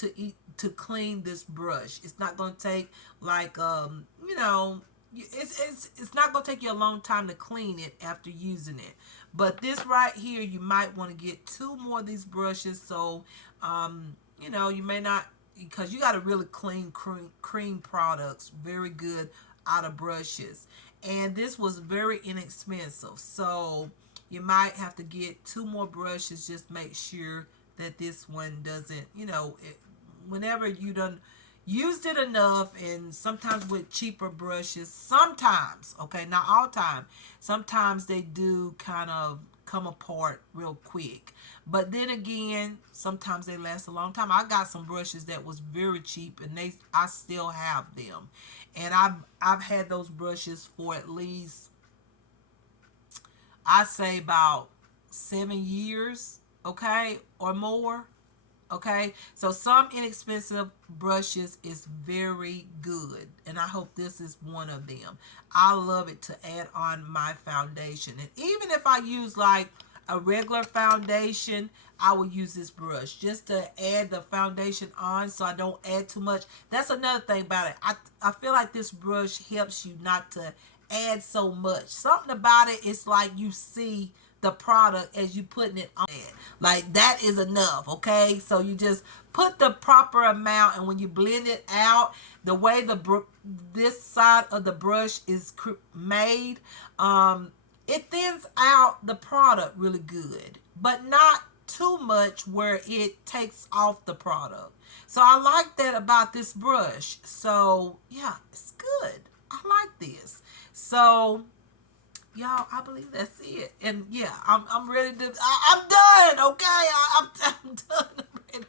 to clean this brush. It's not going to take like you know, it's not going to take you a long time to clean it after using it. But this right here, you might want to get two more of these brushes. So you know, you may not, because you got to really clean cream products very good out of brushes, and this was very inexpensive, so you might have to get two more brushes. Just make sure that this one doesn't, you know, whenever you done used it enough. And sometimes with cheaper brushes, sometimes, okay, not all time, sometimes they do kind of come apart real quick, but then again sometimes they last a long time. I got some brushes that was very cheap and I still have them, and I've had those brushes for at least, I say, about 7 years, okay, or more. Okay, so some inexpensive brushes is very good, and I hope this is one of them. I love it to add on my foundation, and even if I use like a regular foundation, I will use this brush just to add the foundation on so I don't add too much. That's another thing about it. I feel like this brush helps you not to add so much. Something about it, it's like you see the product as you putting it on it. Like that is enough, okay? So you just put the proper amount, and when you blend it out, the way this side of the brush is made, it thins out the product really good, but not too much where it takes off the product. So I like that about this brush. So yeah, it's good. I like this. So y'all, I believe that's it. And yeah, I'm ready to. I'm done. Okay, I'm done. I'm ready.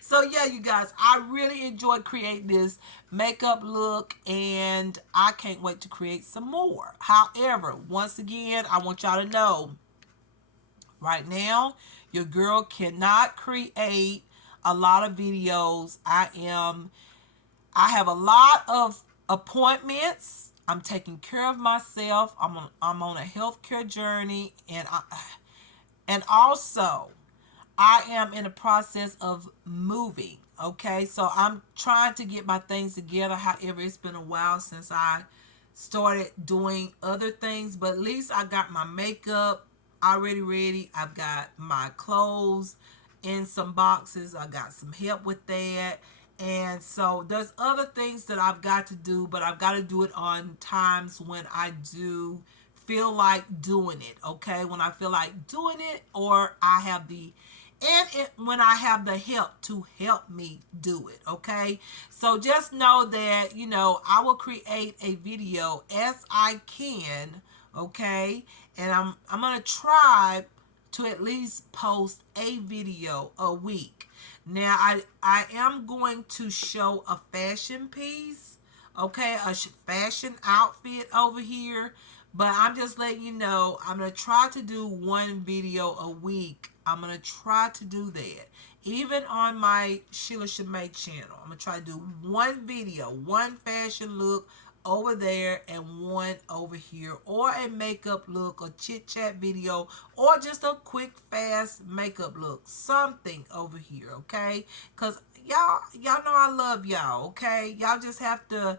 So yeah, you guys, I really enjoyed creating this makeup look, and I can't wait to create some more. However, once again, I want y'all to know right now, your girl cannot create a lot of videos. I have a lot of appointments. I'm taking care of myself. I'm on a healthcare journey, and also I am in the process of moving. Okay, so I'm trying to get my things together. However, it's been a while since I started doing other things, but at least I got my makeup already ready. I've got my clothes in some boxes. I got some help with that. And so there's other things that I've got to do, but I've got to do it on times when I do feel like doing it, okay? When I feel like doing it, or I have when I have the help to help me do it, okay? So just know that, I will create a video as I can, okay? And I'm going to try to at least post a video a week. Now, I am going to show a fashion piece, okay, a fashion outfit over here, but I'm just letting you know, I'm going to try to do one video a week. I'm going to try to do that. Even on my Sheila Shemay channel, I'm going to try to do one video, one fashion look over there and one over here, or a makeup look, or chit chat video, or just a quick fast makeup look, something over here, okay? Because y'all know I love y'all, okay? Y'all just have to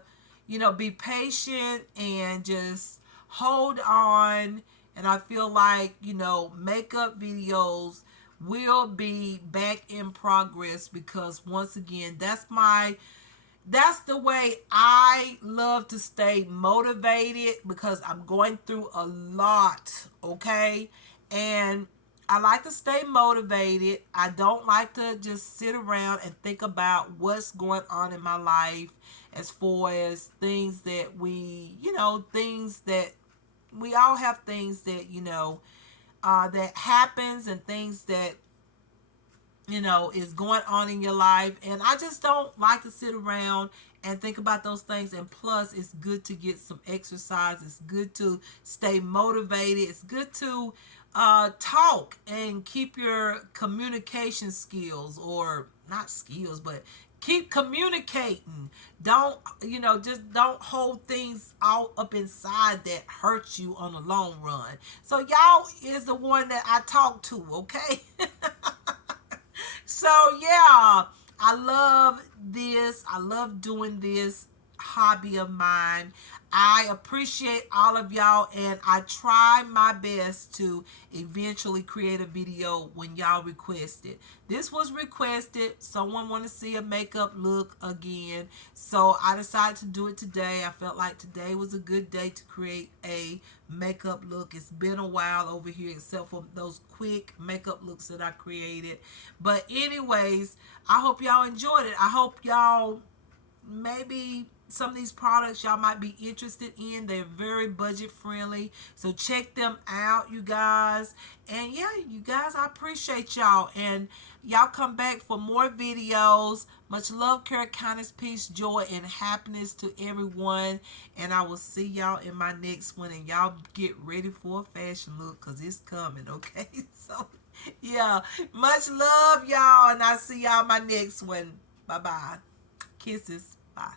be patient and just hold on. And I feel like makeup videos will be back in progress, because once again, that's the way I love to stay motivated, because I'm going through a lot, okay? And I like to stay motivated. I don't like to just sit around and think about what's going on in my life, as far as things that things that we all have, things that, that happens, and things that is going on in your life. And I just don't like to sit around and think about those things. And plus, it's good to get some exercise. It's good to stay motivated. It's good to talk and keep your communication skills, or not skills, but keep communicating. Don't, just don't hold things all up inside that hurt you on the long run. So y'all is the one that I talk to, okay? So yeah, I love this. I love doing this hobby of mine. I appreciate all of y'all, and I try my best to eventually create a video when y'all request it. This was requested. Someone want to see a makeup look again, so I decided to do it today. I felt like today was a good day to create a makeup look. It's been a while over here, except for those quick makeup looks that I created. But anyways, I hope y'all enjoyed it. I hope y'all, maybe some of these products y'all might be interested in. They're very budget friendly, so check them out, you guys. And yeah, you guys, I appreciate y'all, and y'all come back for more videos. Much love, care, kindness, peace, joy, and happiness to everyone, and I will see y'all in my next one. And y'all get ready for a fashion look, because it's coming, okay? So yeah, much love, y'all, and I'll see y'all in my next one. Bye bye, kisses, bye.